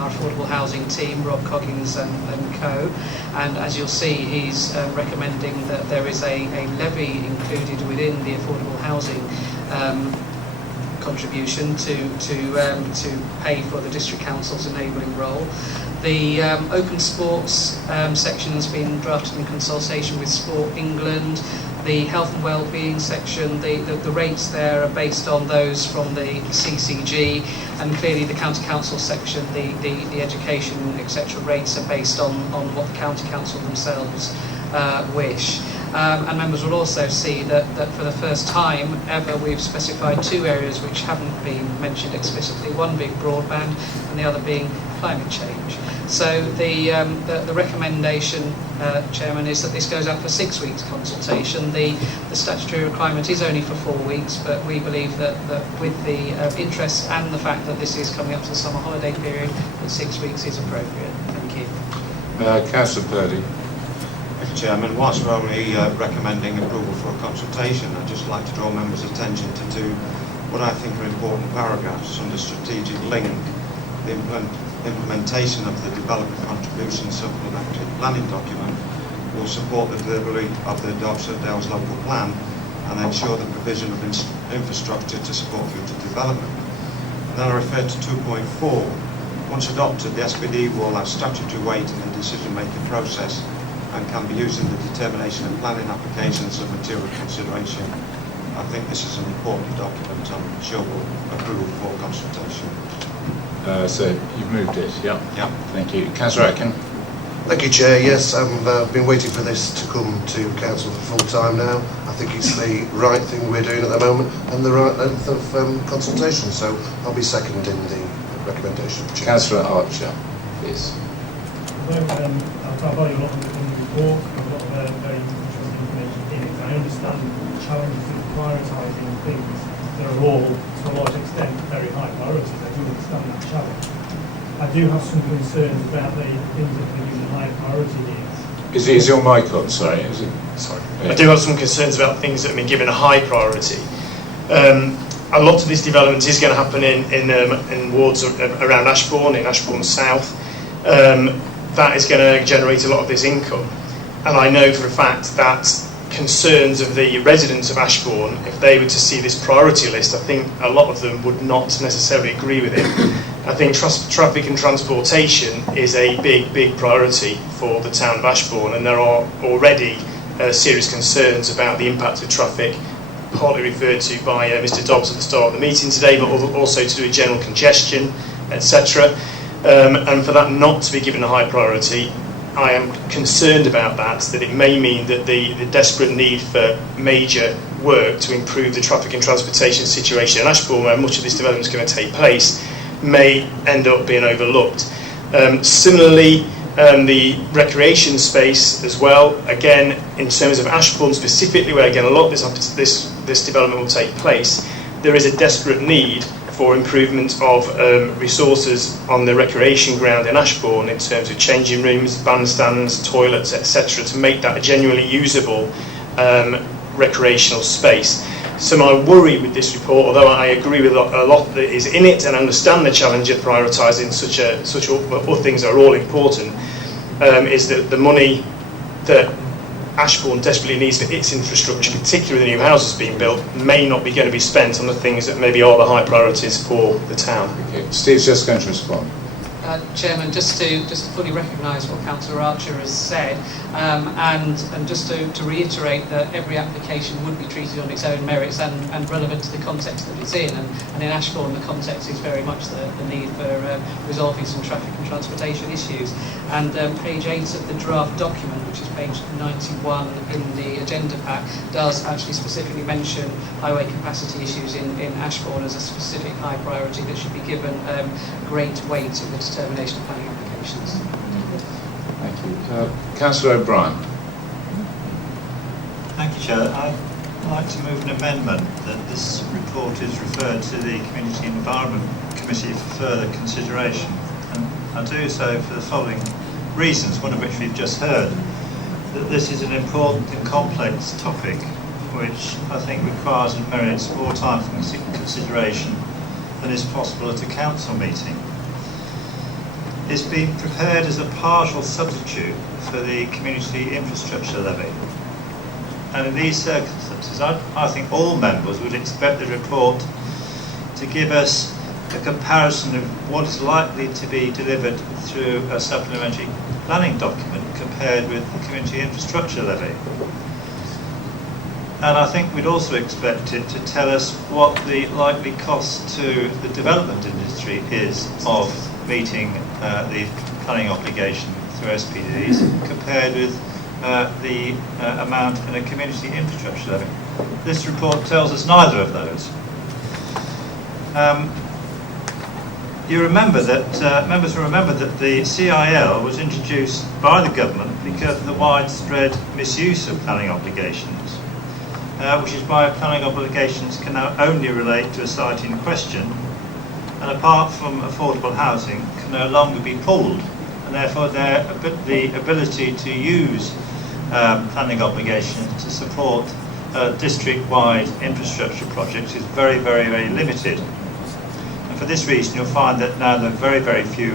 affordable housing team, Rob Coggins and co. And as you'll see, he's recommending that there is a levy included within the affordable housing contribution to pay for the district council's enabling role. The open sports section has been drafted in consultation with Sport England. The health and wellbeing section, the rates there are based on those from the CCG, and clearly the county council section, the education etc. rates are based on what the county council themselves wish. And members will also see that for the first time ever we've specified two areas which haven't been mentioned explicitly, one being broadband and the other being climate change. So the recommendation, Chairman, is that this goes out for 6 weeks consultation. The statutory requirement is only for 4 weeks, but we believe that with the interest and the fact that this is coming up to the summer holiday period, that 6 weeks is appropriate. Thank you. Councillor Purdy. Thank you, Chairman. Whilst we're only recommending approval for a consultation, I'd just like to draw members' attention to two what I think are important paragraphs under strategic link. The implementation of the development contribution supplementary planning document will support the delivery of the Derbyshire Dales local plan and ensure the provision of infrastructure to support future development. And then I refer to 2.4. Once adopted, the SPD will have statutory weight in the decision-making process and can be used in the determination of planning applications of material consideration. I think this is an important document and I'm sure we'll approve for consultation. So you've moved it, yeah? Yeah. Thank you. Councillor Atkin. Thank you, Chair. Yes, I've been waiting for this to come to Council for full time now. I think it's the right thing we're doing at the moment and the right length of consultation, so I'll be seconding the recommendation. Councillor Archer, please. I've value a lot of the report, I've got a lot of very interesting information in it. I understand the challenges of prioritising things that are all, to a large extent, very high priorities. I do understand that challenge. I do have some concerns about the things that are given high priority here. Is your mic on? Sorry. Is it? Sorry. I do have some concerns about things that have been given a high priority. A lot of this development is going to happen in wards around Ashbourne, in Ashbourne South. That is going to generate a lot of this income. And I know for a fact that concerns of the residents of Ashbourne, if they were to see this priority list, I think a lot of them would not necessarily agree with it. I think traffic and transportation is a big priority for the town of Ashbourne, and there are already serious concerns about the impact of traffic, partly referred to by Mr Dobbs at the start of the meeting today, but also to do with general congestion, etc. And for that not to be given a high priority, I am concerned about that it may mean that the desperate need for major work to improve the traffic and transportation situation in Ashbourne, where much of this development is going to take place, may end up being overlooked. Similarly, the recreation space as well, again, in terms of Ashbourne specifically, where again a lot of this development will take place, there is a desperate need for improvement of resources on the recreation ground in Ashbourne in terms of changing rooms, bandstands, toilets, etc., to make that a genuinely usable recreational space. So my worry with this report, although I agree with a lot that is in it and understand the challenge of prioritising such all things that are all important, is that the money that Ashbourne desperately needs for its infrastructure, particularly the new houses being built, may not be going to be spent on the things that maybe are the high priorities for the town. Okay. Steve's just going to respond. Chairman, just to fully recognise what Councillor Archer has said, and just to reiterate that every application would be treated on its own merits and relevant to the context that it's in. And in Ashbourne, the context is very much the need for resolving some traffic and transportation issues. And page 8 of the draft document, which is page 91 in the agenda pack, does actually specifically mention highway capacity issues in Ashbourne as a specific high priority that should be given great weight in the determination of planning applications. Thank you. Councillor O'Brien. Thank you, Chair. I'd like to move an amendment that this report is referred to the Community and Environment Committee for further consideration. And I do so for the following reasons, one of which we've just heard, that this is an important and complex topic which I think requires and merits more time for consideration than is possible at a council meeting. It's been prepared as a partial substitute for the community infrastructure levy. And in these circumstances, I think all members would expect the report to give us a comparison of what is likely to be delivered through a supplementary planning document compared with the community infrastructure levy. And I think we'd also expect it to tell us what the likely cost to the development industry is of meeting the planning obligation through SPDs compared with the amount in a community infrastructure levy. This report tells us neither of those. You remember that, members will remember that the CIL was introduced by the government because of the widespread misuse of planning obligations, which is why planning obligations can now only relate to a site in question, and apart from affordable housing, can no longer be pulled, and therefore the ability to use planning obligations to support district-wide infrastructure projects is very, very, very limited. And for this reason, you'll find that now there are very, very few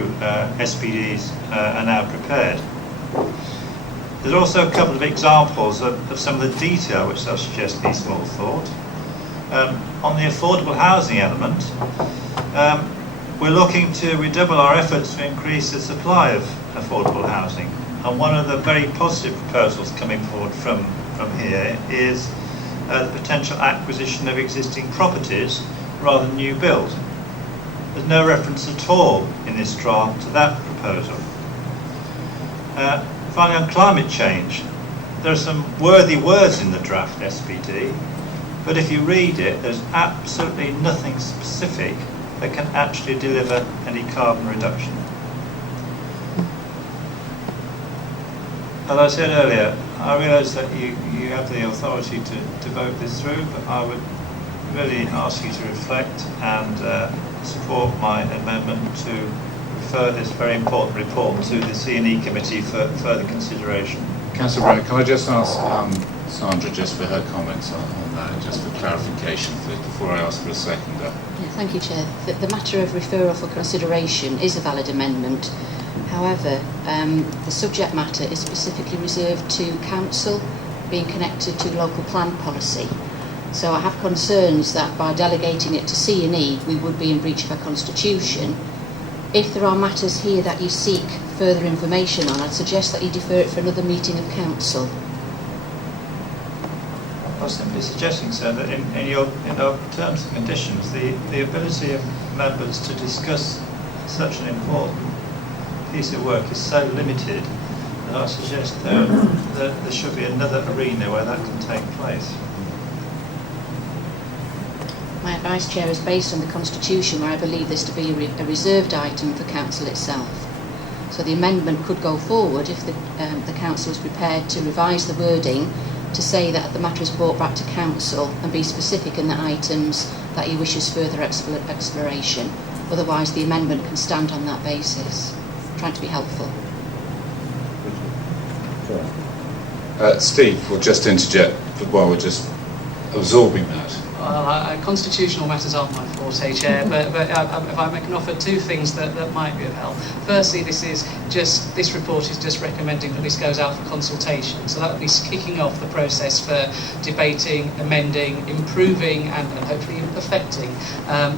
SPDs are now prepared. There's also a couple of examples of some of the detail which I'll suggest be small thought. On the affordable housing element, we're looking to redouble our efforts to increase the supply of affordable housing. And one of the very positive proposals coming forward from here is the potential acquisition of existing properties rather than new build. There's no reference at all in this draft to that proposal. Finally, on climate change, there are some worthy words in the draft SPD, but if you read it, there's absolutely nothing specific that can actually deliver any carbon reduction. As I said earlier, I realise that you have the authority to vote this through, but I would really ask you to reflect and support my amendment to refer this very important report to the C&E Committee for further consideration. Councillor Brown, can I just ask Sandra just for her comments on that, just for clarification before I ask for a seconder? Yeah, thank you, Chair. The matter of referral for consideration is a valid amendment. However, the subject matter is specifically reserved to council, being connected to local plan policy. So I have concerns that by delegating it to C&E, we would be in breach of our constitution. If there are matters here that you seek further information on, I'd suggest that you defer it for another meeting of council. I was simply suggesting, sir, that in your terms and conditions, the ability of members to discuss such an important piece of work is so limited that I suggest that there should be another arena where that can take place. My advice, Chair, is based on the Constitution, where I believe this to be a reserved item for Council itself. So the amendment could go forward if the Council is prepared to revise the wording to say that the matter is brought back to Council and be specific in the items that he wishes further exploration. Otherwise, the amendment can stand on that basis. I'm trying to be helpful. Steve, we'll just interject while we're just absorbing that. Well, constitutional matters aren't my forte, Chair, but if I can offer two things that might be of help. Firstly, this report is just recommending that this goes out for consultation. So that would be kicking off the process for debating, amending, improving and hopefully perfecting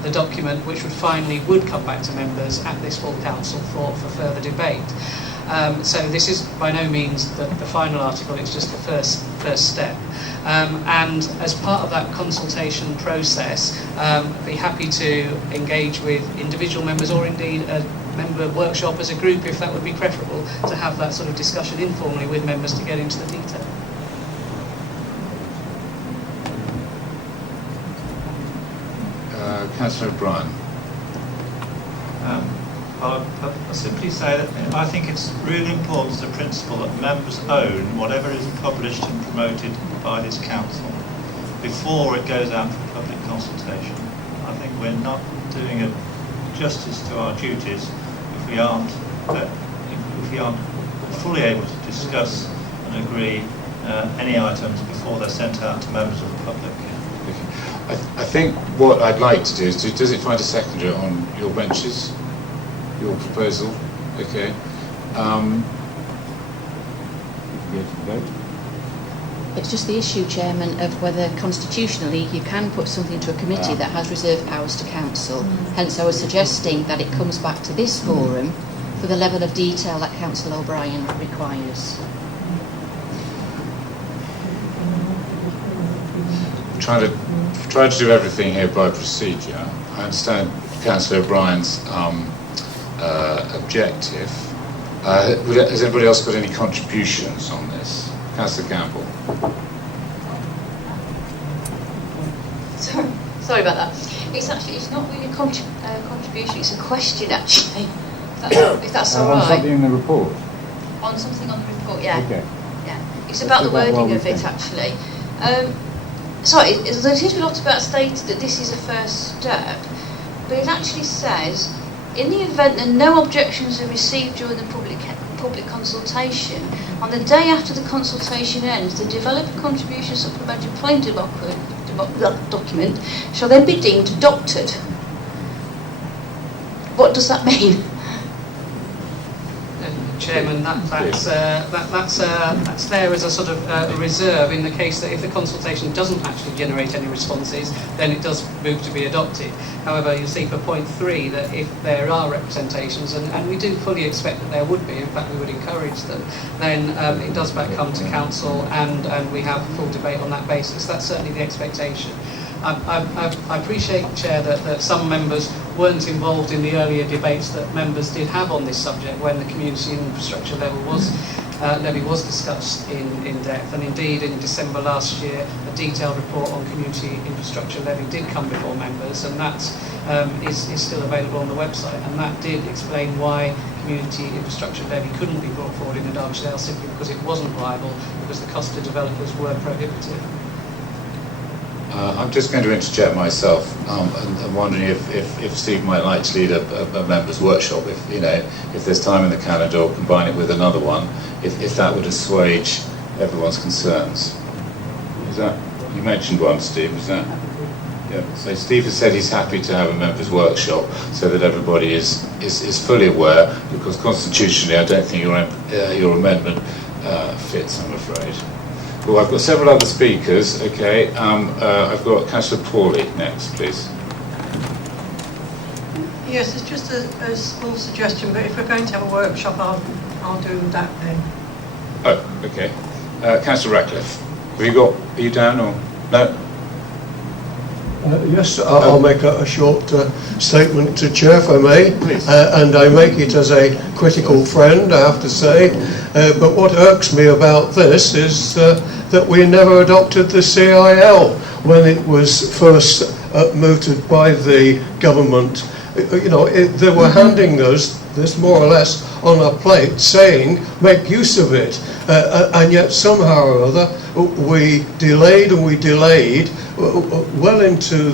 the document, which would come back to members at this full council for further debate. So this is by no means the final article, it's just the first step. And as part of that consultation process, I'd be happy to engage with individual members or indeed a member workshop as a group, if that would be preferable, to have that sort of discussion informally with members to get into the detail. Councillor O'Brien. I'll simply say that I think it's really important as a principle that members own whatever is published and promoted by this council before it goes out for public consultation. I think we're not doing a justice to our duties if we aren't fully able to discuss and agree any items before they're sent out to members of the public. I think what I'd like to do is does it find a seconder on your benches? Your proposal, okay. It's just the issue, Chairman, of whether constitutionally you can put something to a committee that has reserved powers to council. Hence I was suggesting that it comes back to this forum for the level of detail that Councillor O'Brien requires. Trying to do everything here by procedure. I understand Councillor O'Brien's objective. Has anybody else got any contributions on this? Councillor Campbell. Sorry about that. It's not really a contribution, it's a question actually. If that's all right. On something in the report? On something on the report, yeah. Okay. Yeah. It's about the wording of it actually. Sorry, there seems to be lots about stating that this is a first step, but it actually says, in the event that no objections are received during the public consultation, on the day after the consultation ends, the developer contribution supplementary planning document shall then be deemed adopted. What does that mean? Chairman, that's there as a sort of reserve in the case that if the consultation doesn't actually generate any responses, then it does move to be adopted. However, you'll see for point 3 that if there are representations, and we do fully expect that there would be, in fact we would encourage them, then it does back come to council and we have full debate on that basis. That's certainly the expectation. I appreciate, Chair, that some members weren't involved in the earlier debates that members did have on this subject when the community infrastructure levy was discussed in depth, and indeed in December last year a detailed report on community infrastructure levy did come before members, and that is still available on the website, and that did explain why community infrastructure levy couldn't be brought forward in the Derbyshire simply because it wasn't viable, because the cost to developers were prohibitive. I'm just going to interject myself. I'm wondering if Steve might like to lead a members' workshop, if there's time in the calendar, or combine it with another one, if that would assuage everyone's concerns. Is that, you mentioned one, Steve, is that? Yeah. So Steve has said he's happy to have a members' workshop so that everybody is fully aware, because constitutionally I don't think your amendment fits, I'm afraid. Well, I've got several other speakers, okay. I've got Councillor Pawley next, please. Yes, it's just a small suggestion, but if we're going to have a workshop, I'll do that then. Oh, okay. Councillor Ratcliffe, are you down or no? Yes, I'll make a short statement to Chair, if I may. Please. And I make it as a critical friend, I have to say. But what irks me about this is that we never adopted the CIL when it was first mooted by the government. They were handing us this more or less on a plate, saying, make use of it. and yet somehow or other we delayed and we delayed well into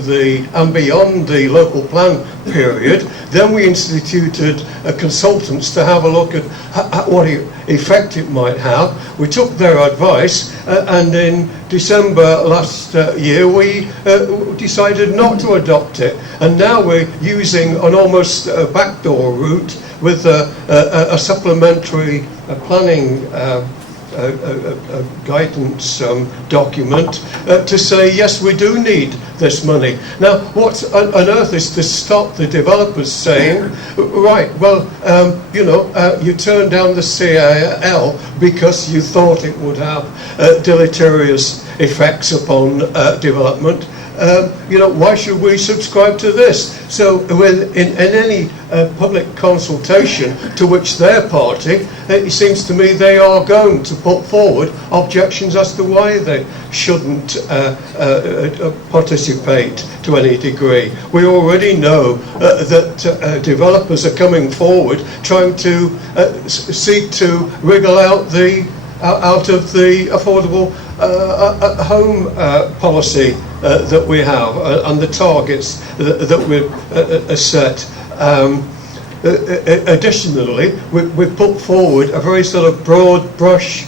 and beyond the local plan period. Then we instituted consultants to have a look at what effect it might have. We took their advice, and in December last year we decided not to adopt it, and now we're using an almost backdoor route with a supplementary planning guidance document to say, yes, we do need this money. Now, what on earth is to stop the developers saying, right, well, you turned down the CIL because you thought it would have deleterious effects upon development. Why should we subscribe to this? So in any public consultation to which they're party, it seems to me they are going to put forward objections as to why they shouldn't participate to any degree. We already know that developers are coming forward trying to seek to wriggle out of the affordable home policy that we have and the targets that we've set. Additionally, we put forward a very sort of broad brush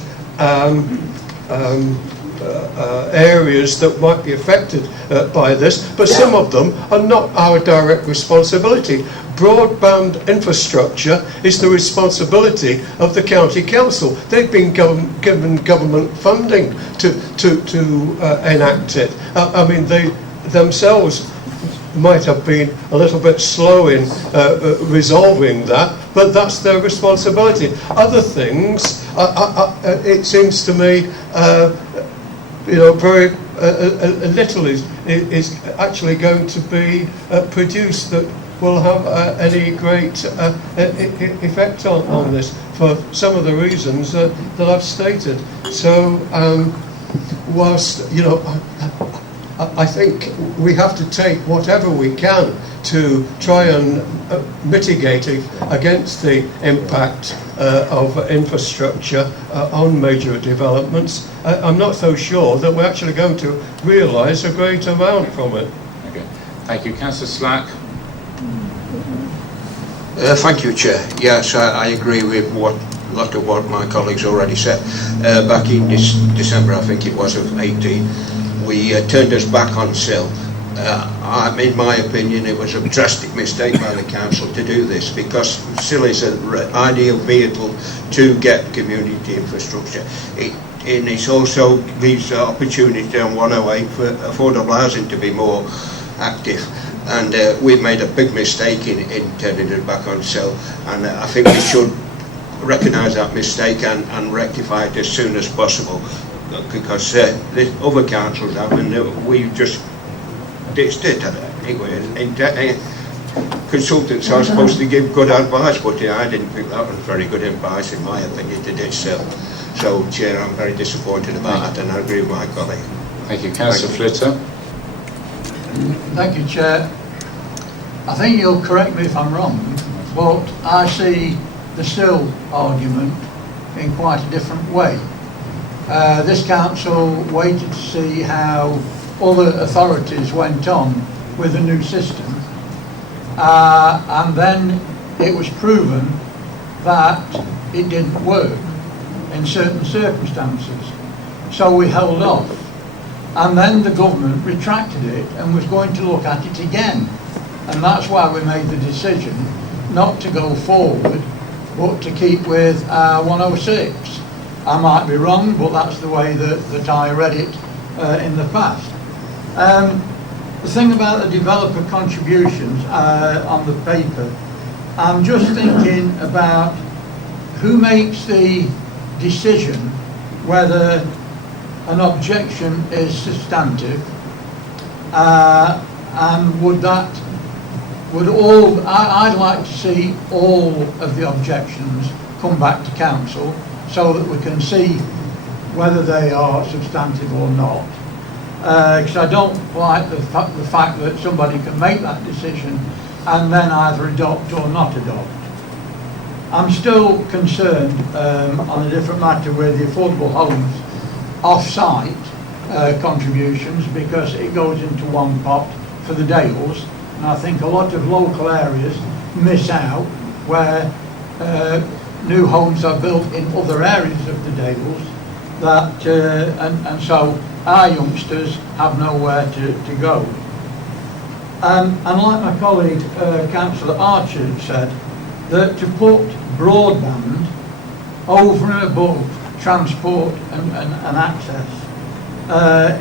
areas that might be affected by this, but some of them are not our direct responsibility. Broadband infrastructure is the responsibility of the county council. They've been given government funding to enact it. I mean, they themselves might have been a little bit slow in resolving that, but that's their responsibility. Other things, it seems to me, very little is actually going to be produced that will have any great effect on this for some of the reasons that I've stated. So, whilst I think we have to take whatever we can to try and mitigate against the impact of infrastructure on major developments, I'm not so sure that we're actually going to realise a great amount from it. Okay, thank you. Councillor Slack. Thank you, Chair. Yes, I agree with a lot of what my colleagues already said. Back in December, I think it was, of 18, we turned us back on SIL. In my opinion, it was a drastic mistake by the council to do this, because SIL is an ideal vehicle to get community infrastructure. And it also leaves the opportunity on 108 for affordable housing to be more active. And we've made a big mistake in turning it back on SIL, and I think we should recognise that mistake and rectify it as soon as possible, because the other councils have, and we just ditched it anyway. Consultants are supposed to give good advice, but I didn't think that was very good advice, in my opinion, to ditch SIL. So, Chair, I'm very disappointed about that, and I agree with my colleague. Thank you. Councillor Flitter. Thank you, Chair. I think you'll correct me if I'm wrong, but I see the SIL argument in quite a different way. This council waited to see how other authorities went on with the new system, and then it was proven that it didn't work in certain circumstances. So we held off. And then the government retracted it and was going to look at it again. And that's why we made the decision not to go forward, but to keep with 106. I might be wrong, but that's the way that I read it in the past. The thing about the developer contributions on the paper, I'm just thinking about who makes the decision whether an objection is substantive, and I'd like to see all of the objections come back to council so that we can see whether they are substantive or not. Because I don't like the fact that somebody can make that decision and then either adopt or not adopt. I'm still concerned on a different matter with the affordable homes off-site contributions, because it goes into one pot for the Dales, and I think a lot of local areas miss out where new homes are built in other areas of the Dales, that and so our youngsters have nowhere to go. And like my colleague Councillor Archer said, that to put broadband over and above transport and access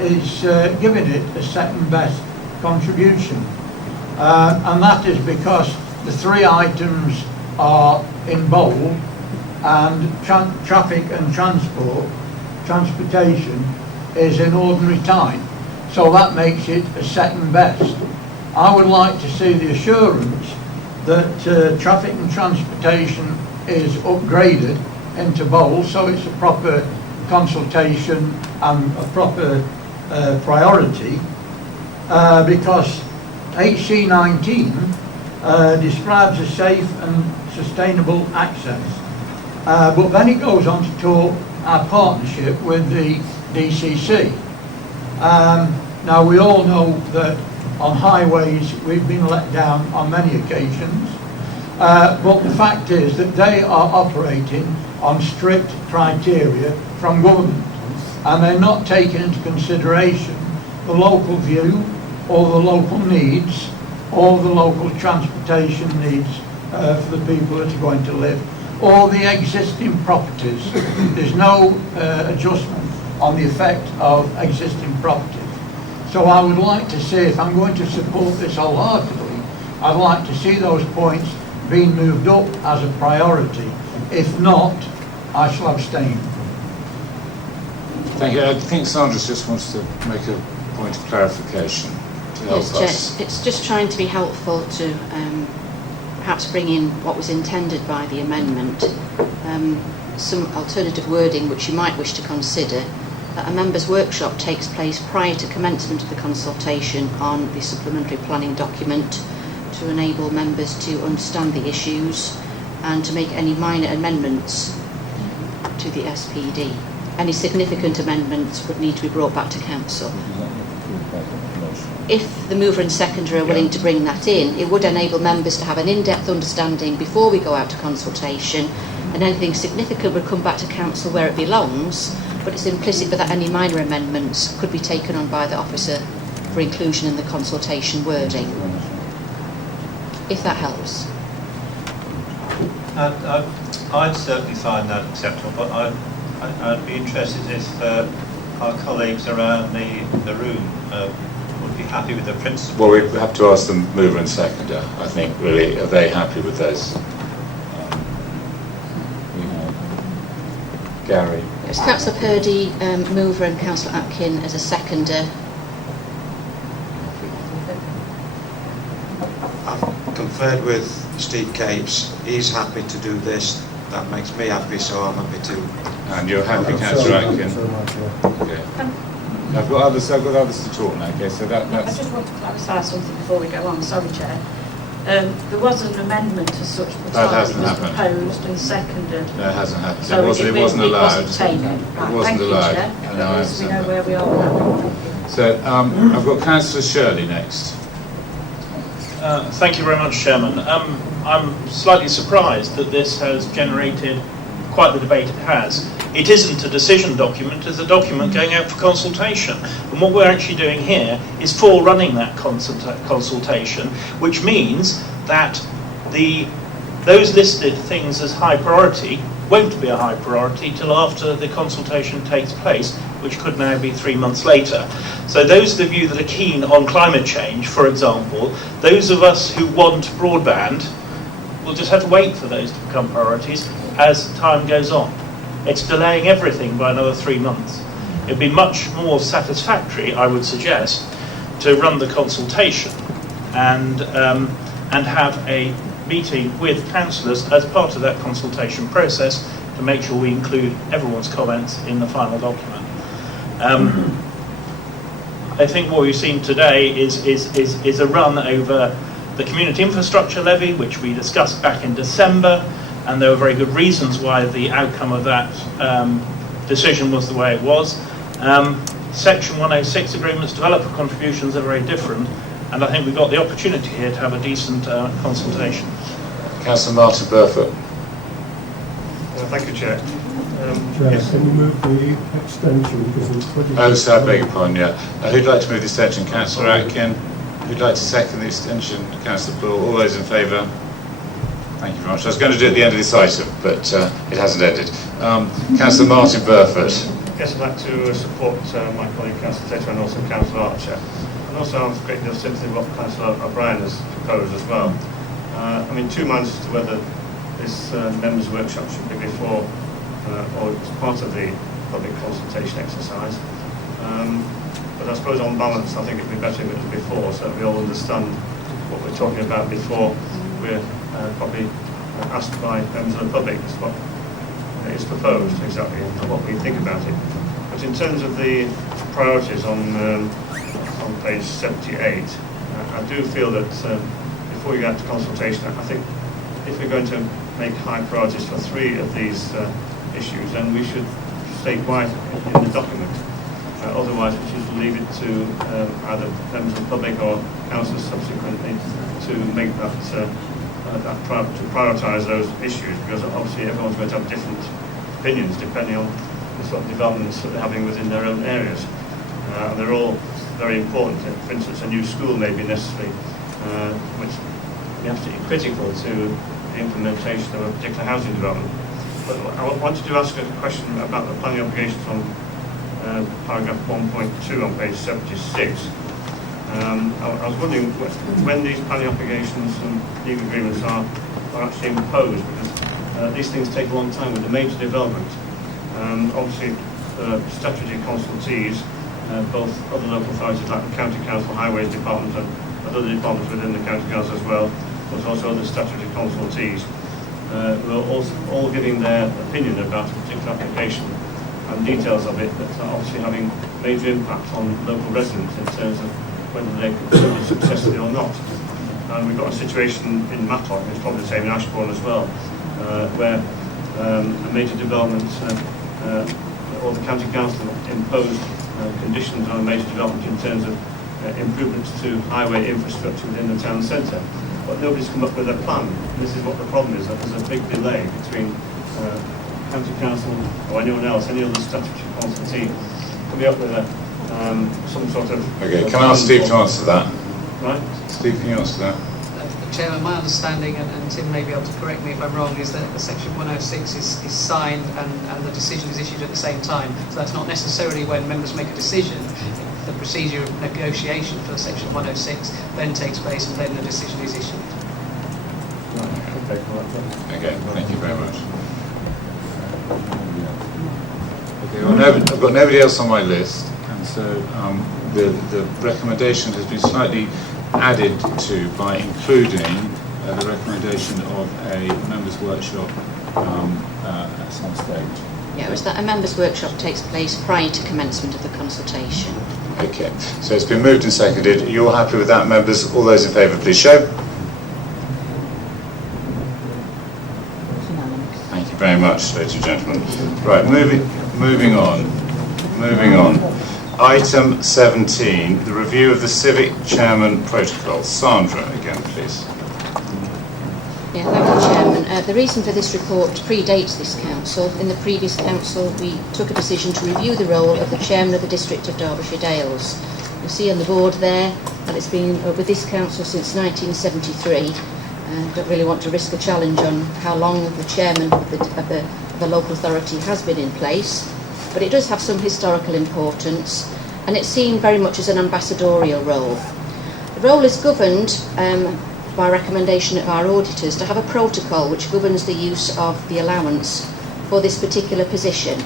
is giving it a second best contribution, and that is because the three items are in bold, and traffic and transportation is in ordinary time, so that makes it a second best. I would like to see the assurance that traffic and transportation is upgraded into bold, so it's a proper consultation and a proper priority, because HC19 describes a safe and sustainable access, but then it goes on to talk our partnership with the DCC. Now we all know that on highways we've been let down on many occasions, but the fact is that they are operating on strict criteria from government, and they're not taking into consideration the local view or the local needs or the local transportation needs for the people that are going to live, or the existing properties. There's no adjustment on the effect of existing properties. So I would like to see, if I'm going to support this wholeheartedly, I'd like to see those points being moved up as a priority. If not, I shall abstain. Thank you. I think Sandra just wants to make a point of clarification to help us. It's just trying to be helpful to perhaps bring in what was intended by the amendment, some alternative wording which you might wish to consider. That a members' workshop takes place prior to commencement of the consultation on the supplementary planning document to enable members to understand the issues and to make any minor amendments to the SPD. Any significant amendments would need to be brought back to council. If the mover and seconder are willing to bring that in, it would enable members to have an in-depth understanding before we go out to consultation, and anything significant would come back to council where it belongs, but it's implicit that any minor amendments could be taken on by the officer for inclusion in the consultation wording, if that helps. I'd certainly find that acceptable, but I'd be interested if our colleagues around the room would be happy with the principle. Well, we have to ask them, mover and seconder, I think, really, are they happy with those? Gary? It's Councillor Purdy, mover, and Councillor Atkin as a seconder. I've conferred with Steve Capes. He's happy to do this. That makes me happy, so I'm happy too. And you're happy, Councillor Atkin? Okay. I've got others to talk now, okay, so I just want to clarify something before we go on, sorry Chair. There was an amendment as such, but that it hasn't was happened. Proposed and seconded. No, it hasn't happened. So it wasn't allowed. It wasn't taken. Right, it wasn't allowed. Chair. No, I We know where we are now. So I've got Councillor Shirley next. Thank you very much, Chairman. I'm slightly surprised that this has generated quite the debate it has. It isn't a decision document, it's a document going out for consultation. And what we're actually doing here is forerunning that consultation, which means that those listed things as high priority won't be a high priority till after the consultation takes place, which could now be 3 months later. So those of you that are keen on climate change, for example, those of us who want broadband, will just have to wait for those to become priorities as time goes on. It's delaying everything by another 3 months. It'd be much more satisfactory, I would suggest, to run the consultation and have a meeting with councillors as part of that consultation process to make sure we include everyone's comments in the final document. I think what we've seen today is a run over the community infrastructure levy, which we discussed back in December, and there were very good reasons why the outcome of that decision was the way it was. Section 106 agreements, developer contributions are very different, and I think we've got the opportunity here to have a decent consultation. Councillor Martin Burfoot. Thank you, Chair. Chair, Yes. can you move the extension because it's pretty... Oh, sorry, I beg your pardon, yeah. Who'd like to move the extension? Councillor Atkin. Who'd like to second the extension? Councillor Bull. All those in favour? Thank you very much. I was going to do it at the end of this item, but it hasn't ended. Councillor Martin Burfoot. Yes, I'd like to support my colleague Councillor Taylor and also Councillor Archer. And also I have a great deal of sympathy with what Councillor O'Brien has proposed as well. I mean, 2 months as to whether this members' workshop should be before or as part of the public consultation exercise. But I suppose on balance, I think it would be better if it was before, so that we all understand what we're talking about before we're probably asked by members of the public as what is proposed exactly and what we think about it. But in terms of the priorities on page 78, I do feel that before you get to consultation, I think if we're going to make high priorities for 3 of these issues, then we should state why in the document. Otherwise, we should leave it to either members of the public or councillors subsequently to make that, to prioritise those issues, because obviously everyone's going to have different opinions depending on the sort of developments that they're having within their own areas. And they're all very important. For instance, a new school may be necessary, which would be absolutely critical to the implementation of a particular housing development. But I wanted to ask a question about the planning obligations on paragraph 1.2 on page 76. I was wondering when these planning obligations and legal agreements are actually imposed, because these things take a long time with the major development. Obviously, statutory consultees, both other local authorities like the County Council, Highways Department and other departments within the County Council as well, but also other statutory consultees, who are also all giving their opinion about a particular application and details of it that are obviously having major impact on local residents in terms of whether they consider it successfully or not. And we've got a situation in Matlock, it's probably the same in Ashbourne as well, where a major development or the County Council imposed conditions on a major development in terms of improvements to highway infrastructure within the town centre. But nobody's come up with a plan. This is what the problem is, that there's a big delay between County Council or anyone else, any other statutory consultee, coming up with some sort of... Okay, can I ask Steve to answer that? Right. Steve, can you answer that? Chairman, my understanding, and Tim may be able to correct me if I'm wrong, is that the section 106 is signed and the decision is issued at the same time. So that's not necessarily when members make a decision. The procedure of negotiation for section 106 then takes place and then the decision is issued. Okay, thank you very much. Okay, well, I've got nobody else on my list, and so the recommendation has been slightly added to by including the recommendation of a members' workshop at some stage. Yeah, was that a members' workshop takes place prior to commencement of the consultation. Okay, so it's been moved and seconded. You're happy with that, members? All those in favour, please show. Thank you very much, ladies and gentlemen. Right, moving on. Item 17, the review of the Civic Chairman Protocol. Sandra, again, please. Yeah, thank you, Chairman. The reason for this report predates this council. In the previous council, we took a decision to review the role of the Chairman of the District of Derbyshire Dales. You'll see on the board there that it's been with this council since 1973. Don't really want to risk a challenge on how long the Chairman of the local authority has been in place, but it does have some historical importance, and it's seen very much as an ambassadorial role. The role is governed by recommendation of our auditors to have a protocol which governs the use of the allowance for this particular position,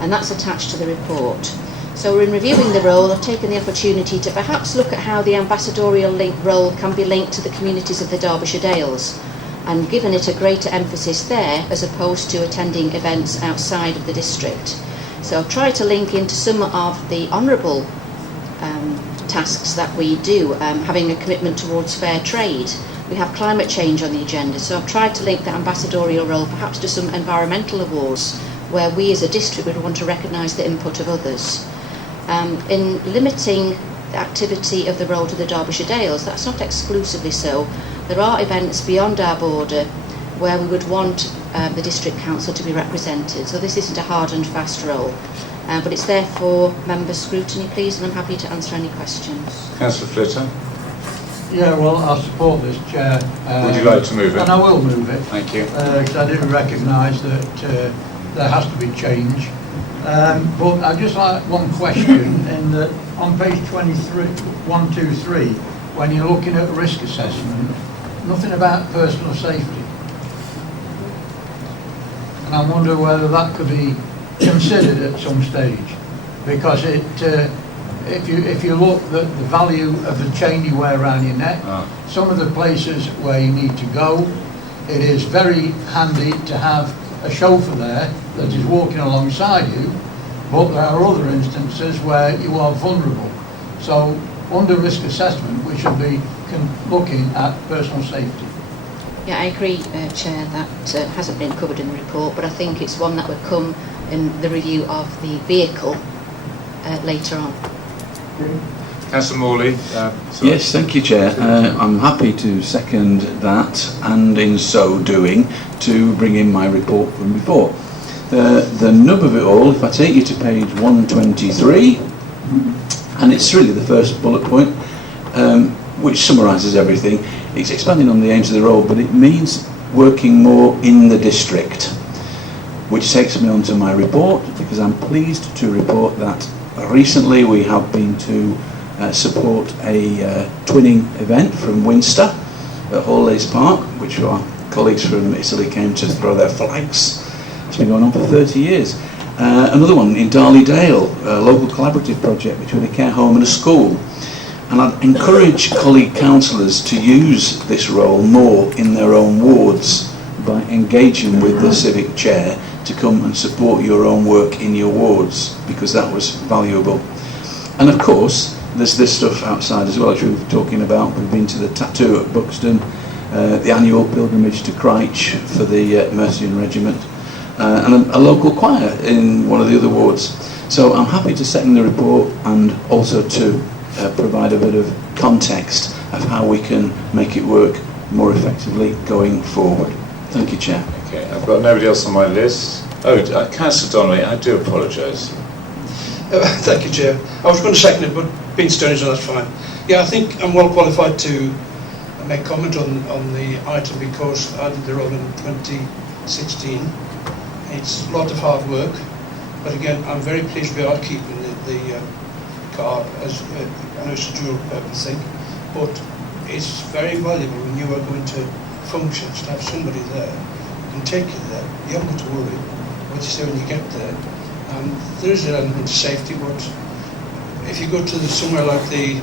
and that's attached to the report. So in reviewing the role, I've taken the opportunity to perhaps look at how the ambassadorial role can be linked to the communities of the Derbyshire Dales, and given it a greater emphasis there as opposed to attending events outside of the district. So I've tried to link into some of the honourable tasks that we do, having a commitment towards fair trade, we have climate change on the agenda, so I've tried to link that ambassadorial role perhaps to some environmental awards where we as a district would want to recognise the input of others. In limiting the activity of the role to the Derbyshire Dales, that's not exclusively so. There are events beyond our border where we would want the district council to be represented, so this isn't a hard and fast role. But it's there for member scrutiny, please, and I'm happy to answer any questions. Councillor Flitter. Yeah, well, I support this, Chair. Would you like to move it? And I will move it. Thank you. Because I do recognise that there has to be change. But I'd just like one question in that on page 123, when you're looking at risk assessment, nothing about personal safety. And I wonder whether that could be considered at some stage, because it, if you look at the value of the chain you wear around your neck, some of the places where you need to go, it is very handy to have a chauffeur there that is walking alongside you, but there are other instances where you are vulnerable. So under risk assessment we should be looking at personal safety. Yeah, I agree, Chair, that hasn't been covered in the report, but I think it's one that would come in the review of the vehicle later on. Councillor Morley. Yes, thank you, Chair. I'm happy to second that, and in so doing, to bring in my report from before. The nub of it all, if I take you to page 123, and it's really the first bullet point, which summarises everything. It's expanding on the aims of the role, but it means working more in the district, which takes me on to my report, because I'm pleased to report that recently we have been to support a twinning event from Winster at Hall-Lays Park, which our colleagues from Italy came to throw their flags. It's been going on for 30 years. Another one in Darley Dale, a local collaborative project between a care home and a school. And I'd encourage colleague councillors to use this role more in their own wards by engaging with the civic chair to come and support your own work in your wards, because that was valuable. And of course, there's this stuff outside as well, as we were talking about. We've been to the tattoo at Buxton, the annual pilgrimage to Cryche for the Mercian Regiment, and a local choir in one of the other wards. So I'm happy to second the report and also to provide a bit of context of how we can make it work more effectively going forward. Thank you, Chair. Okay, I've got nobody else on my list. Oh, Councillor Donnelly, I do apologise. Thank you, Chair. I was going to second it, but being stone, so that's fine. Yeah, I think I'm well qualified to make comment on the item because I did the role in 2016. It's a lot of hard work, but again, I'm very pleased we are keeping the car as I know it's a dual purpose thing, but it's very valuable when you are going to functions to have somebody there who can take you there. You haven't got to worry what you say when you get there. There is an element of safety, but if you go to somewhere like the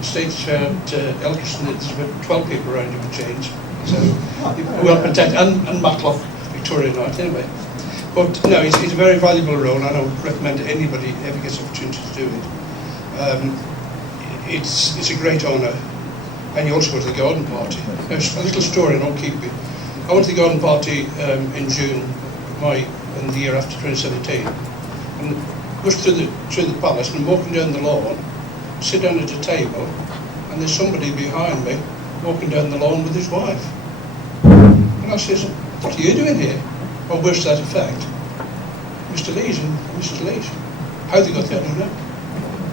States Fair at Elkerson, there's about 12 people around you with change, so you're well protected, and Matlock, Victoria Night anyway. But no, it's a very valuable role, and I would recommend anybody ever gets the opportunity to do it. It's a great honour, and you also go to the garden party. There's a little story, and I'll keep it. I went to the garden party in June, in the year after 2017, and pushed through the palace, and I'm walking down the lawn, sit down at a table, and there's somebody behind me walking down the lawn with his wife. And I says, "What are you doing here?" Or worse to that effect, Mr. Lees and Mrs. Lees. How they got there, I don't know.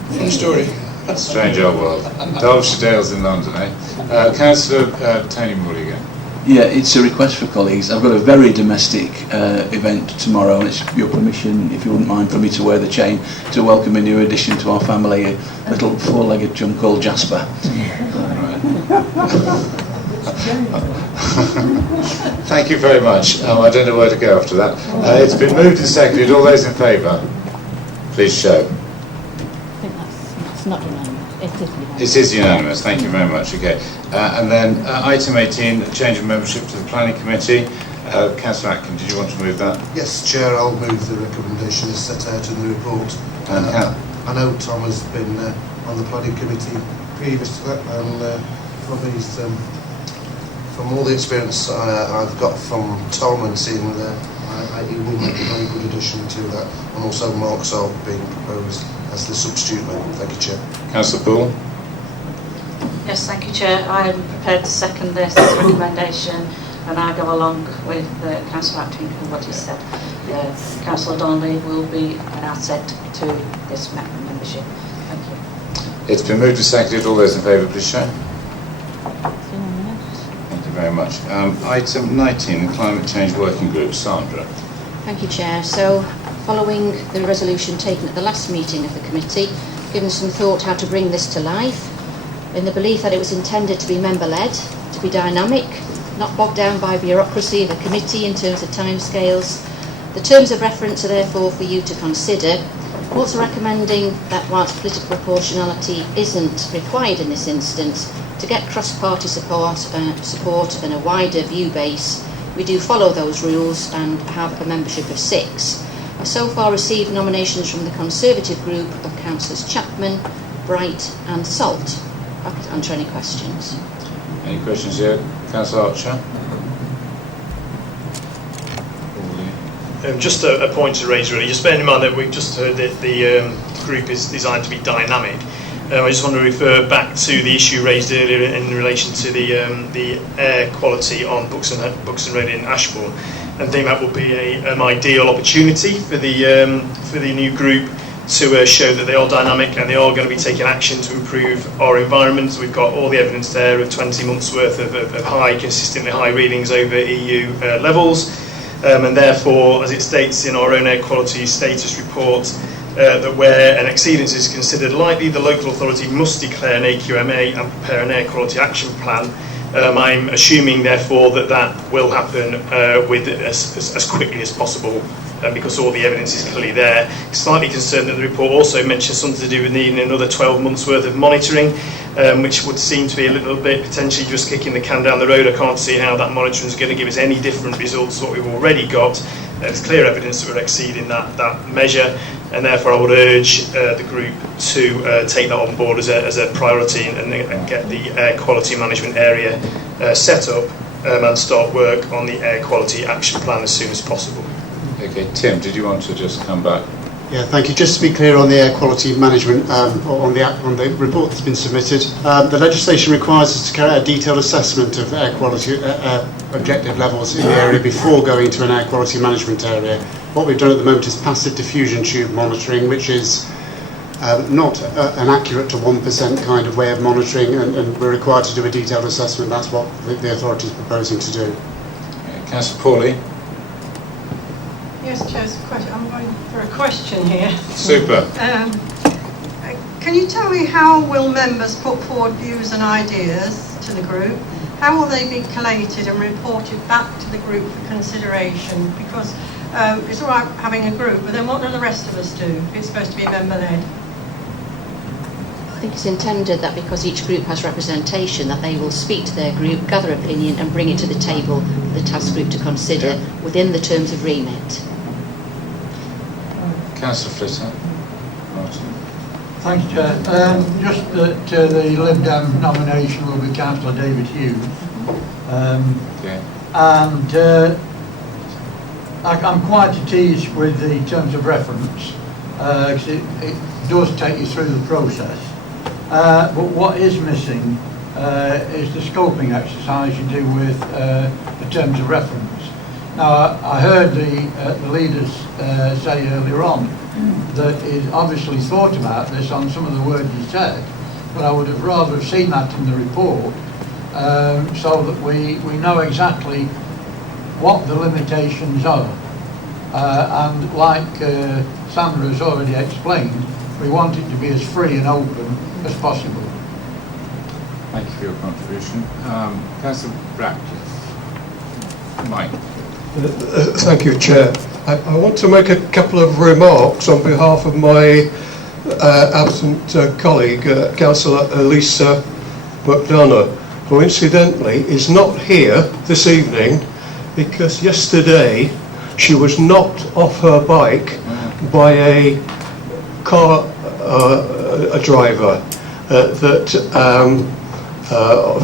Funny story. Strange old world. Derbyshire Dales in London, eh? Councillor Tony Moore again. Yeah, it's a request for colleagues. I've got a very domestic event tomorrow, and it's your permission, if you wouldn't mind, for me to wear the chain to welcome a new addition to our family, a little four-legged chum called Jasper. Thank you very much. I don't know where to go after that. It's been moved and seconded. All those in favour, please show. I think that's not unanimous. It is unanimous. It is unanimous. Thank you very much. Okay. And then item 18, change of membership to the Planning Committee. Councillor Atkin, did you want to move that? Yes, Chair, I'll move the recommendation as set out in the report. I know Tom has been on the Planning Committee previous to that, and for these. From all the experience I've got from Tom and seeing he will make a very good addition to that, and also Mark Salt being proposed as the substitute member. Thank you, Chair. Councillor Poole. Yes, thank you, Chair. I am prepared to second this recommendation, and I go along with Councillor Acting and what he said. Councillor Donnelly will be an asset to this membership. Thank you. It's been moved and seconded. All those in favour, please show. Thank you very much. Item 19, the Climate Change Working Group. Sandra. Thank you, Chair. So, following the resolution taken at the last meeting of the committee, given some thought how to bring this to life, in the belief that it was intended to be member-led, to be dynamic, not bogged down by bureaucracy of a committee in terms of timescales. The terms of reference are therefore for you to consider. I'm also recommending that whilst political proportionality isn't required in this instance, to get cross-party support and a wider view base, we do follow those rules and have a membership of 6. I've so far received nominations from the Conservative group of Councillors Chapman, Bright and Salt. I could answer any questions. Any questions here? Councillor Archer? Just a point to raise, really. Just bearing in mind that we've just heard that the group is designed to be dynamic. I just want to refer back to the issue raised earlier in relation to the air quality on Buxton Road in Ashbourne, and I think that would be an ideal opportunity for the new group to show that they are dynamic and they are going to be taking action to improve our environment. We've got all the evidence there of 20 months worth of consistently high readings over EU levels, and therefore, as it states in our own air quality status report, that where an exceedance is considered likely, the local authority must declare an AQMA and prepare an air quality action plan. I'm assuming, therefore, that will happen with as quickly as possible, because all the evidence is clearly there. Slightly concerned that the report also mentions something to do with needing another 12 months worth of monitoring, which would seem to be a little bit potentially just kicking the can down the road. I can't see how that monitoring is going to give us any different results to what we've already got. There's clear evidence that we're exceeding that measure, and therefore I would urge the group to take that on board as a priority and get the air quality management area set up and start work on the air quality action plan as soon as possible. Okay, Tim, did you want to just come back? Yeah, thank you. Just to be clear on the air quality management, on the report that's been submitted, the legislation requires us to carry out a detailed assessment of air quality objective levels in the area before going to an air quality management area. What we've done at the moment is passive diffusion tube monitoring, which is not an accurate to 1% kind of way of monitoring, and we're required to do a detailed assessment. That's what the authority is proposing to do. Councillor Pauly. Yes, Chair, I'm going for a question here. Super. Can you tell me how will members put forward views and ideas to the group? How will they be collated and reported back to the group for consideration? Because it's all right having a group, but then what do the rest of us do? It's supposed to be member-led. I think it's intended that because each group has representation, that they will speak to their group, gather opinion and bring it to the table for the task group to consider within the terms of remit. Councillor Flitter. Martin. Thanks, Chair. Just that the Lib Dem nomination will be Councillor David Hughes. And I'm quite at ease with the terms of reference, because it does take you through the process. But what is missing is the scoping exercise you do with the terms of reference. Now, I heard the leaders say earlier on that he'd obviously thought about this on some of the words he said, but I would have rather have seen that in the report, so that we know exactly what the limitations are. And like Sandra has already explained, we want it to be as free and open as possible. Thank you for your contribution. Councillor Ratcliffe. Mike. Thank you, Chair. I want to make a couple of remarks on behalf of my absent colleague, Councillor Elisa McDonough, who incidentally is not here this evening because yesterday she was knocked off her bike by a car a driver that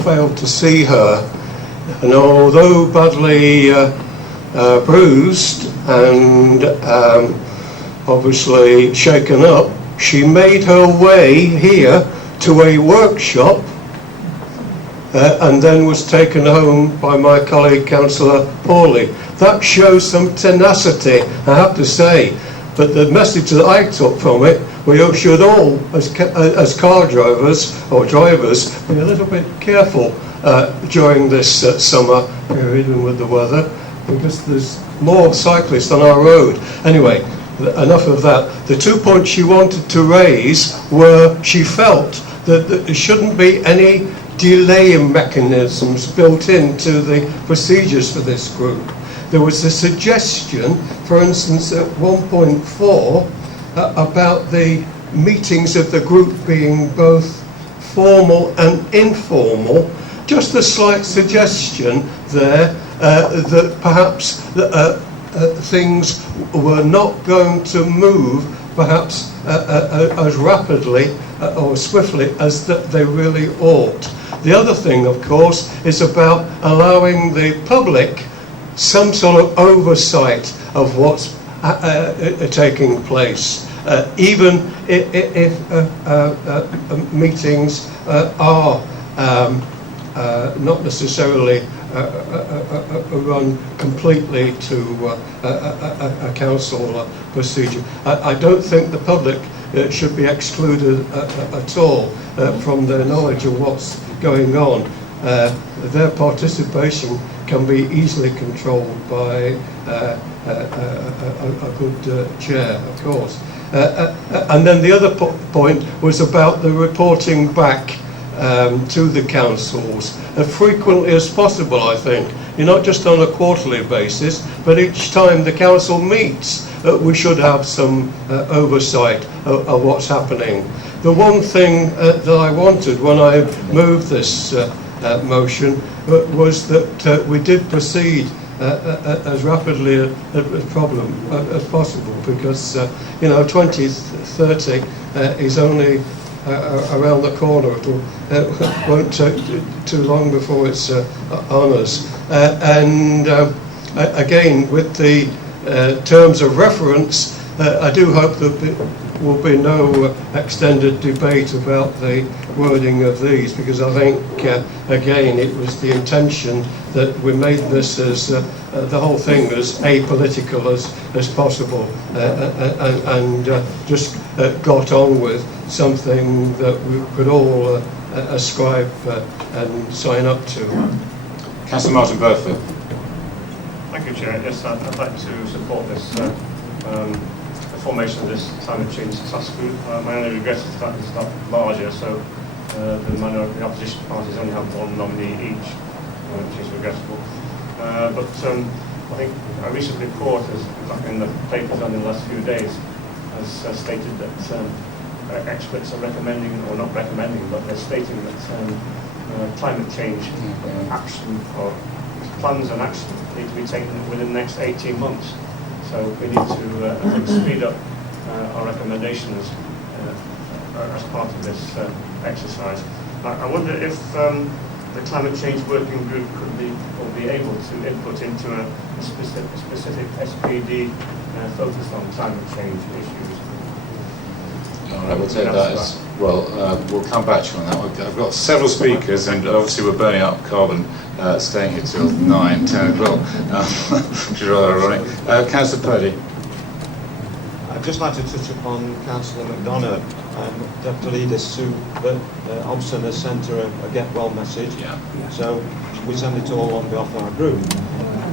failed to see her. And although badly bruised and obviously shaken up, she made her way here to a workshop and then was taken home by my colleague Councillor Pawley. That shows some tenacity, I have to say. But the message that I took from it, we should all, as car drivers or drivers, be a little bit careful during this summer period and with the weather, because there's more cyclists on our road. Anyway, enough of that. The 2 points she wanted to raise were she felt that there shouldn't be any delaying mechanisms built into the procedures for this group. There was a suggestion, for instance, at 1.4 about the meetings of the group being both formal and informal. Just a slight suggestion there that perhaps things were not going to move perhaps as rapidly or swiftly as they really ought. The other thing, of course, is about allowing the public some sort of oversight of what's taking place, even if meetings are not necessarily run completely to a council procedure. I don't think the public should be excluded at all from their knowledge of what's going on. Their participation can be easily controlled by a good chair, of course. And then the other point was about the reporting back to the councils as frequently as possible, I think. Not just on a quarterly basis, but each time the council meets, we should have some oversight of what's happening. The one thing that I wanted when I moved this motion was that we did proceed as rapidly as possible, because 2030 is only around the corner. It won't take too long before it's on us. And again, with the terms of reference, I do hope that there will be no extended debate about the wording of these, because I think, again, it was the intention that we made this as the whole thing as apolitical as possible, and just got on with something that we could all ascribe and sign up to. Councillor Martin Burford. Thank you, Chair. Yes, I'd like to support this the formation of this climate change task group. My only regret is that it's not larger, so the minority opposition parties only have one nominee each, which is regrettable. But I think a recent report, in the papers on in the last few days, has stated that experts are recommending, or not recommending, but they're stating that climate change action, or plans and action, need to be taken within the next 18 months. So we need to I think, speed up our recommendations as part of this exercise. I wonder if the climate change working group could be able to input into a specific SPD focused on climate change issues. All right, we'll take that as well. We'll come back to you on that. I've got several speakers, and obviously we're burning up carbon, staying here till 9, 10 o'clock, which is rather ironic. Councillor Purdy. I'd just like to touch upon Councillor McDonough and Deputy Leader Sue Obson has sent her a get well message. Yeah. So we send it all on behalf of our group.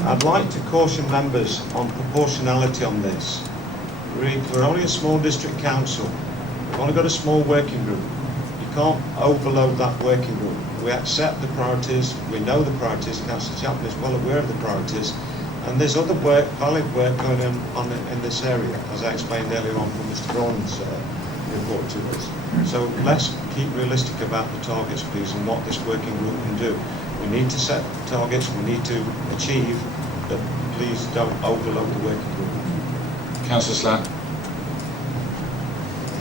I'd like to caution members on proportionality on this. We're only a small district council. We've only got a small working group. You can't overload that working group. We accept the priorities, we know the priorities, Councillor Chapman is well aware of the priorities, and there's other work, valid work going on in this area, as I explained earlier on from Mr. Braun's report to us. So let's keep realistic about the targets, please, and what this working group can do. We need to set targets, we need to achieve, but please don't overload the working group. Councillor Slack.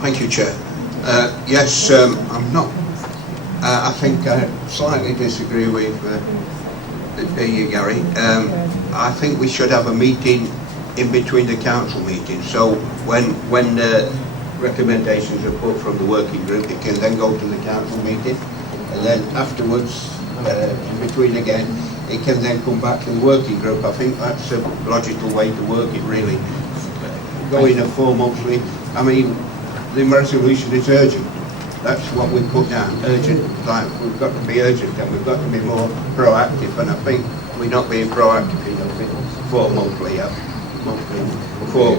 Thank you, Chair. Yes, I'm not I think I slightly disagree with you, Gary. I think we should have a meeting in between the council meetings. So when the recommendations are put from the working group, it can then go to the council meeting, and then afterwards, in between again, it can then come back to the working group. I think that's a logical way to work it, really. Going a 4 monthly, I mean, the resolution is urgent. That's what we put down, urgent. Like, we've got to be urgent and we've got to be more proactive, and I think we're not being proactive enough in 4 monthly, 4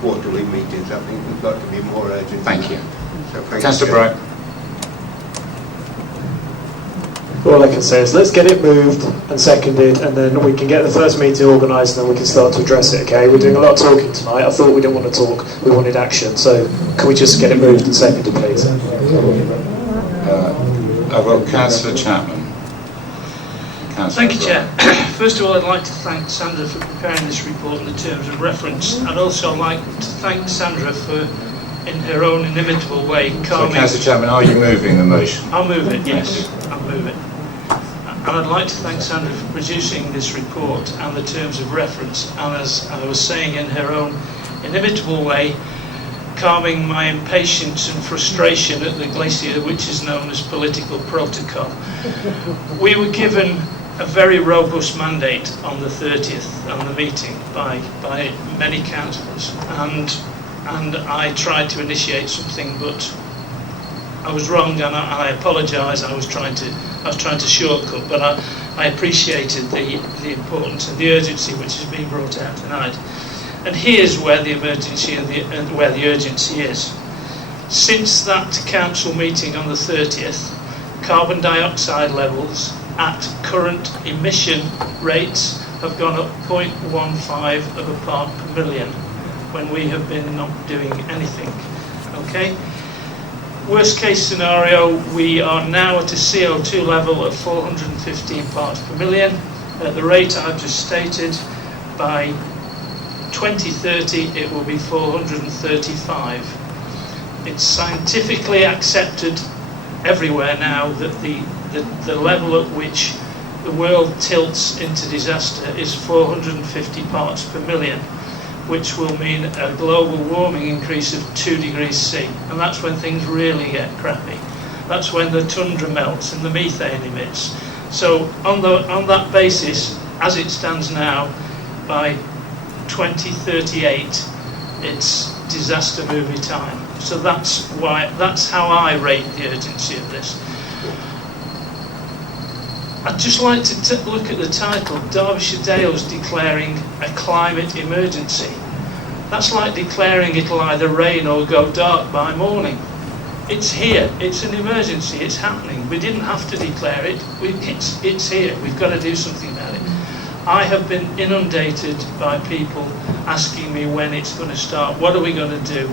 quarterly meetings. I think we've got to be more urgent. Thank you. So thank Councillor you. Bright. All I can say is let's get it moved and seconded, and then we can get the first meeting organised, and then we can start to address it, okay? We're doing a lot of talking tonight. I thought we didn't want to talk, we wanted action, so can we just get it moved and seconded, please? I've got Councillor Chapman. Thank you, Chair. First of all, I'd like to thank Sandra for preparing this report in the terms of reference. I'd also like to thank Sandra for, in her own inimitable way, calming... So, Councillor Chapman, are you moving the motion? I'll move it, yes. I'll move it. And I'd like to thank Sandra for producing this report and the terms of reference, and as I was saying, in her own inimitable way, calming my impatience and frustration at the glacier which is known as political protocol. We were given a very robust mandate on the 30th on the meeting by many councillors, and I tried to initiate something, but I was wrong, and I apologise. I was trying to shortcut, but I appreciated the importance and the urgency which is being brought out tonight. And here's where the emergency and where the urgency is. Since that council meeting on the 30th, carbon dioxide levels at current emission rates have gone up 0.15 of a part per million, when we have been not doing anything. Okay. Worst case scenario, we are now at a CO2 level of 415 parts per million. At the rate I've just stated, by 2030 it will be 435. It's scientifically accepted everywhere now that the level at which the world tilts into disaster is 450 parts per million, which will mean a global warming increase of 2 degrees C. And that's when things really get crappy. That's when the tundra melts and the methane emits. So on that basis, as it stands now, by 2038, it's disaster movie time. So that's how I rate the urgency of this. I'd just like to look at the title, Derbyshire Dales declaring a climate emergency. That's like declaring it'll either rain or go dark by morning. It's here, it's an emergency, it's happening. We didn't have to declare it, it's here, we've got to do something about it. I have been inundated by people asking me when it's going to start, what are we going to do?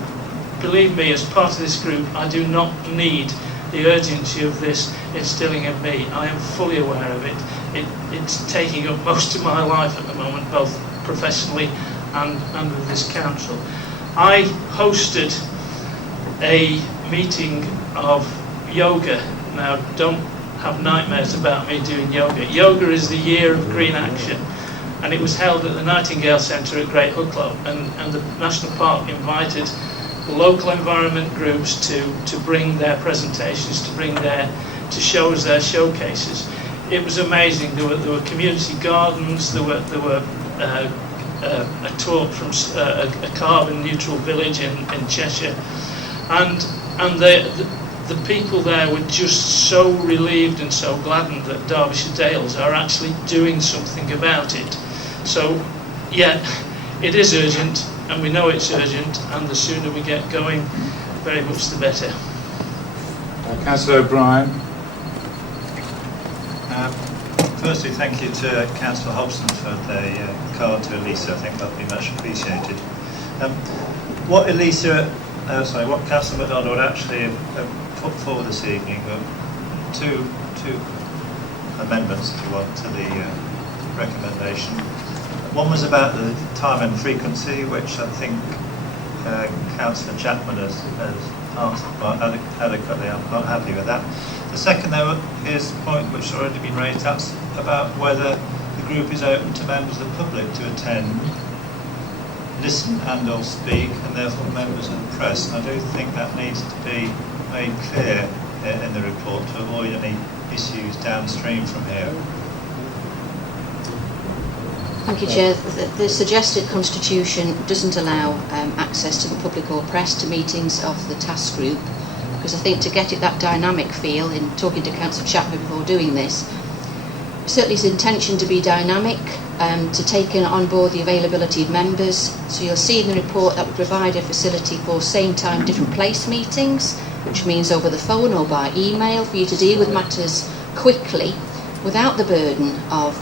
Believe me, as part of this group, I do not need the urgency of this instilling in me. I am fully aware of it. It's taking up most of my life at the moment, both professionally and with this council. I hosted a meeting of yoga. Now, don't have nightmares about me doing yoga. Yoga is the year of green action, and it was held at the Nightingale Centre at Great Hucklow, and the National Park invited the local environment groups to bring their presentations, to show us their showcases. It was amazing. There were community gardens. There were a talk from a carbon neutral village in Cheshire, and the people there were just so relieved and so gladdened that Derbyshire Dales are actually doing something about it. So, yeah, it is urgent, and we know it's urgent, and the sooner we get going, very much the better. Councillor O'Brien. Firstly, thank you to Councillor Hobson for the card to Elisa. I think that will be much appreciated. What Councillor MacDonald actually put forward this evening were two amendments, if you want, to the recommendation. One was about the time and frequency, which I think Councillor Chapman has answered quite adequately. I'm not happy with that. The second, though, is a point which has already been raised, that's about whether the group is open to members of the public to attend, listen and or speak, and therefore members of the press. And I do think that needs to be made clear in the report to avoid any issues downstream from here. Thank you, Chair. The suggested constitution doesn't allow access to the public or press to meetings of the task group, because I think to get it that dynamic feel, in talking to Councillor Chapman before doing this, certainly it's intention to be dynamic, to take on board the availability of members. So you'll see in the report that we provide a facility for same time, different place meetings, which means over the phone or by email for you to deal with matters quickly, without the burden of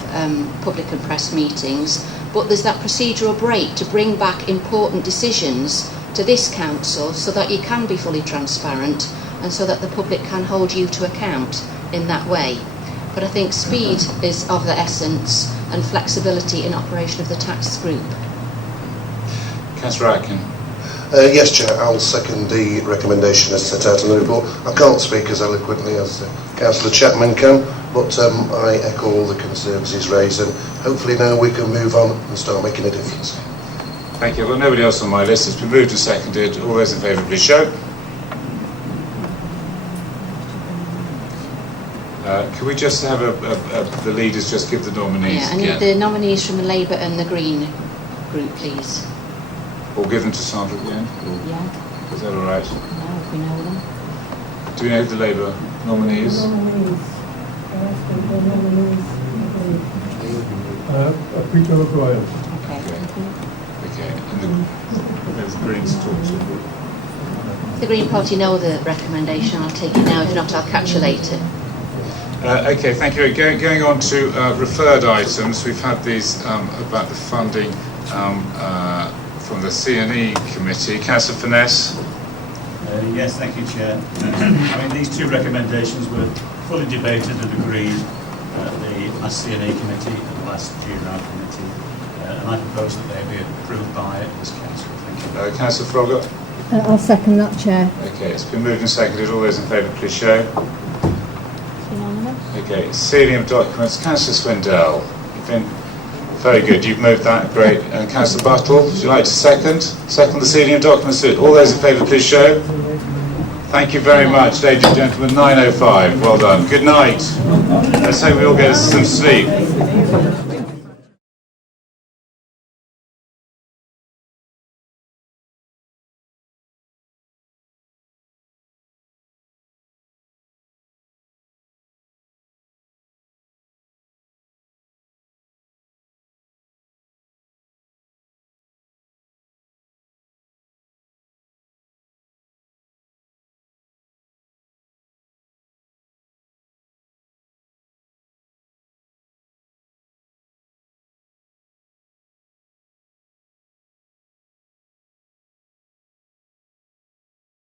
public and press meetings, but there's that procedural break to bring back important decisions to this council so that you can be fully transparent and so that the public can hold you to account in that way. But I think speed is of the essence and flexibility in operation of the task group. Councillor Atkin. Yes, Chair, I'll second the recommendation as set out in the report. I can't speak as eloquently as Councillor Chapman can, but I echo all the concerns he's raised, and hopefully now we can move on and start making a difference. Thank you. I've got nobody else on my list. It's been moved and seconded. All those in favour, please show. Can we just have the leaders just give the nominees I need the nominees from the Labour and the Green group, please. Or give them to Sandra at the end? Yeah. Is that all right? No, if we know them. Do we know the Labour nominees? Peter O'Brien. Okay. And the Greens talk to. The Green Party know the recommendation. I'll take it now. If not, I'll catch you later. Okay, thank you. Going on to referred items, we've had these about the funding from the C&E committee. Councillor Finesse. Yes, thank you, Chair. I mean, these two recommendations were fully debated and agreed at the last C&E committee and the last GNR committee, and I propose that they be approved by this council. Thank you. Councillor Froggatt. I'll second that, Chair. Okay, it's been moved and seconded. All those in favour, please show. Okay, sealing of documents. Councillor Swindell, you've been very good. You've moved that, great. And Councillor Buttle, would you like to second the sealing of documents? All those in favour, please show. Thank you very much, ladies and gentlemen. 9:05. Well done. Good night. Let's hope we all get some sleep.